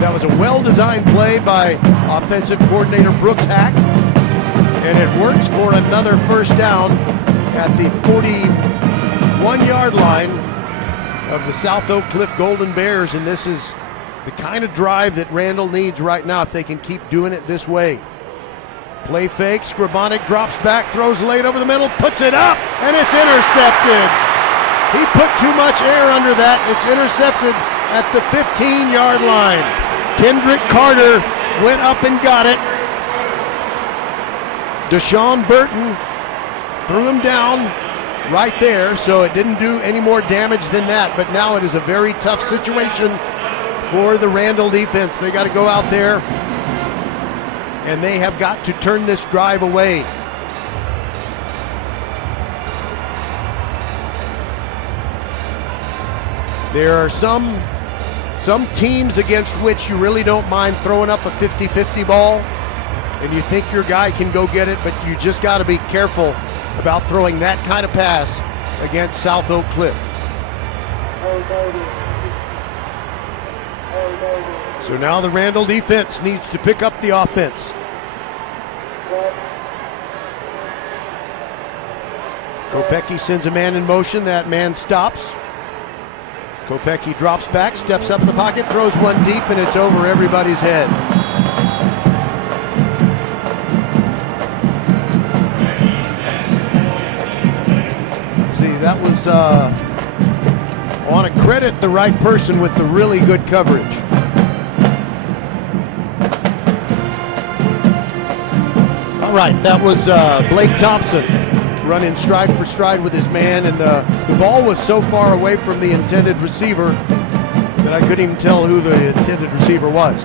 That was a well-designed play by offensive coordinator Brooks Hack, and it works for another first down at the 41-yard line of the South Oak Cliff Golden Bears, and this is the kind of drive that Randle needs right now if they can keep doing it this way. Play fake, Skrbonek drops back, throws late over the middle, puts it up, and it's intercepted. He put too much air under that. It's intercepted at the 15-yard line. Kendrick Carter went up and got it. Deshaun Burton threw him down right there, so it didn't do any more damage than that. But now it is a very tough situation for the Randle defense. They got to go out there, and they have got to turn this drive away. There are some teams against which you really don't mind throwing up a 50-50 ball, and you think your guy can go get it, but you just got to be careful about throwing that kind of pass against South Oak Cliff. So now the Randle defense needs to pick up the offense. Kopecky sends a man in motion. That man stops. Kopecky drops back, steps up in the pocket, throws one deep, and it's over everybody's head. See, that was, I want to credit the right person with the really good coverage. All right, that was Blake Thompson running stride for stride with his man, and the ball was so far away from the intended receiver that I couldn't even tell who the intended receiver was.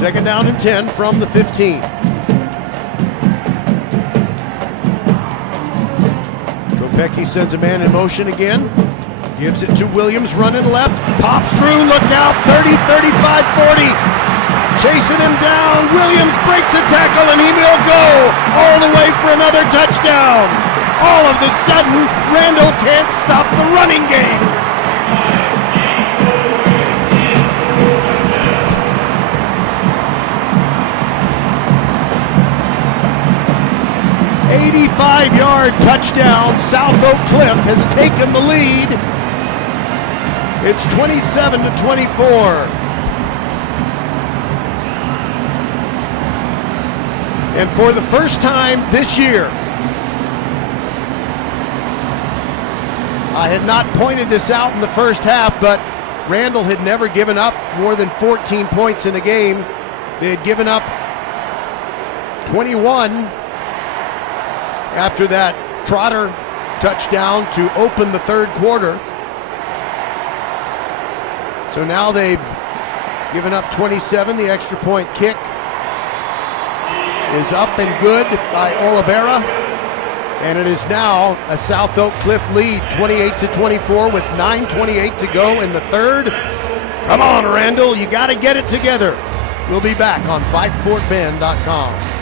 2nd down and 10 from the 15. Kopecky sends a man in motion again, gives it to Williams, running left, pops through, look out, 30, 35, 40. Chasing him down, Williams breaks a tackle, and he will go all the way for another touchdown. All of a sudden, Randle can't stop the running game. "85-yard touchdown. South Oak Cliff has taken the lead. It's 27-24. And for the first time this year, I had not pointed this out in the first half, but Randle had never given up more than 14 points in the game. They had given up 21 after that Trotter touchdown to open the third quarter. So now they've given up 27. The extra point kick is up and good by Oliveira, and it is now a South Oak Cliff lead, 28-24 with 9:28 to go in the third. Come on, Randle, you got to get it together. We'll be back on VypeFortBend.com.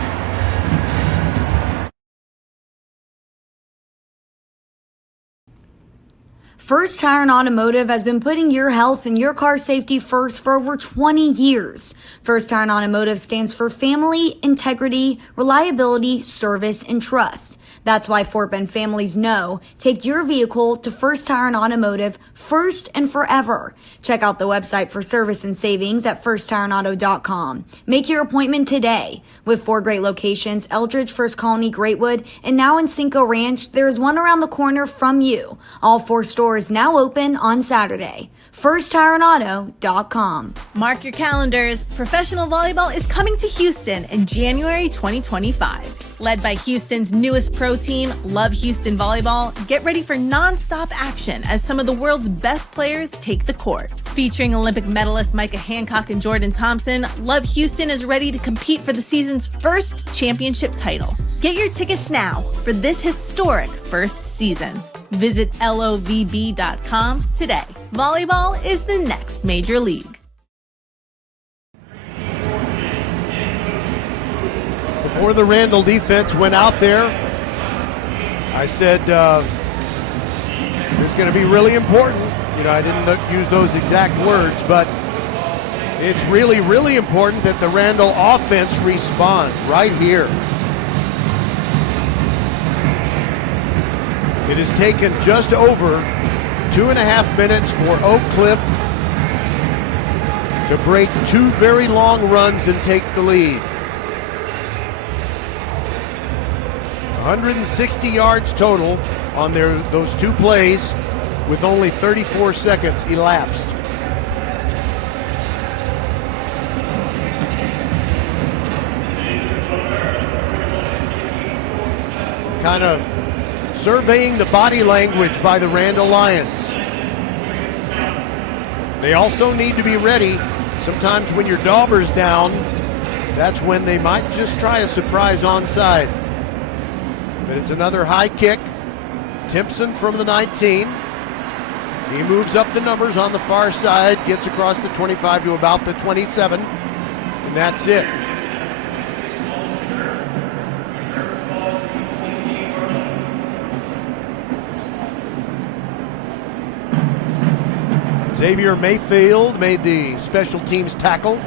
First Tire and Automotive has been putting your health and your car safety first for over 20 years. First Tire and Automotive stands for family, integrity, reliability, service, and trust. That's why Fort Bend families know take your vehicle to First Tire and Automotive first and forever. Check out the website for service and savings at firsttireandauto.com. Make your appointment today. With 4 great locations, Eldridge, First Colony, Greatwood, and now in Cinco Ranch, there is one around the corner from you. All 4 stores Doors now open on Saturday. FirstTireandAuto.com. Mark your calendars. Professional volleyball is coming to Houston in January 2025. Led by Houston's newest pro team, Love Houston Volleyball, get ready for non-stop action as some of the world's best players take the court. Featuring Olympic medalists Micah Hancock and Jordan Thompson, Love Houston is ready to compete for the season's first championship title. Get your tickets now for this historic first season. Visit lovb.com today. Volleyball is the next major league. Before the Randle defense went out there, I said it's going to be really important. I didn't use those exact words, but it's really, really important that the Randle offense respond right here. It has taken just over 2.5 minutes for Oak Cliff to break two very long runs and take the lead. 160 yards total on those two plays with only 34 seconds elapsed. Kind of surveying the body language by the Randle Lions. They also need to be ready. Sometimes when your dauber's down, that's when they might just try a surprise onside. But it's another high kick. Timpson from the 19. He moves up the numbers on the far side, gets across the 25 to about the 27, and that's it. Xavier Mayfield made the special teams tackle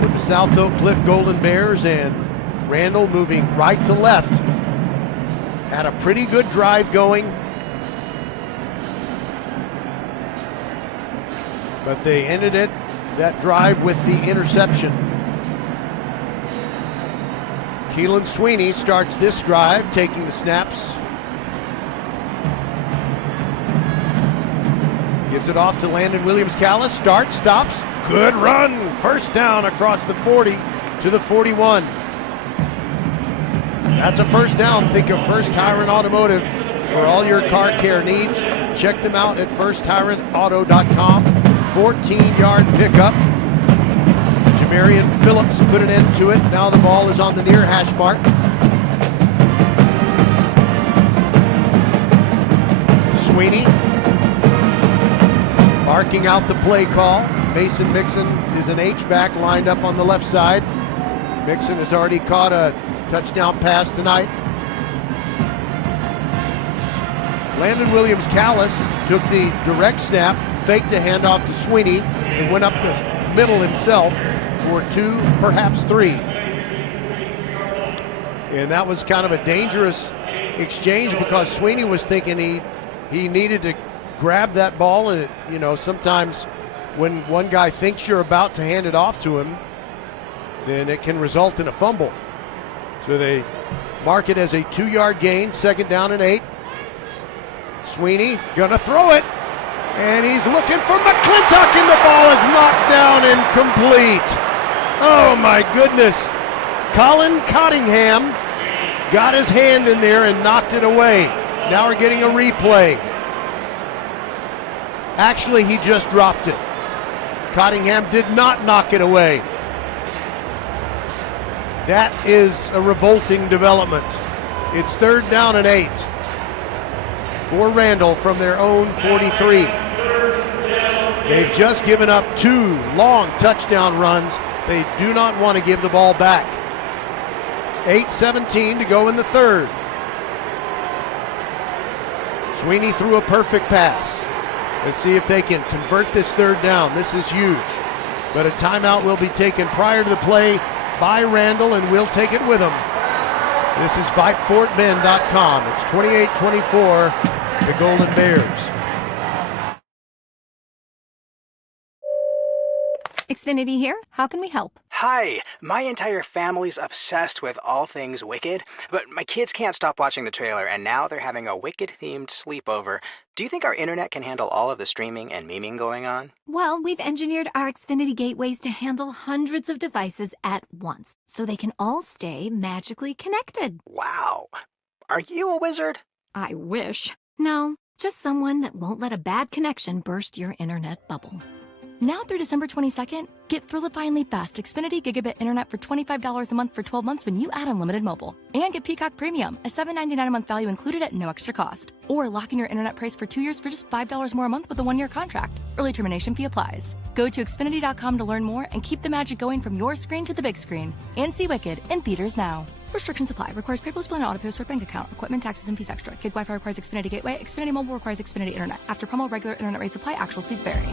for the South Oak Cliff Golden Bears, and Randle moving right to left. Had a pretty good drive going, but they ended that drive with the interception. Keelan Sweeney starts this drive, taking the snaps. Gives it off to Landon Williams-Callis. Starts, stops. Good run. First down across the 40 to the 41. That's a first down. Think of First Tire and Automotive for all your car care needs. Check them out at firsttireandauto.com. 14-yard pickup. Jamarian Phillips put an end to it. Now the ball is on the near hash mark. Sweeney barking out the play call. Mason Mixon is an H-back lined up on the left side. Mixon has already caught a touchdown pass tonight. Landon Williams-Callis took the direct snap, faked a handoff to Sweeney, and went up the middle himself for 2, perhaps 3. And that was kind of a dangerous exchange because Sweeney was thinking he needed to grab that ball, and sometimes when one guy thinks you're about to hand it off to him, then it can result in a fumble. So they mark it as a 2-yard gain, 2nd down and 8. Sweeney gonna throw it, and he's looking for McClintock, and the ball is knocked down and complete. Oh my goodness. Colin Cottingham got his hand in there and knocked it away. Now we're getting a replay. Actually, he just dropped it. Cottingham did not knock it away. That is a revolting development. It's 3rd down and 8 for Randle from their own 43. They've just given up 2 long touchdown runs. They do not want to give the ball back. 8:17 to go in the 3rd. Sweeney threw a perfect pass. Let's see if they can convert this 3rd down. This is huge. But a timeout will be taken prior to the play by Randle, and we'll take it with them. This is VypeFortBend.com. It's 28-24, the Golden Bears. Xfinity here. How can we help? Hi, my entire family's obsessed with all things Wicked, but my kids can't stop watching the trailer, and now they're having a Wicked-themed sleepover. Do you think our internet can handle all of the streaming and memeing going on? Well, we've engineered our Xfinity gateways to handle hundreds of devices at once, so they can all stay magically connected. Wow. Are you a wizard? I wish. No, just someone that won't let a bad connection burst your internet bubble. Now through December 22nd, get thrillifyingly fast Xfinity Gigabit Internet for $25 a month for 12 months when you add unlimited mobile. And get Peacock Premium, a $7.99 a month value included at no extra cost. Or lock in your internet price for 2 years for just $5 more a month with a 1-year contract. Early termination fee applies. Go to Xfinity.com to learn more and keep the magic going from your screen to the big screen. And see Wicked in theaters now. Restrictions apply. Requires PayPal Display and auto-pay with bank account. Equipment, taxes, and fees extra. Gig Wi-Fi requires Xfinity Gateway. Xfinity Mobile requires Xfinity Internet. After promo, regular internet rates apply. Actual speeds vary.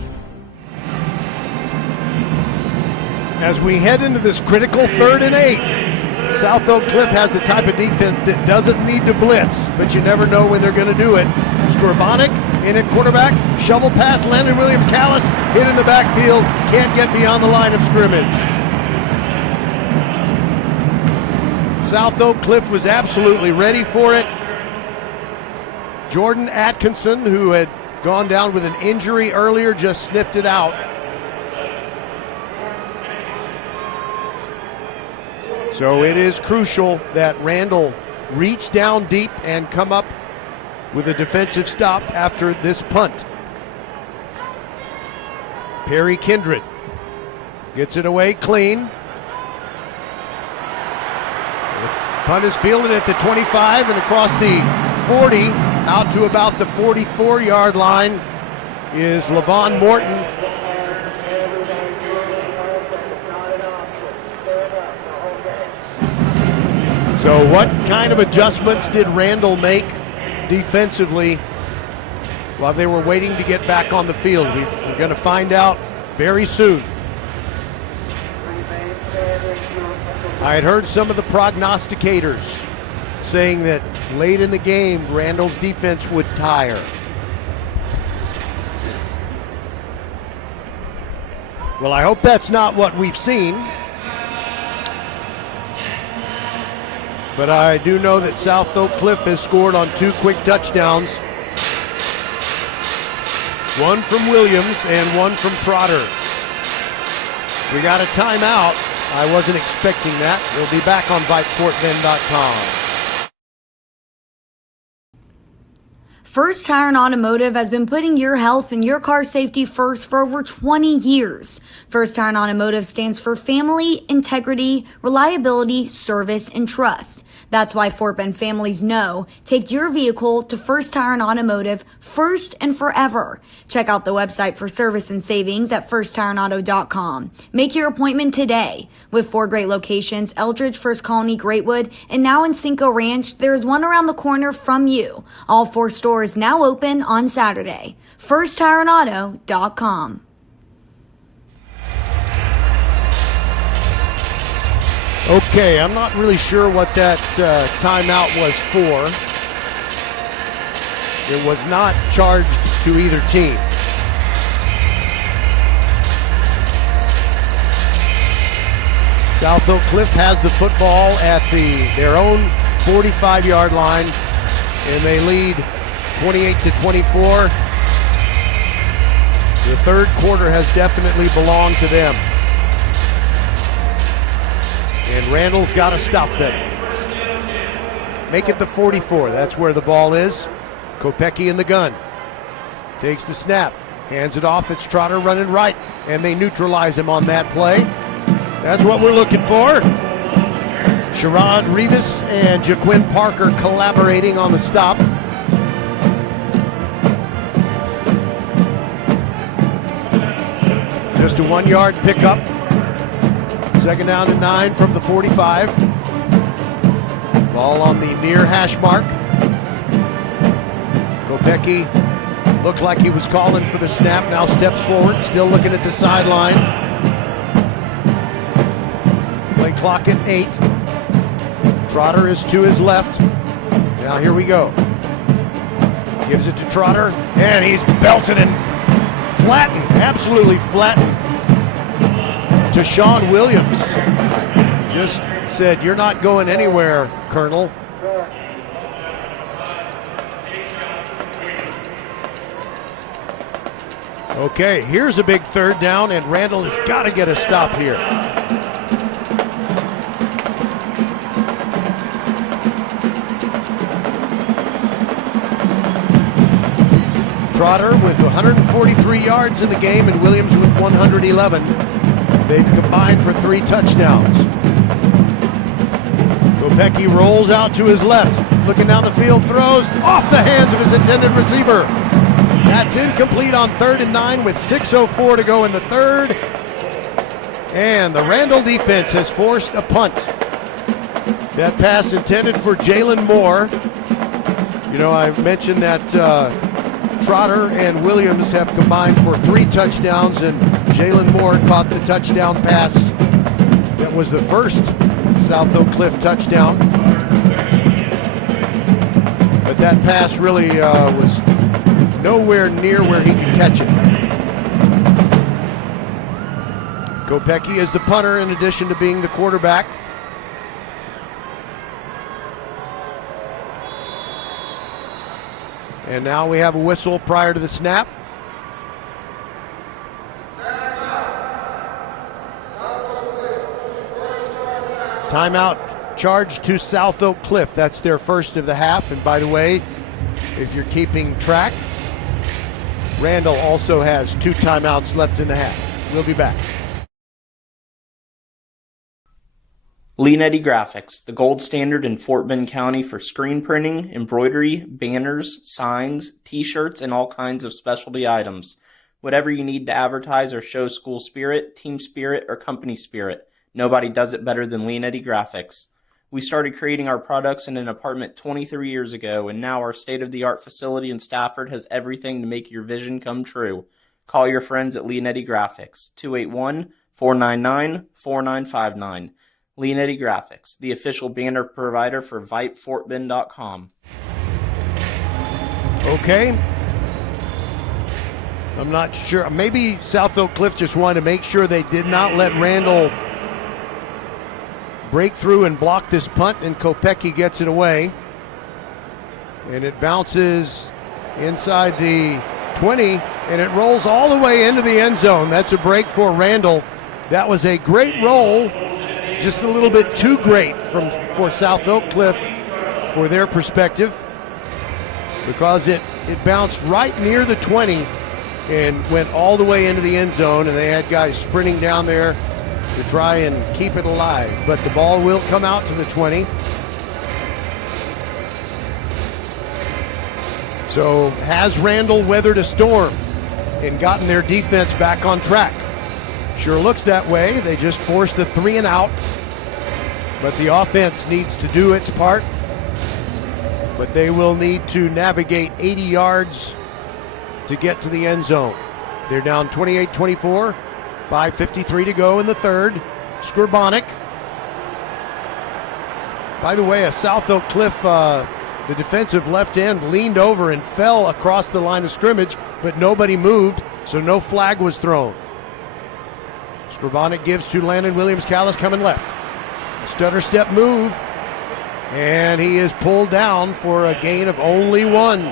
As we head into this critical 3rd and 8, South Oak Cliff has the type of defense that doesn't need to blitz, but you never know when they're going to do it. Scorbonic in at quarterback, shovel pass, Landon Williams-Callis hit in the backfield, can't get beyond the line of scrimmage. South Oak Cliff was absolutely ready for it. Jordan Atkinson, who had gone down with an injury earlier, just sniffed it out. So it is crucial that Randle reach down deep and come up with a defensive stop after this punt. Perry Kindred gets it away clean. The punt is fielded at the 25 and across the 40 out to about the 44-yard line is Levon Morton. So what kind of adjustments did Randle make defensively while they were waiting to get back on the field? We're going to find out very soon. I had heard some of the prognosticators saying that late in the game, Randle's defense would tire. Well, I hope that's not what we've seen. But I do know that South Oak Cliff has scored on 2 quick touchdowns. One from Williams and one from Trotter. We got a timeout. I wasn't expecting that. We'll be back on VypeFortBend.com. First Tire and Automotive has been putting your health and your car safety first for over 20 years. First Tire and Automotive stands for family, integrity, reliability, service, and trust. That's why Fort Bend families know. Take your vehicle to First Tire and Automotive first and forever. Check out the website for service and savings at firsttireandauto.com. Make your appointment today. With 4 great locations, Eldridge, First Colony, Greatwood, and now in Cinco Ranch, there's one around the corner from you. All 4 stores now open on Saturday. FirstTireandAuto.com. Okay, I'm not really sure what that timeout was for. It was not charged to either team. South Oak Cliff has the football at their own 45-yard line, and they lead 28-24. The 3rd quarter has definitely belonged to them. And Randall's got to stop them. Make it the 44. That's where the ball is. Kopecky in the gun. Takes the snap. Hands it off. It's Trotter running right. And they neutralize him on that play. That's what we're looking for. Sherrod Rivas and Jaquin Parker collaborating on the stop. Just a 1-yard pickup. 2nd down and 9 from the 45. Ball on the near hash mark. Kopecky looked like he was calling for the snap. Now steps forward, still looking at the sideline. Play clock at 8. Trotter is to his left. Now here we go. Gives it to Trotter, and he's belted and flattened, absolutely flattened to Sean Williams. Just said, "You're not going anywhere, Colonel." Okay, here's a big third down, and Randle has got to get a stop here. Trotter with 143 yards in the game, and Williams with 111. They've combined for 3 touchdowns. Kopecky rolls out to his left, looking down the field, throws off the hands of his intended receiver. That's incomplete on 3rd and 9 with 6:04 to go in the third. And the Randle defense has forced a punt. That pass intended for Jalen Moore. You know, I mentioned that Trotter and Williams have combined for 3 touchdowns, and Jalen Moore caught the touchdown pass. That was the first South Oak Cliff touchdown. But that pass really was nowhere near where he could catch it. Kopecky is the punter in addition to being the quarterback. And now we have a whistle prior to the snap. Timeout charged to South Oak Cliff. That's their first of the half. And by the way, if you're keeping track, Randle also has 2 timeouts left in the half. We'll be back. Lee Netty Graphics, the gold standard in Fort Bend County for screen printing, embroidery, banners, signs, t-shirts, and all kinds of specialty items. Whatever you need to advertise or show school spirit, team spirit, or company spirit, nobody does it better than Lee Netty Graphics. We started creating our products in an apartment 23 years ago, and now our state-of-the-art facility in Stafford has everything to make your vision come true. Call your friends at Lee Netty Graphics, 281-499-4959. Lee Netty Graphics, the official banner provider for Vype, FortBend.com. Okay. I'm not sure. Maybe South Oak Cliff just wanted to make sure they did not let Randle break through and block this punt, and Kopecky gets it away. And it bounces inside the 20, and it rolls all the way into the end zone. That's a break for Randle. That was a great roll. Just a little bit too great for South Oak Cliff for their perspective, because it bounced right near the 20 and went all the way into the end zone, and they had guys sprinting down there to try and keep it alive. But the ball will come out to the 20. So has Randle weathered a storm and gotten their defense back on track? Sure looks that way. They just forced a 3 and out, but the offense needs to do its part. But they will need to navigate 80 yards to get to the end zone. They're down 28-24, 5:53 to go in the third. Skrbonik. By the way, a South Oak Cliff, the defensive left end leaned over and fell across the line of scrimmage, but nobody moved, so no flag was thrown. Skrbonik gives to Landon Williams-Callis coming left. Stutter step move, and he is pulled down for a gain of only 1.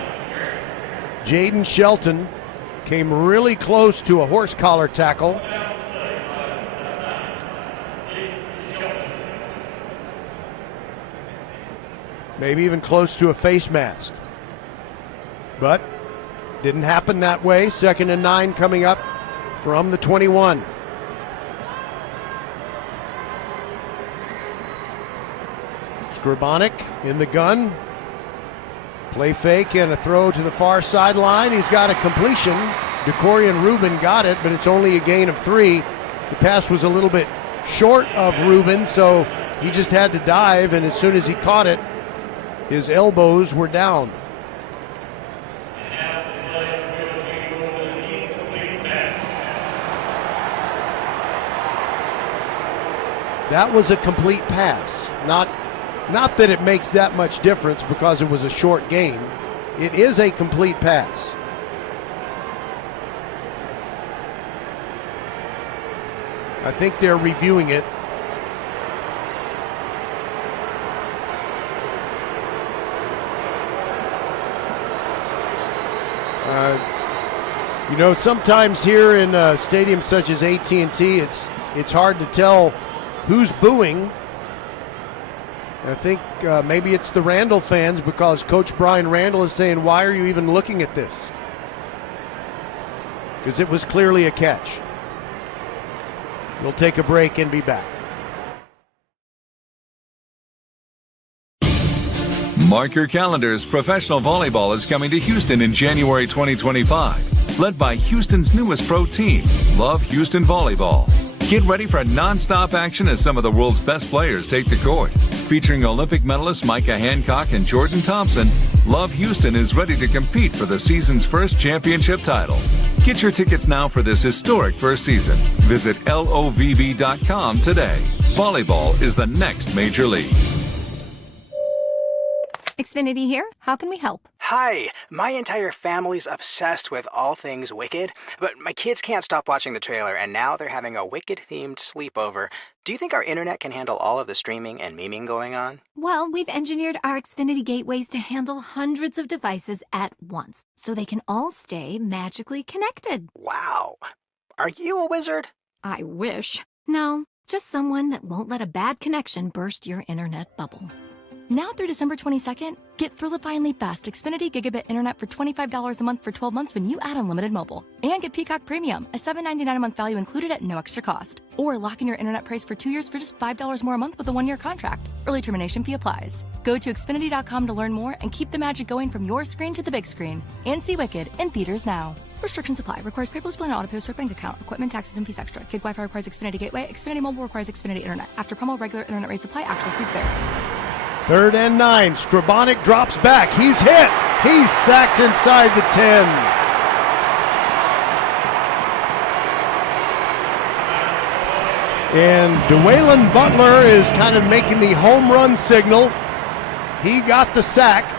Jaden Shelton came really close to a horse collar tackle. Maybe even close to a face mask. But didn't happen that way. 2nd and 9 coming up from the 21. Skrbonik in the gun. Play fake and a throw to the far sideline. He's got a completion. DeCorian Rubin got it, but it's only a gain of 3. The pass was a little bit short of Rubin, so he just had to dive, and as soon as he caught it, his elbows were down. That was a complete pass. Not that it makes that much difference because it was a short gain. It is a complete pass. I think they're reviewing it. Sometimes here in stadiums such as AT&T, it's hard to tell who's booing. I think maybe it's the Randle fans, because Coach Brian Randall is saying, why are you even looking at this? Because it was clearly a catch. We'll take a break and be back. Mark your calendars. Professional volleyball is coming to Houston in January 2025. Led by Houston's newest pro team, Love Houston Volleyball. Get ready for non-stop action as some of the world's best players take the court. Featuring Olympic medalists Micah Hancock and Jordan Thompson, Love Houston is ready to compete for the season's first championship title. Get your tickets now for this historic first season. Visit lovv.com today. Volleyball is the next major league. Xfinity here. How can we help? Hi, my entire family's obsessed with all things Wicked, but my kids can't stop watching the trailer, and now they're having a Wicked-themed sleepover. Do you think our internet can handle all of the streaming and memeing going on? Well, we've engineered our Xfinity gateways to handle hundreds of devices at once, so they can all stay magically connected. Wow. Are you a wizard? I wish. No, just someone that won't let a bad connection burst your internet bubble. Now through December 22nd, get thrill-defyingly fast Xfinity Gigabit Internet for $25 a month for 12 months when you add unlimited mobile. And get Peacock Premium, a $7.99 a month value included at no extra cost. Or lock in your internet price for 2 years for just $5 more a month with a 1-year contract. Early termination fee applies. Go to Xfinity.com to learn more and keep the magic going from your screen to the big screen. And see Wicked in theaters now. Restrictions apply. Requires PayPal display and auto-pay with bank account. Equipment, taxes, and fees extra. Gig Wi-Fi requires Xfinity Gateway. Xfinity Mobile requires Xfinity Internet. After promo, regular internet rates apply. Actual speeds vary. 3rd and 9. Skrabonic drops back. He's hit. He's sacked inside the 10. And DeWaylen Butler is kind of making the home run signal. He got the sack.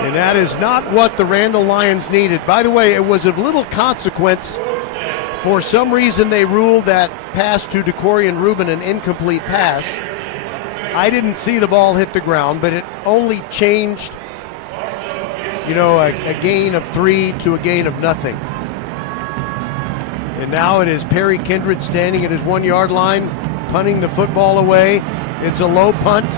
And that is not what the Randle Lions needed. By the way, it was of little consequence. For some reason, they ruled that pass to DeCorian Rubin an incomplete pass. I didn't see the ball hit the ground, but it only changed, a gain of 3 to a gain of nothing. And now it is Perry Kindred standing at his 1-yard line, punting the football away. It's a low punt,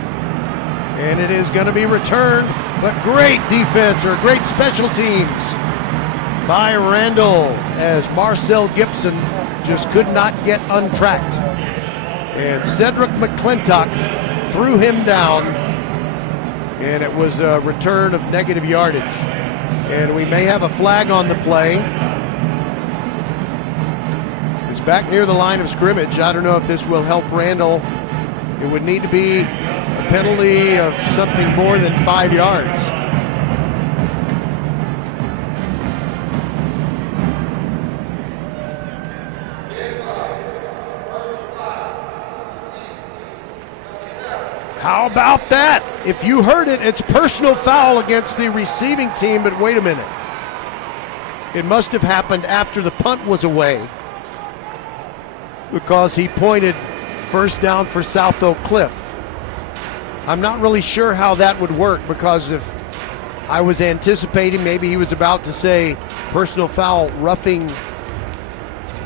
and it is going to be returned, but great defense, or great special teams by Randle, as Marcel Gibson just could not get untracked. And Cedric McClintock threw him down, and it was a return of negative yardage. And we may have a flag on the play. It's back near the line of scrimmage. I don't know if this will help Randle. It would need to be a penalty of something more than 5 yards. How about that? If you heard it, it's personal foul against the receiving team, but wait a minute. It must have happened after the punt was away, because he pointed first down for South Oak Cliff. I'm not really sure how that would work, because if I was anticipating maybe he was about to say personal foul roughing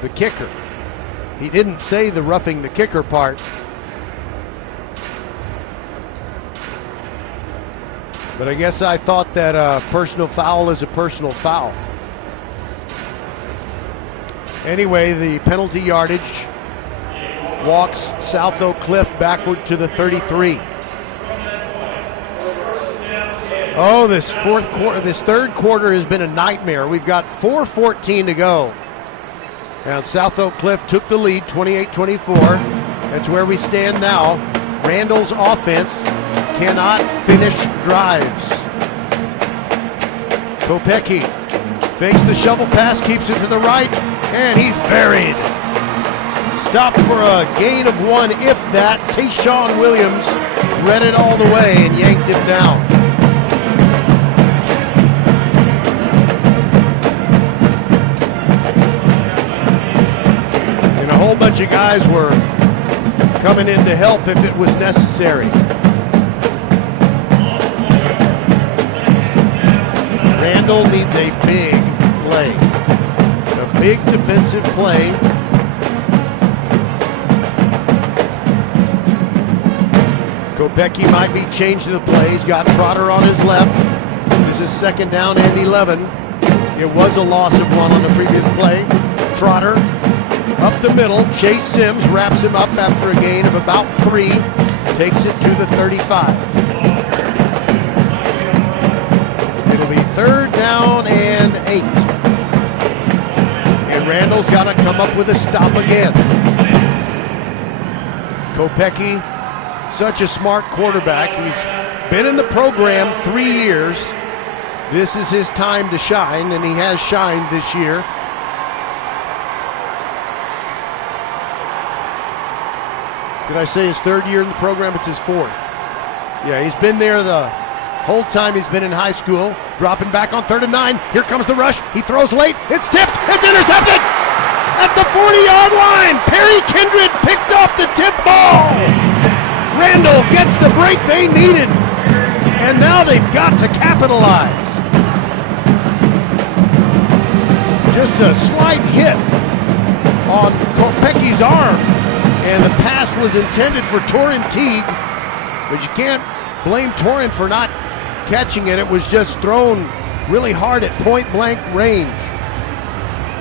the kicker. He didn't say the roughing the kicker part. But I guess I thought that a personal foul is a personal foul. Anyway, the penalty yardage walks South Oak Cliff backward to the 33. Oh, this third quarter has been a nightmare. We've got 4:14 to go. And South Oak Cliff took the lead, 28-24. That's where we stand now. Randle's offense cannot finish drives. Kopecki fakes the shovel pass, keeps it to the right, and he's buried. Stopped for a gain of 1, if that. Tayshawn Williams read it all the way and yanked him down. whole bunch of guys were coming in to help if it was necessary. Randle needs a big play, a big defensive play. Kopecky might be changing the play. He's got Trotter on his left. This is 2nd down and 11. It was a loss of 1 on the previous play. Trotter up the middle. Chase Sims wraps him up after a gain of about 3. Takes it to the 35. It'll be 3rd down and 8. And Randall's got to come up with a stop again. Kopecky, such a smart quarterback. He's been in the program 3 years. This is his time to shine, and he has shined this year. Did I say his 3rd year in the program? It's his 4th. Yeah, he's been there the whole time he's been in high school. Dropping back on 3rd and 9. Here comes the rush. He throws late. It's tipped. It's intercepted at the 40-yard line. Perry Kindred picked off the tip ball. Randall gets the break they needed, and now they've got to capitalize. Just a slight hit on Kopecky's arm, and the pass was intended for Torrin Teague, but you can't blame Torrin for not catching it. It was just thrown really hard at point-blank range.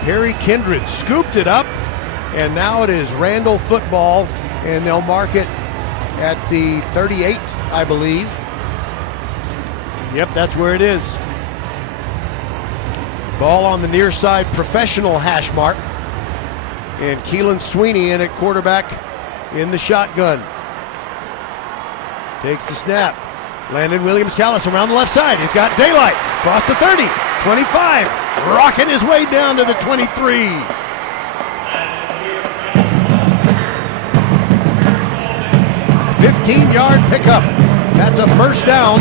Perry Kindred scooped it up, and now it is Randall football, and they'll mark it at the 38, I believe. Yep, that's where it is. Ball on the near side, professional hash mark. And Keelan Sweeney in at quarterback in the shotgun. Takes the snap. Landon Williams-Callis around the left side. He's got daylight. Across the 30, 25. Rocking his way down to the 23. $15-yard pickup. That's a 1st down.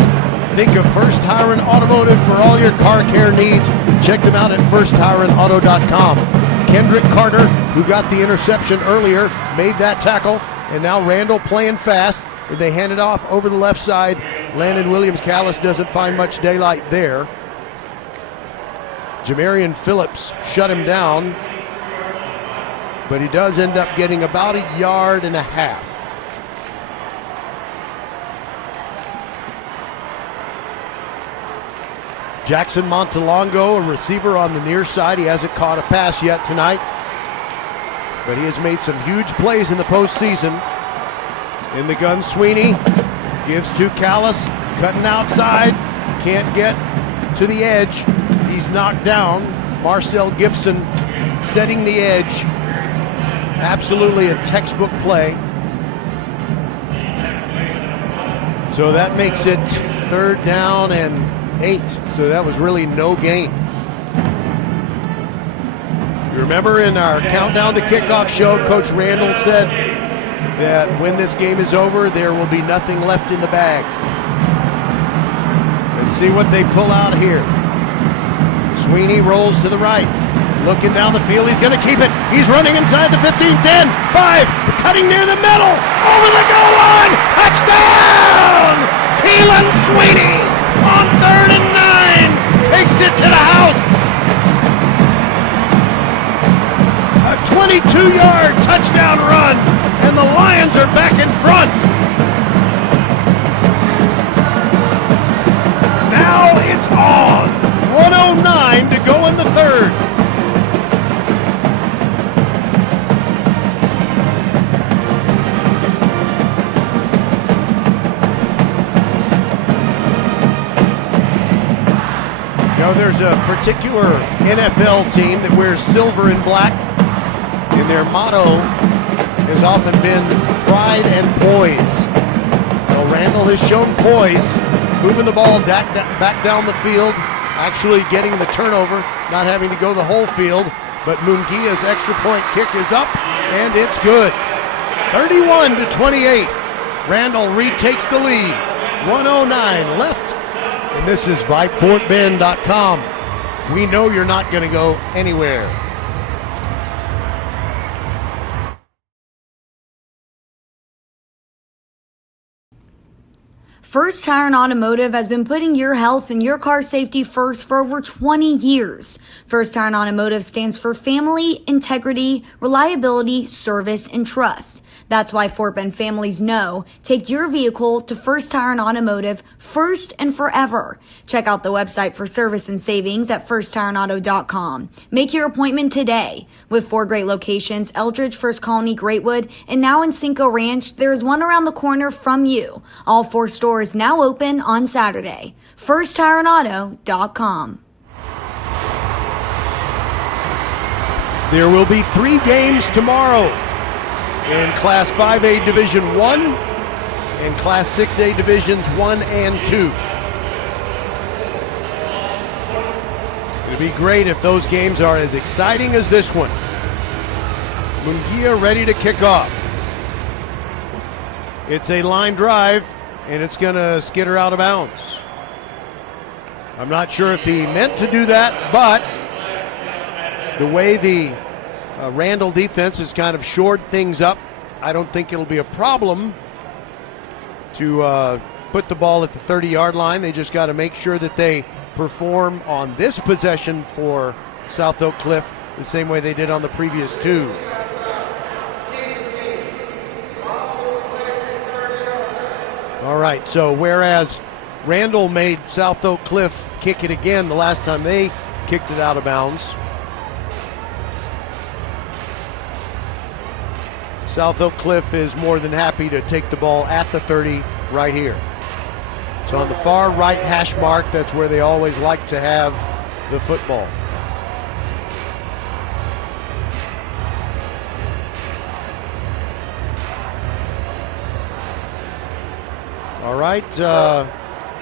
Think of First Hiron Automotive for all your car care needs. Check them out at firsthironauto.com. Kendrick Carter, who got the interception earlier, made that tackle, and now Randall playing fast. They hand it off over the left side. Landon Williams-Callis doesn't find much daylight there. Jamarian Phillips shut him down, but he does end up getting about 1.5 yards. Jackson Montalongo, a receiver on the near side. He hasn't caught a pass yet tonight, but he has made some huge plays in the postseason. In the gun, Sweeney gives to Callis, cutting outside, can't get to the edge. He's knocked down. Marcel Gibson setting the edge. Absolutely a textbook play. So that makes it 3rd down and 8. So that was really no gain. You remember in our countdown to kickoff show, Coach Randall said that when this game is over, there will be nothing left in the bag. Let's see what they pull out here. Sweeney rolls to the right. Looking down the field, he's going to keep it. He's running inside the 15, 10, 5, cutting near the middle, over the goal line, touchdown! Keelan Sweeney on 3rd and 9, takes it to the house. A 22-yard touchdown run, and the Lions are back in front. Now it's on. 1:09 to go in the 3rd. Now there's a particular NFL team that wears silver and black, and their motto has often been pride and poise. Well, Randall has shown poise, moving the ball back down the field, actually getting the turnover, not having to go the whole field. But Munguia's extra point kick is up, and it's good. 31-28. Randall retakes the lead. 1:09 left. And this is VypeFortBend.com. We know you're not going to go anywhere. First Tire and Automotive has been putting your health and your car safety first for over 20 years. First Tire and Automotive stands for family, integrity, reliability, service, and trust. That's why Fort Bend families know take your vehicle to First Tire and Automotive first and forever. Check out the website for service and savings at firsttireandauto.com. Make your appointment today. With 4 great locations, Eldridge, First Colony, Greatwood, and now in Cinco Ranch, there is one around the corner from you. All 4 stores now open on Saturday. firsttireandauto.com. There will be 3 games tomorrow in Class 5A Division 1 and Class 6A Divisions 1 and 2. It'd be great if those games are as exciting as this one. Munguia ready to kick off. It's a line drive, and it's going to skitter out of bounds. I'm not sure if he meant to do that, but the way the Randle defense has kind of shored things up, I don't think it'll be a problem to put the ball at the 30-yard line. They just got to make sure that they perform on this possession for South Oak Cliff the same way they did on the previous 2. All right, so whereas Randle made South Oak Cliff kick it again the last time they kicked it out of bounds, South Oak Cliff is more than happy to take the ball at the 30 right here. So on the far right hash mark, that's where they always like to have the football. All right,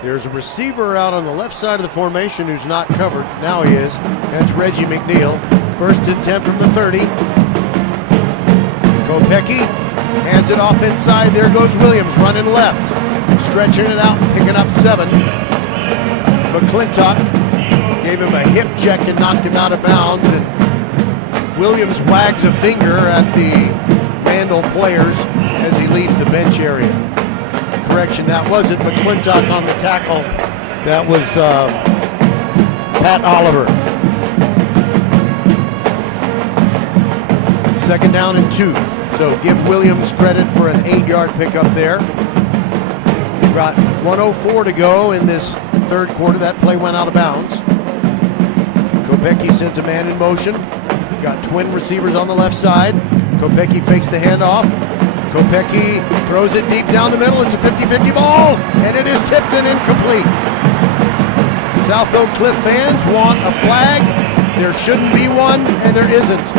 there's a receiver out on the left side of the formation who's not covered. Now he is. That's Reggie McNeil. First and 10 from the 30. Kopecky hands it off inside. There goes Williams running left. Stretching it out and picking up 7. McClintock gave him a hip check and knocked him out of bounds. And Williams wags a finger at the Randle players as he leaves the bench area. Correction, that wasn't McClintock on the tackle. That was Pat Oliver. Second down and 2. So give Williams credit for an 8-yard pickup there. We've got 1:04 to go in this third quarter. That play went out of bounds. Kopecky sends a man in motion. Got twin receivers on the left side. Kopecky fakes the handoff. Kopecky throws it deep down the middle. It's a 50-50 ball, and it is tipped and incomplete. South Oak Cliff fans want a flag. There shouldn't be one, and there isn't.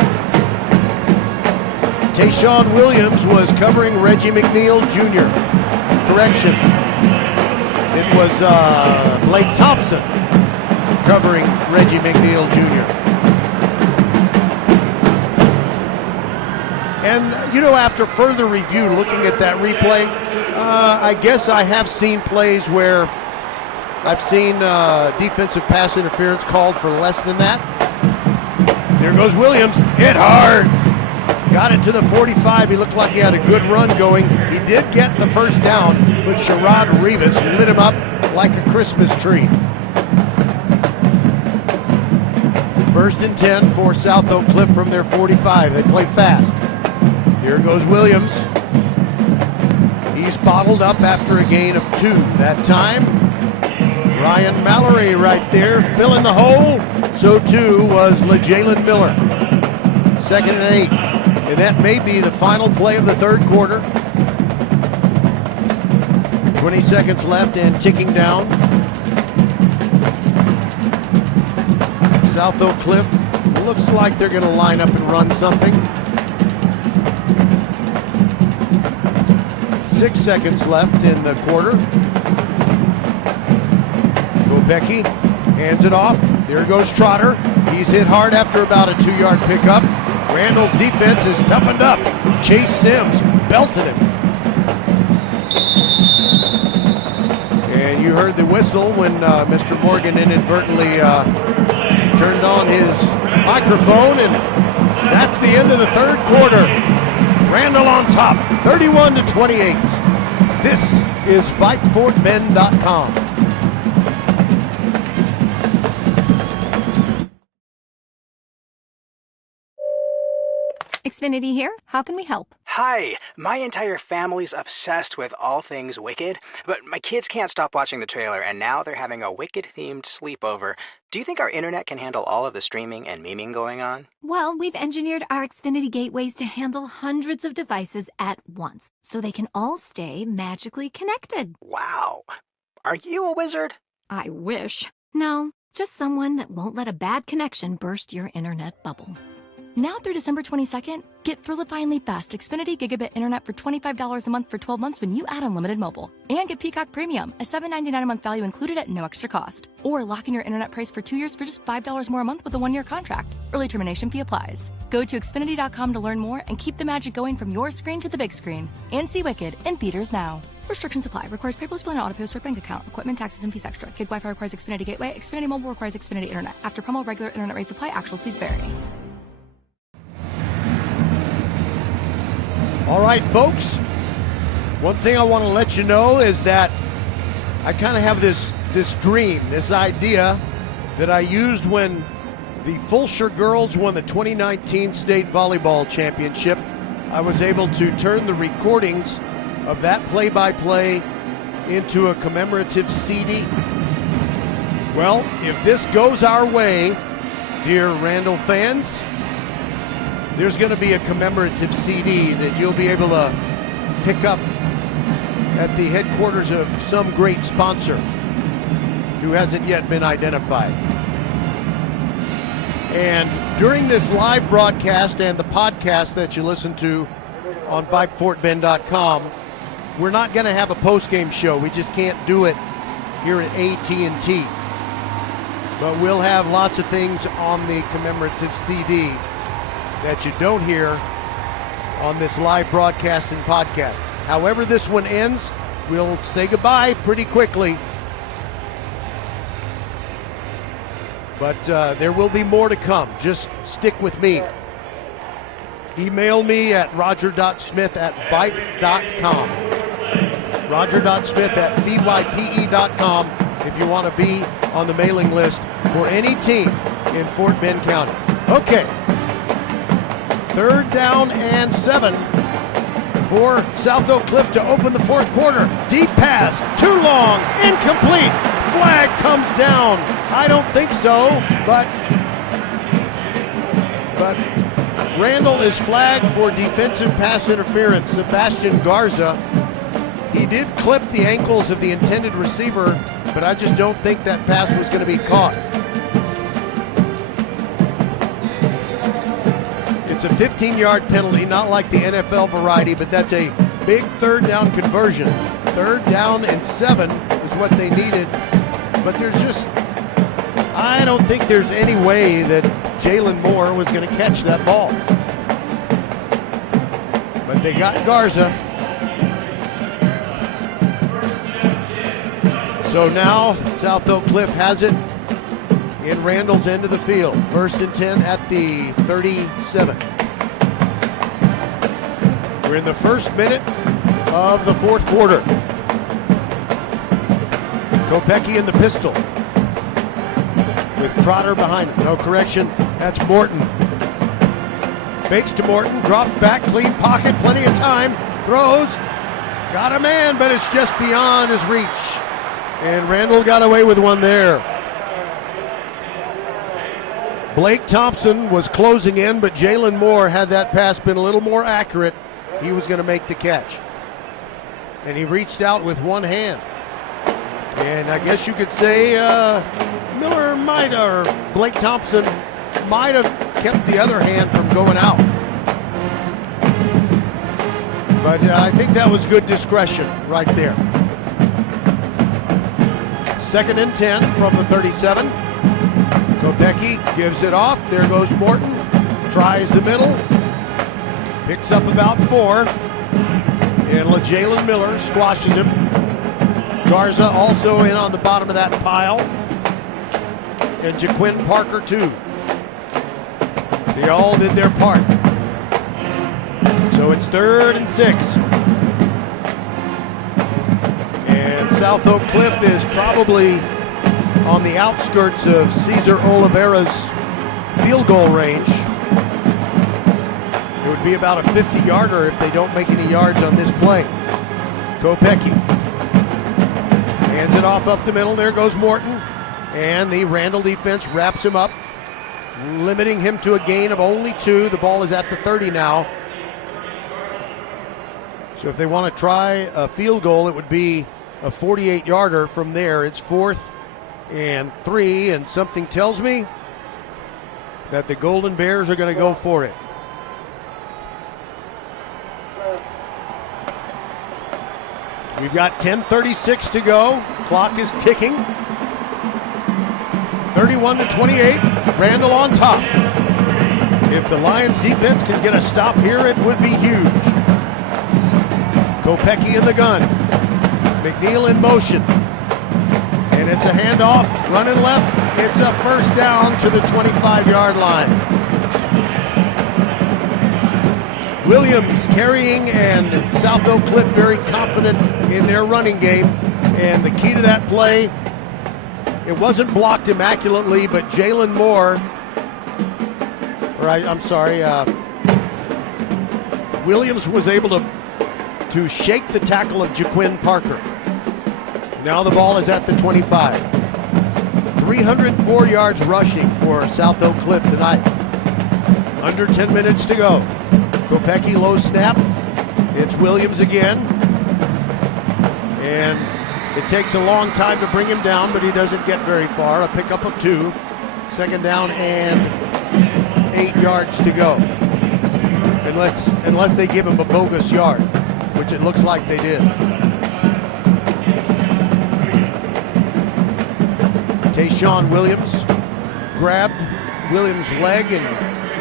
Tayshawn Williams was covering Reggie McNeil Jr. Correction. It was Blake Thompson covering Reggie McNeil Jr. And, you know, after further review, looking at that replay, I guess I have seen plays where I've seen defensive pass interference called for less than that. There goes Williams, hit hard. Got it to the 45. He looked like he had a good run going. He did get the first down, but Sherrod Rivas lit him up like a Christmas tree. First and 10 for South Oak Cliff from their 45. They play fast. Here goes Williams. He's bottled up after a gain of 2 that time. Ryan Mallory right there filling the hole. So too was LeJalen Miller. Second and 8. And that may be the final play of the third quarter. 20 seconds left and ticking down. South Oak Cliff looks like they're going to line up and run something. 6 seconds left in the quarter. Kopecky hands it off. There goes Trotter. He's hit hard after about a 2-yard pickup. Randle's defense is toughened up. Chase Sims belted him. And you heard the whistle when Mr. Morgan inadvertently turned on his microphone, and that's the end of the third quarter. Randle on top, 31-28. This is VypeFortBend.com. Xfinity here. How can we help? Hi, my entire family's obsessed with all things Wicked, but my kids can't stop watching the trailer, and now they're having a Wicked-themed sleepover. Do you think our internet can handle all of the streaming and memeing going on? Well, we've engineered our Xfinity gateways to handle hundreds of devices at once, so they can all stay magically connected. Wow. Are you a wizard? I wish. No, just someone that won't let a bad connection burst your internet bubble. Now through December 22nd, get thrillifyingly fast Xfinity Gigabit Internet for $25 a month for 12 months when you add unlimited mobile. And get Peacock Premium, a $7.99 a month value included at no extra cost. Or lock in your internet price for 2 years for just $5 more a month with a 1-year contract. Early termination fee applies. Go to Xfinity.com to learn more and keep the magic going from your screen to the big screen. And see Wicked in theaters now. Restrictions apply. Requires PayPal display and auto post bank account. Equipment, taxes, and fees extra. Gig Wi-Fi requires Xfinity Gateway. Xfinity Mobile requires Xfinity Internet. After promo, regular internet rates apply. Actual speeds vary. All right, folks. One thing I want to let you know is that I kind of have this dream, this idea that I used when the Fulshire girls won the 2019 state volleyball championship. I was able to turn the recordings of that play-by-play into a commemorative CD. Well, if this goes our way, dear Randle fans, there's going to be a commemorative CD that you'll be able to pick up at the headquarters of some great sponsor who hasn't yet been identified. And during this live broadcast and the podcast that you listen to on VypeFortBend.com, we're not going to have a post-game show. We just can't do it here at AT&T. But we'll have lots of things on the commemorative CD that you don't hear on this live broadcast and podcast. However this one ends, we'll say goodbye pretty quickly. But there will be more to come. Just stick with me. Email me at roger.smith@vype.com. roger.smith@vype.com if you want to be on the mailing list for any team in Fort Bend County. Okay. 3rd down and 7 for South Oak Cliff to open the fourth quarter. Deep pass, too long, incomplete. Flag comes down. I don't think so, but Randle is flagged for defensive pass interference. Sebastian Garza, he did clip the ankles of the intended receiver, but I just don't think that pass was going to be caught. It's a 15-yard penalty, not like the NFL variety, but that's a big 3rd down conversion. 3rd down and 7 is what they needed, but I don't think there's any way that Jalen Moore was going to catch that ball. But they got Garza. So now South Oak Cliff has it in Randle's end of the field. 1st and 10 at the 37. We're in the first minute of the fourth quarter. Kopecky in the pistol with Trotter behind him. No correction, that's Morton. Fakes to Morton, drops back, clean pocket, plenty of time, throws, got a man, but it's just beyond his reach. And Randle got away with one there. Blake Thompson was closing in, but Jalen Moore, had that pass been a little more accurate, he was going to make the catch. And he reached out with one hand. And I guess you could say Blake Thompson might have kept the other hand from going out. But I think that was good discretion right there. 2nd and 10 from the 37. Kopecky gives it off. There goes Morton. Tries the middle. Picks up about 4. And Jalen Miller squashes him. Garza also in on the bottom of that pile. And Jaquin Parker too. They all did their part. So it's 3rd and 6. South Oak Cliff is probably on the outskirts of Cesar Oliveira's field goal range. It would be about a 50-yarder if they don't make any yards on this play. Kopecky hands it off up the middle. There goes Morton. And the Randle defense wraps him up, limiting him to a gain of only 2. The ball is at the 30 now. So if they want to try a field goal, it would be a 48-yarder from there. It's 4th and 3, and something tells me that the Golden Bears are going to go for it. We've got 10:36 to go. Clock is ticking. 31-28. Randle on top. If the Lions defense can get a stop here, it would be huge. Kopecky in the gun. McNeil in motion. And it's a handoff. Running left. It's a first down to the 25-yard line. Williams carrying, and South Oak Cliff very confident in their running game. And the key to that play, it wasn't blocked immaculately, but Jalen Moore, Williams was able to shake the tackle of Jaquin Parker. Now the ball is at the 25. 304 yards rushing for South Oak Cliff tonight. Under 10 minutes to go. Kopecky low snap. It's Williams again. And it takes a long time to bring him down, but he doesn't get very far. A pickup of 2. Second down and 8 yards to go. Unless they give him a bogus yard, which it looks like they did. Tayshawn Williams grabbed Williams' leg and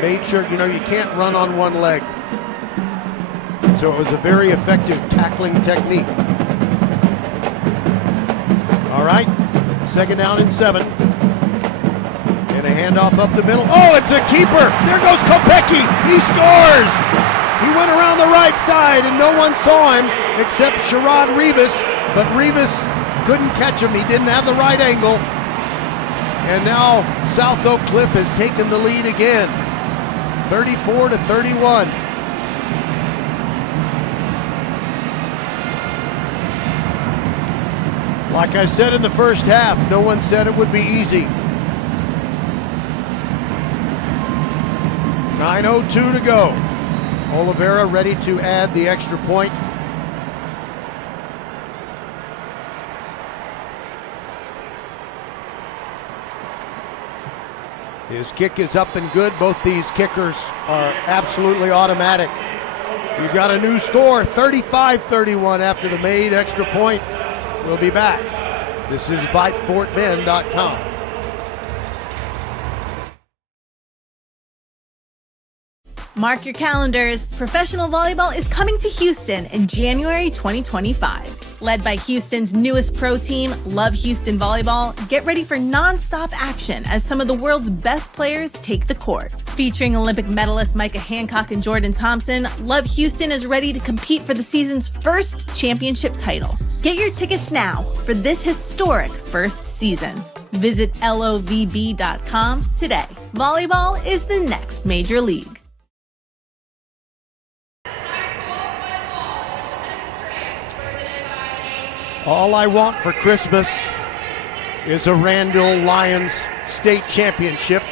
made sure, you can't run on one leg. So it was a very effective tackling technique. All right, second down and 7. And a handoff up the middle. Oh, it's a keeper. There goes Kopecky. He scores. He went around the right side and no one saw him except Sherrod Rivas. But Rivas couldn't catch him. He didn't have the right angle. And now South Oak Cliff has taken the lead again. 34-31. Like I said in the first half, no one said it would be easy. 9:02 to go. Oliveira ready to add the extra point. His kick is up and good. Both these kickers are absolutely automatic. We've got a new score, 35-31 after the made extra point. We'll be back. This is VypeFortBend.com. Mark your calendars. Professional volleyball is coming to Houston in January 2025. Led by Houston's newest pro team, Love Houston Volleyball, get ready for non-stop action as some of the world's best players take the court. Featuring Olympic medalists Micah Hancock and Jordan Thompson, Love Houston is ready to compete for the season's first championship title. Get your tickets now for this historic first season. Visit lovb.com today. Volleyball is the next major league. All I want for Christmas is a Randle Lions state championship.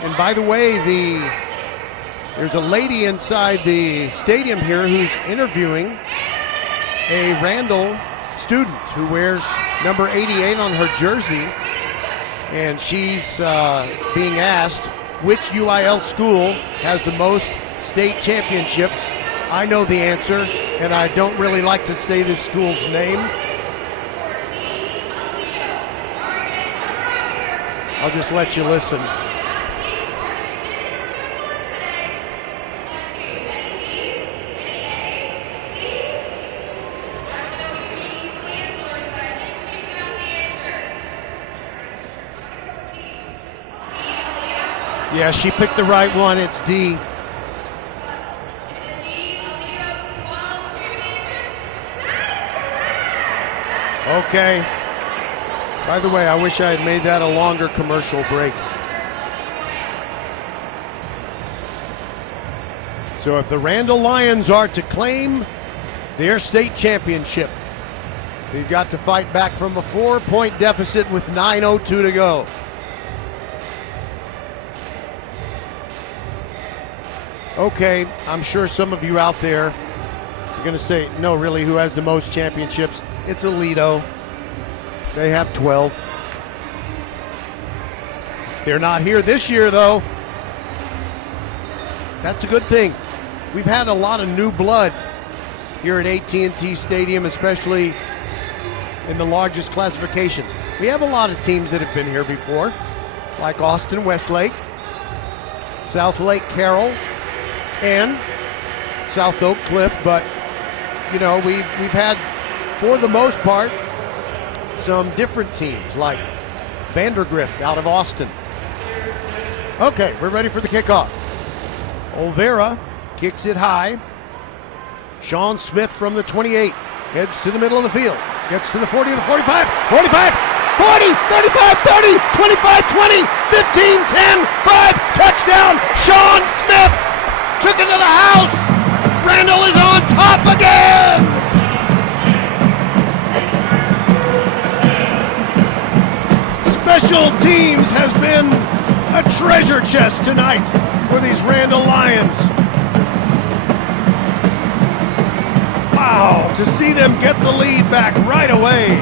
And by the way, there's a lady inside the stadium here who's interviewing a Randle student who wears number 88 on her jersey. And she's being asked which UIL school has the most state championships. I know the answer, and I don't really like to say this school's name. I'll just let you listen. Yeah, she picked the right one. It's D. Okay. By the way, I wish I had made that a longer commercial break. So if the Randle Lions are to claim their state championship, they've got to fight back from a 4-point deficit with 9:02 to go. Okay, I'm sure some of you out there are going to say, no, really, who has the most championships? It's Aledo. They have 12. They're not here this year, though. That's a good thing. We've had a lot of new blood here at AT&T Stadium, especially in the largest classifications. We have a lot of teams that have been here before, like Austin Westlake, South Lake Carroll, and South Oak Cliff, but you know, we've had, for the most part, some different teams like Vandergrift out of Austin. Okay, we're ready for the kickoff. Olvera kicks it high. Sean Smith from the 28 heads to the middle of the field, gets to the 40, the 45, 45, 40, 35, 30, 25, 20, 15, 10, 5, touchdown, Sean Smith took it to the house. Randall is on top again. Special teams has been a treasure chest tonight for these Randall Lions. Wow, to see them get the lead back right away.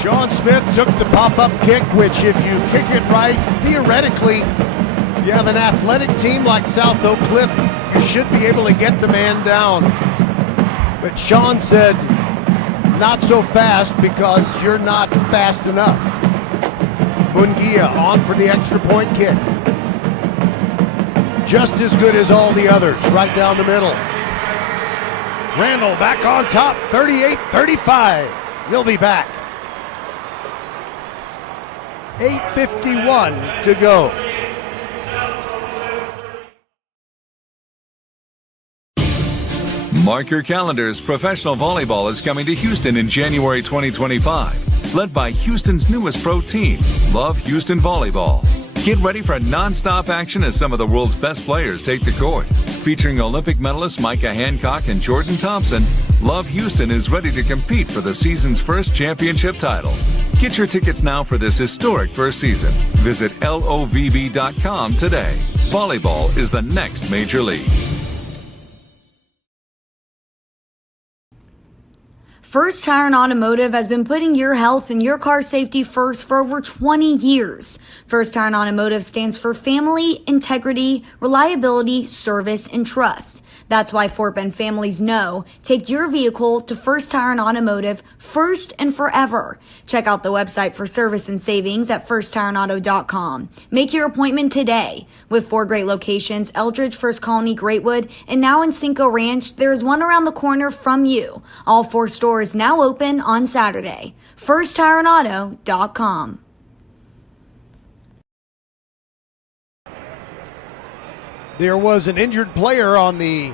Sean Smith took the pop-up kick, which if you kick it right, theoretically, you have an athletic team like South Oak Cliff, you should be able to get the man down. But Sean said, not so fast because you're not fast enough. Munguia on for the extra point kick. Just as good as all the others, right down the middle. Randall back on top, 38-35. They'll be back. 8:51 to go. Mark your calendars. Professional volleyball is coming to Houston in January 2025. Led by Houston's newest pro team, Love Houston Volleyball. Get ready for non-stop action as some of the world's best players take the court. Featuring Olympic medalists Micah Hancock and Jordan Thompson, Love Houston is ready to compete for the season's first championship title. Get your tickets now for this historic first season. Visit lovb.com today. Volleyball is the next major league. First Tire and Automotive has been putting your health and your car safety first for over 20 years. First Tire and Automotive stands for family, integrity, reliability, service, and trust. That's why Fort Bend families know take your vehicle to First Tire and Automotive first and forever. Check out the website for service and savings at firsttireandauto.com. Make your appointment today. With 4 great locations, Eldridge, First Colony, Greatwood, and now in Cinco Ranch, there's one around the corner from you. All 4 stores now open on Saturday. FirstTireandAuto.com. There was an injured player on the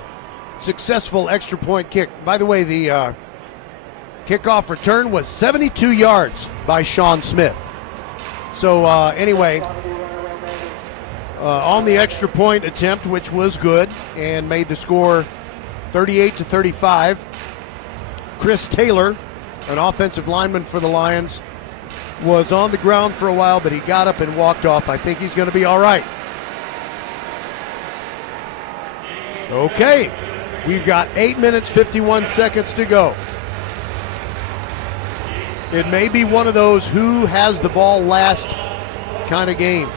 successful extra point kick. By the way, the kickoff return was 72 yards by Sean Smith. So anyway, on the extra point attempt, which was good and made the score 38-35, Chris Taylor, an offensive lineman for the Lions, was on the ground for a while, but he got up and walked off. I think he's going to be all right. Okay, we've got 8 minutes, 51 seconds to go. It may be one of those who has the ball last kind of games.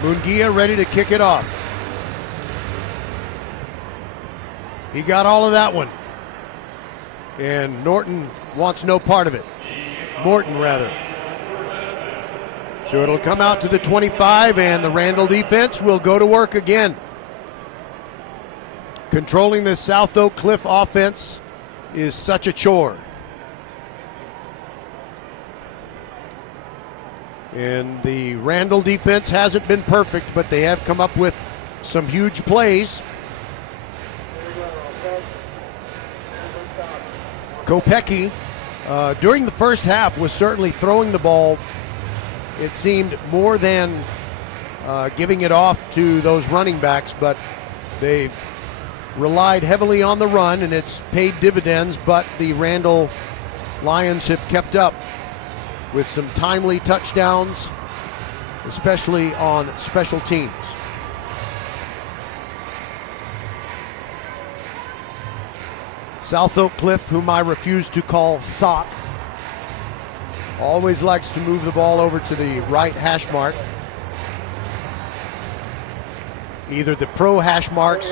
Munguia ready to kick it off. He got all of that one. And Norton wants no part of it. Morton, rather. So it'll come out to the 25, and the Randall defense will go to work again. Controlling this South Oak Cliff offense is such a chore. And the Randall defense hasn't been perfect, but they have come up with some huge plays. Kopecky, during the first half, was certainly throwing the ball, it seemed, more than giving it off to those running backs, but they've relied heavily on the run, and it's paid dividends, but the Randle Lions have kept up with some timely touchdowns, especially on special teams. South Oak Cliff, whom I refuse to call Sock, always likes to move the ball over to the right hash mark. Either the pro hash marks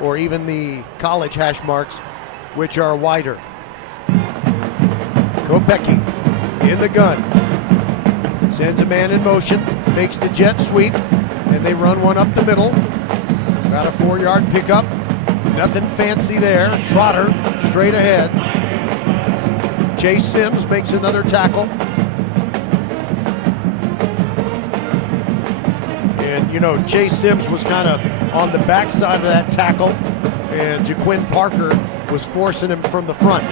or even the college hash marks, which are wider. Kopecky in the gun. Sends a man in motion, fakes the jet sweep, and they run one up the middle. About a 4-yard pickup. Nothing fancy there. Trotter straight ahead. Chase Sims makes another tackle. And, you know, Chase Sims was kind of on the backside of that tackle, and Jaquin Parker was forcing him from the front.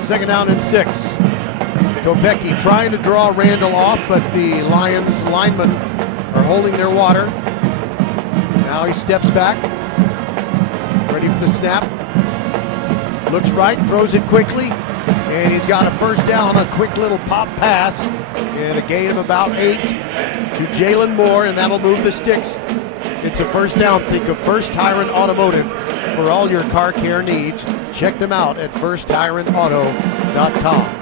2nd down and 6. Kopecky trying to draw Randall off, but the Lions linemen are holding their water. Now he steps back, ready for the snap. Looks right, throws it quickly, and he's got a first down, a quick little pop pass, and a gain of about 8 to Jalen Moore, and that'll move the sticks. It's a first down. Think of First Tyrant Automotive for all your car care needs. Check them out at firsttyrantauto.com.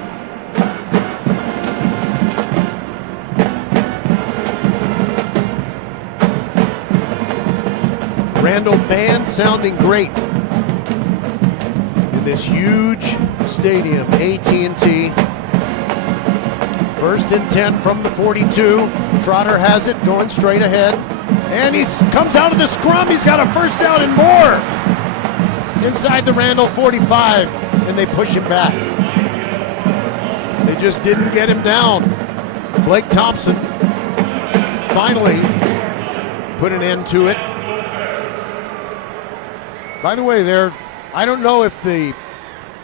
Randall band sounding great in this huge stadium, AT&T. 1st and 10 from the 42. Trotter has it, going straight ahead. And he comes out of the scrum. He's got a first down and more. Inside the Randall 45, and they push him back. They just didn't get him down. Blake Thompson finally put an end to it. By the way, I don't know if the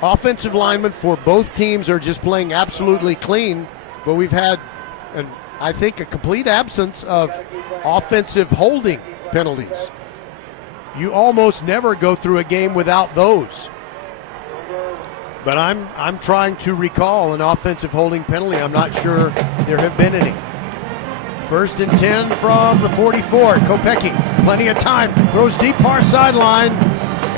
offensive linemen for both teams are just playing absolutely clean, but we've had, I think, a complete absence of offensive holding penalties. You almost never go through a game without those. But I'm trying to recall an offensive holding penalty. I'm not sure there have been any. 1st and 10 from the 44. Kopecky, plenty of time, throws deep far sideline,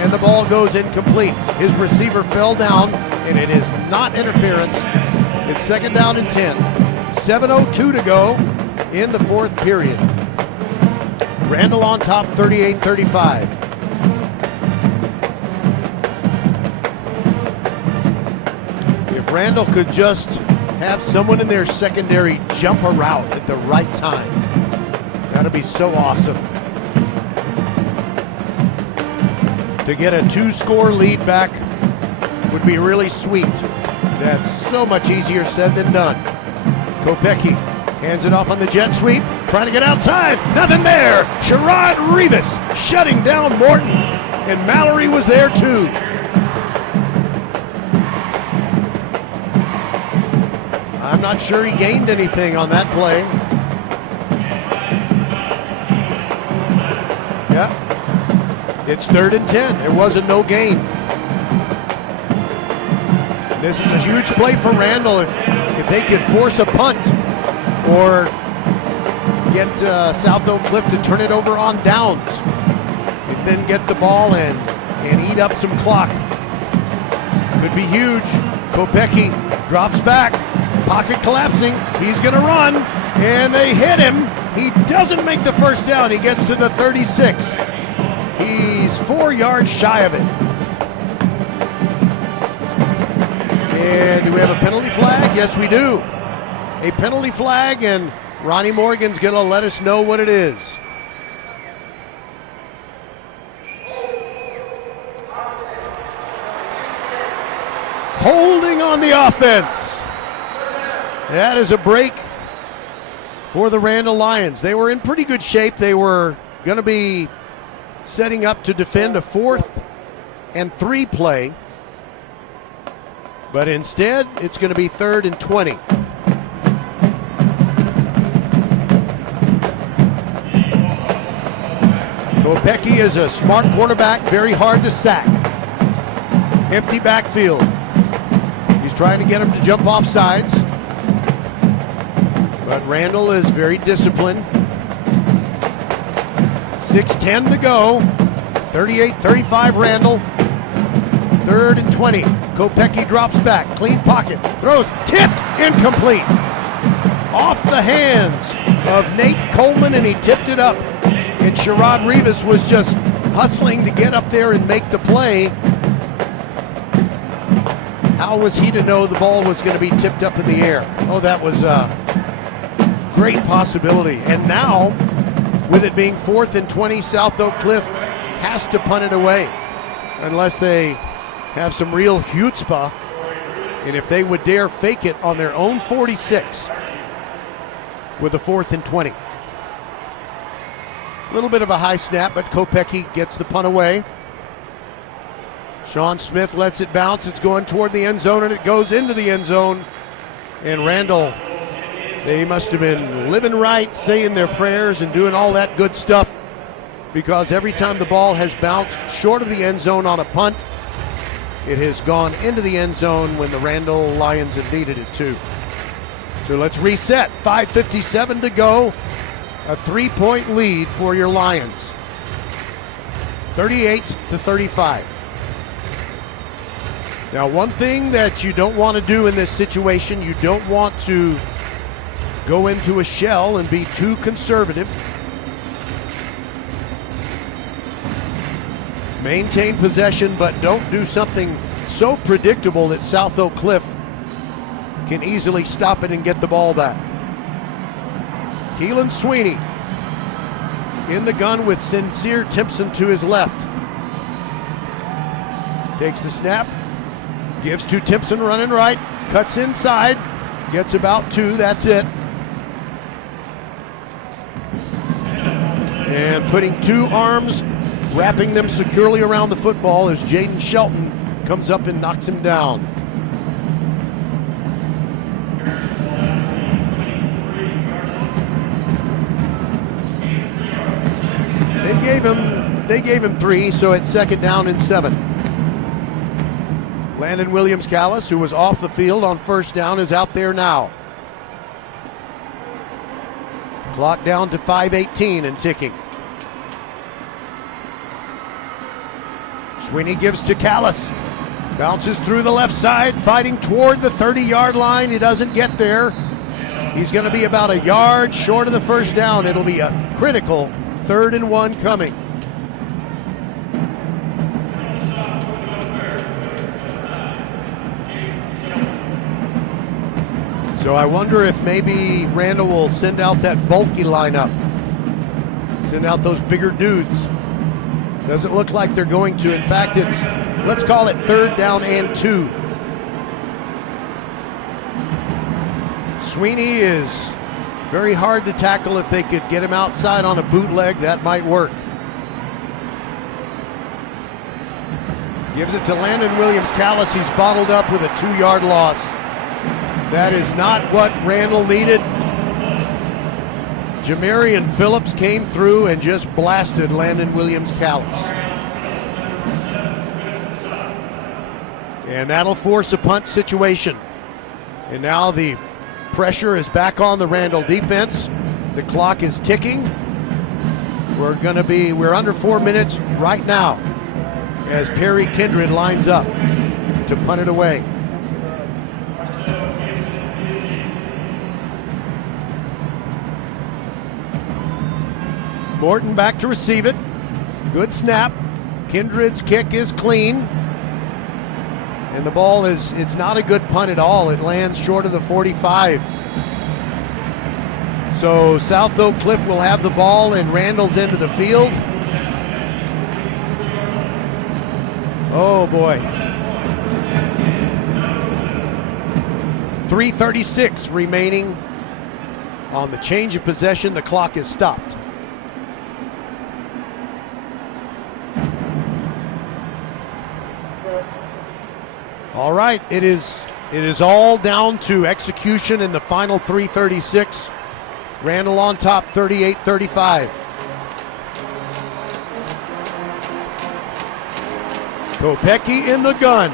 and the ball goes incomplete. His receiver fell down, and it is not interference. It's 2nd down and 10. 7:02 to go in the 4th period. Randall on top, 38-35. If Randall could just have someone in their secondary jump a route at the right time, that'd be so awesome. To get a 2-score lead back would be really sweet. That's so much easier said than done. Kopecky hands it off on the jet sweep, trying to get outside. Nothing there. Sherrod Revis shutting down Morton, and Mallory was there too. I'm not sure he gained anything on that play. Yeah. It's 3rd and 10. It wasn't no gain. This is a huge play for Randall if they could force a punt or get South Oak Cliff to turn it over on downs and then get the ball and eat up some clock. Could be huge. Kopecky drops back, pocket collapsing. He's going to run, and they hit him. He doesn't make the first down. He gets to the 36. He's 4 yards shy of it. And do we have a penalty flag? Yes, we do. A penalty flag, and Ronnie Morgan's going to let us know what it is. Holding on the offense. That is a break for the Randall Lions. They were in pretty good shape. They were going to be setting up to defend a 4th and 3 play But instead, it's going to be 3rd and 20. Kopecky is a smart quarterback, very hard to sack. Empty backfield. He's trying to get him to jump off sides. But Randle is very disciplined. 6:10 to go. 38-35 Randle. 3rd and 20. Kopecky drops back. Clean pocket. Throws. Tipped. Incomplete. Off the hands of Nate Coleman, and he tipped it up. And Sherrod Rivas was just hustling to get up there and make the play. How was he to know the ball was going to be tipped up in the air? Oh, that was a great possibility. And now, with it being 4th and 20, South Oak Cliff has to punt it away unless they have some real chutzpah. And if they would dare fake it on their own 46 with a 4th and 20. A little bit of a high snap, but Kopecky gets the punt away. Sean Smith lets it bounce. It's going toward the end zone, and it goes into the end zone. And Randle, they must have been living right, saying their prayers and doing all that good stuff, because every time the ball has bounced short of the end zone on a punt, it has gone into the end zone when the Randle Lions have needed it to. So let's reset. 5:57 to go. A 3-point lead for your Lions. 38-35. Now, one thing that you don't want to do in this situation, you don't want to go into a shell and be too conservative. Maintain possession, but don't do something so predictable that South Oak Cliff can easily stop it and get the ball back. Keelan Sweeney in the gun with Sincere Timpson to his left. Takes the snap, gives to Timpson running right, cuts inside, gets about 2, that's it. And putting 2 arms, wrapping them securely around the football as Jaden Shelton comes up and knocks him down. They gave him 3, so it's 2nd down and 7. Landon Williams-Callis, who was off the field on 1st down, is out there now. Clock down to 5:18 and ticking. Sweeney gives to Callis. Bounces through the left side, fighting toward the 30-yard line. He doesn't get there. He's going to be about a yard short of the 1st down. It'll be a critical 3rd and 1 coming. So I wonder if maybe Randall will send out that bulky lineup. Send out those bigger dudes. Doesn't look like they're going to. In fact, it's, let's call it 3rd down and 2. Sweeney is very hard to tackle. If they could get him outside on a bootleg, that might work. Gives it to Landon Williams-Callis. He's bottled up with a 2-yard loss. That is not what Randall needed. Jamarian Phillips came through and just blasted Landon Williams-Callis. And that'll force a punt situation. And now the pressure is back on the Randall defense. The clock is ticking. We're under 4 minutes right now as Perry Kindred lines up to punt it away. Morton back to receive it. Good snap. Kindred's kick is clean. And the ball it's not a good punt at all. It lands short of the 45. So South Oak Cliff will have the ball in Randall's end of the field. Oh boy. 3:36 remaining on the change of possession. The clock is stopped. All right, it is all down to execution in the final 3:36. Randle on top, 38-35. Kopecky in the gun.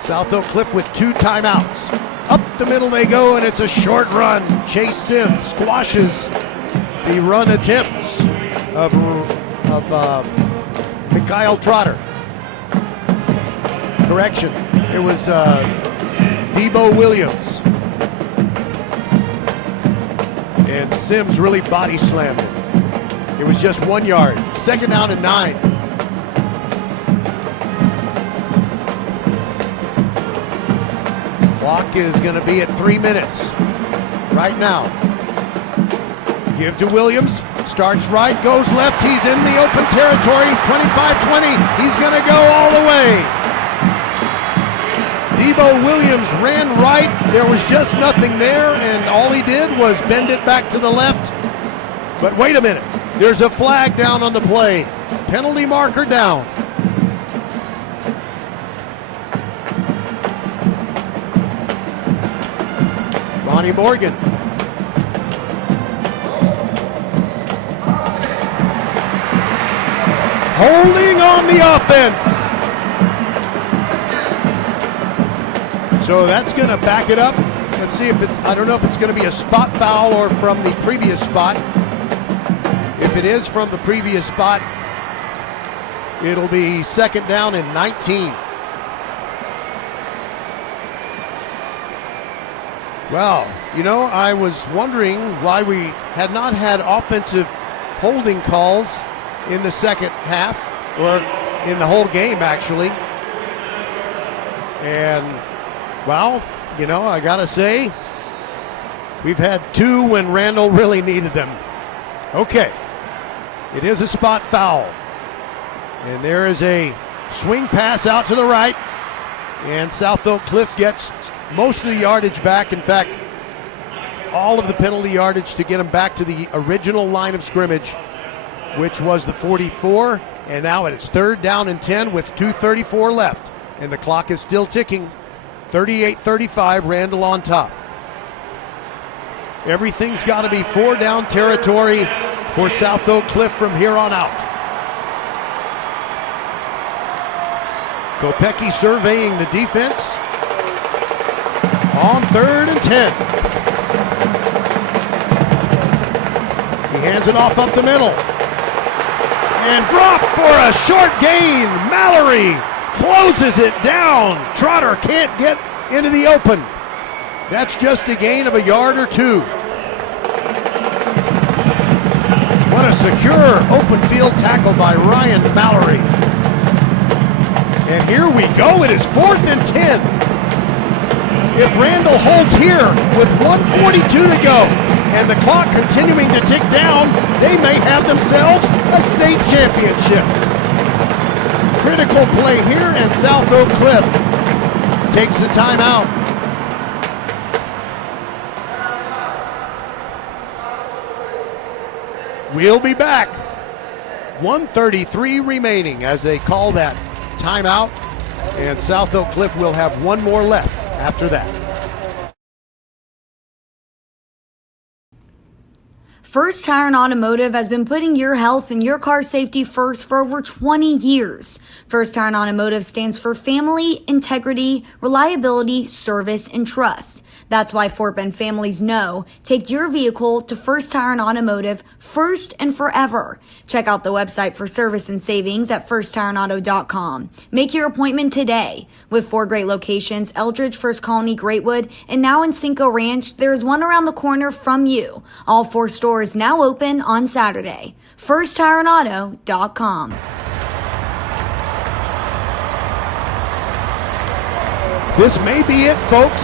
South Oak Cliff with 2 timeouts. Up the middle they go, and it's a short run. Chase Sims squashes the run attempts of Mikhail Trotter. Correction, it was Debo Williams. And Sims really body slammed him. It was just 1 yard. 2nd down and 9. Clock is going to be at 3 minutes right now. Give to Williams. Starts right, goes left. He's in the open territory. 25-20. He's going to go all the way. Debo Williams ran right. There was just nothing there, and all he did was bend it back to the left. But wait a minute. There's a flag down on the play. Penalty marker down. Ronnie Morgan. Holding on the offense. So that's going to back it up. Let's see if I don't know if it's going to be a spot foul or from the previous spot. If it is from the previous spot, it'll be 2nd down and 19. Well, I was wondering why we had not had offensive holding calls in the second half, or in the whole game, actually. And, well, I got to say, we've had 2 when Randall really needed them. Okay. It is a spot foul. And there is a swing pass out to the right. And South Oak Cliff gets most of the yardage back. In fact, all of the penalty yardage to get them back to the original line of scrimmage, which was the 44. And now it's 3rd down and 10 with 2:34 left. And the clock is still ticking. 38-35, Randle on top. Everything's got to be 4 down territory for South Oak Cliff from here on out. Kopecky surveying the defense on 3rd and 10. He hands it off up the middle. And dropped for a short gain. Mallory closes it down. Trotter can't get into the open. That's just a gain of a yard or 2. What a secure open field tackle by Ryan Mallory. And here we go. It is 4th and 10. If Randall holds here with 1:42 to go and the clock continuing to tick down, they may have themselves a state championship. Critical play here, and South Oak Cliff takes the timeout. We'll be back. 1:33 remaining as they call that timeout, and South Oak Cliff will have 1 more left after that. First Tire and Automotive has been putting your health and your car safety first for over 20 years. First Tire and Automotive stands for family, integrity, reliability, service, and trust. That's why Fort Bend families know take your vehicle to First Tire and Automotive first and forever. Check out the website for service and savings at firsttireandauto.com. Make your appointment today. With 4 great locations, Eldridge, First Colony, Greatwood, and now in Cinco Ranch, there's one around the corner from you. All 4 stores now open on Saturday. FirstTireandAuto.com. This may be it, folks.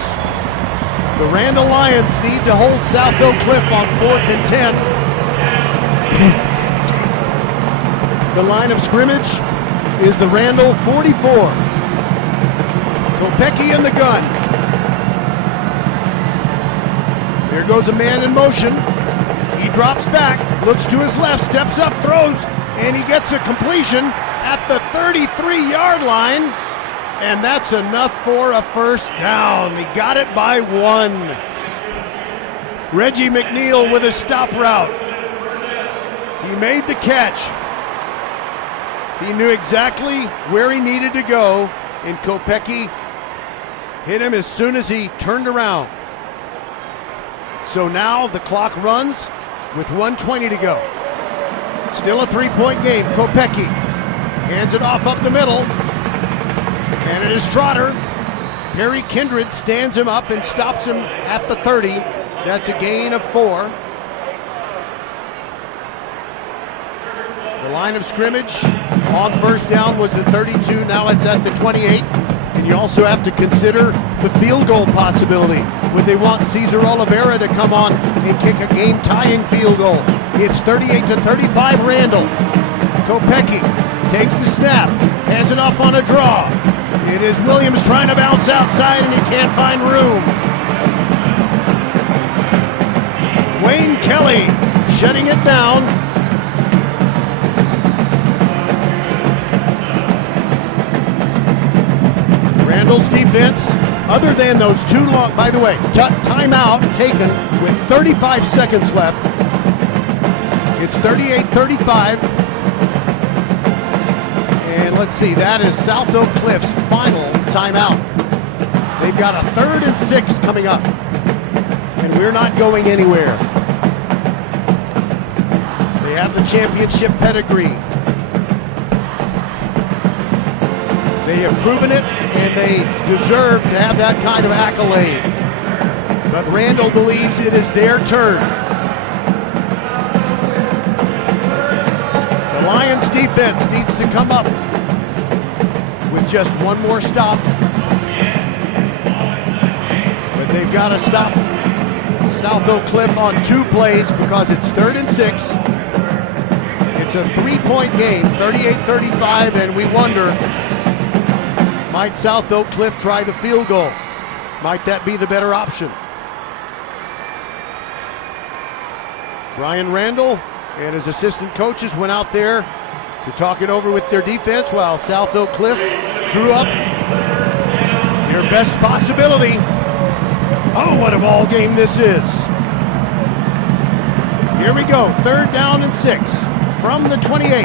The Randall Lions need to hold South Oak Cliff on 4th and 10. The line of scrimmage is the Randall 44. Kopecky in the gun. Here goes a man in motion. He drops back, looks to his left, steps up, throws, and he gets a completion. at the 33-yard line, and that's enough for a first down. He got it by 1. Reggie McNeil with a stop route. He made the catch. He knew exactly where he needed to go, and Kopecky hit him as soon as he turned around. So now the clock runs with 1:20 to go. Still a 3-point game. Kopecky hands it off up the middle, and it is Trotter. Perry Kindred stands him up and stops him at the 30. That's a gain of 4. The line of scrimmage on first down was the 32. Now it's at the 28. And you also have to consider the field goal possibility. Would they want Cesar Oliveira to come on and kick a game-tying field goal? It's 38-35 Randle. Kopecky takes the snap, hands it off on a draw. It is Williams trying to bounce outside, and he can't find room. Wayne Kelly shutting it down. Randall's defense, other than those 2 long, by the way, timeout taken with 35 seconds left. It's 38-35. And let's see, that is South Oak Cliff's final timeout. They've got a 3rd and 6 coming up. And we're not going anywhere. They have the championship pedigree. They have proven it, and they deserve to have that kind of accolade. But Randall believes it is their turn. The Lions defense needs to come up with just one more stop. But they've got to stop South Oak Cliff on 2 plays because it's 3rd and 6. It's a 3-point game, 38-35, and we wonder, might South Oak Cliff try the field goal? Might that be the better option? Brian Randall and his assistant coaches went out there to talk it over with their defense while South Oak Cliff drew up their best possibility. Oh, what a ball game this is. Here we go, 3rd down and 6 from the 28.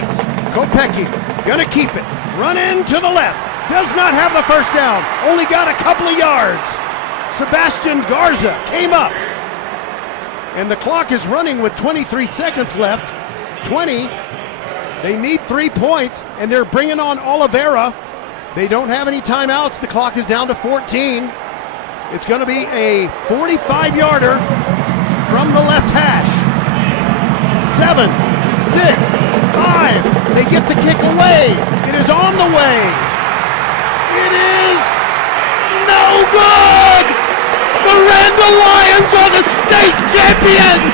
Kopecky gonna keep it, run in to the left. Does not have the first down, only got a couple of yards. Sebastian Garza came up. And the clock is running with 23 seconds left. 20. They need 3 points, and they're bringing on Oliveira. They don't have any timeouts. The clock is down to 14. It's going to be a 45-yarder from the left hash. 7, 6, 5. They get the kick away. It is on the way. It is no good! The Randle Lions are the state champions!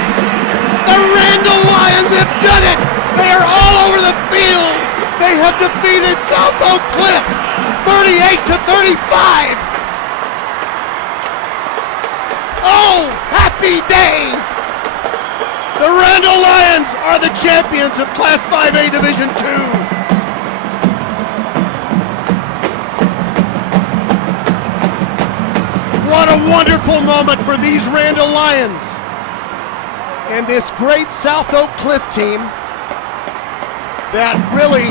The Randle Lions have done it! They are all over the field! They have defeated South Oak Cliff 38-35! Oh, happy day! The Randle Lions are the champions of Class 5A Division II! What a wonderful moment for these Randall Lions and this great South Oak Cliff team that really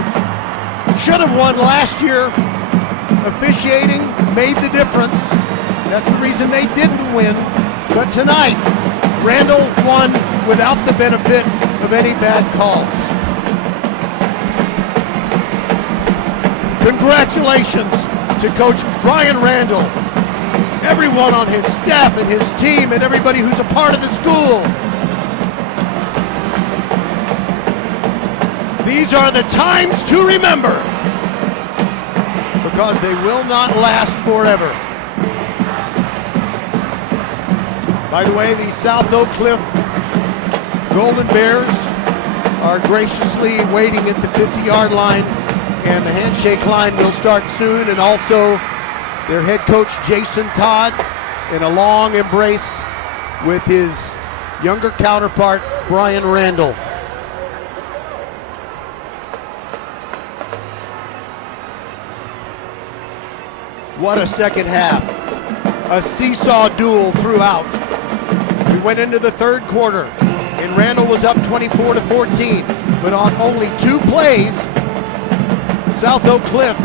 should have won last year. Officiating made the difference. That's the reason they didn't win. But tonight, Randall won without the benefit of any bad calls. Congratulations to Coach Brian Randall, everyone on his staff and his team, and everybody who's a part of the school. These are the times to remember, because they will not last forever. By the way, the South Oak Cliff Golden Bears are graciously waiting at the 50-yard line, and the handshake line will start soon, and also their head coach, Jason Todd, in a long embrace with his younger counterpart, Brian Randall. What a second half. A seesaw duel throughout. We went into the third quarter, and Randle was up 24-14, but on only 2 plays, South Oak Cliff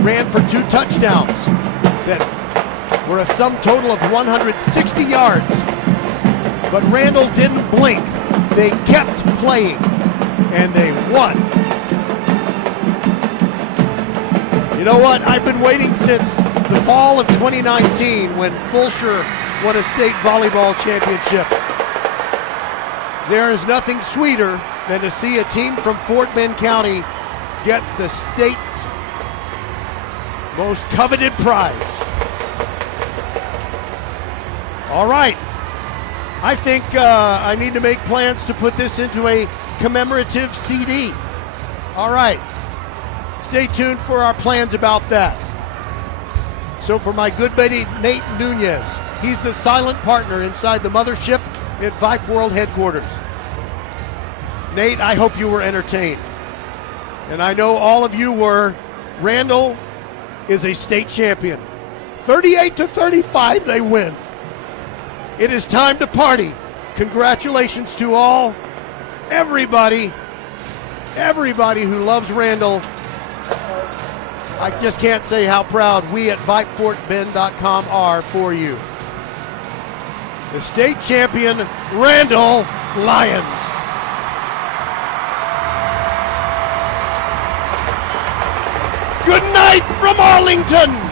ran for 2 touchdowns that were a sum total of 160 yards. But Randle didn't blink. They kept playing, and they won. You know what? I've been waiting since the fall of 2019 when Fulshire won a state volleyball championship. There is nothing sweeter than to see a team from Fort Bend County get the state's most coveted prize. All right. I think I need to make plans to put this into a commemorative CD. All right. Stay tuned for our plans about that. So for my good buddy Nate Nunez, he's the silent partner inside the mothership at Vype World headquarters. Nate, I hope you were entertained. And I know all of you were. Randle is a state champion. 38-35 they win. It is time to party. Congratulations to all, everybody who loves Randle. I just can't say how proud we at VypeFortBend.com are for you. The state champion Randle Lions. Good night from Arlington.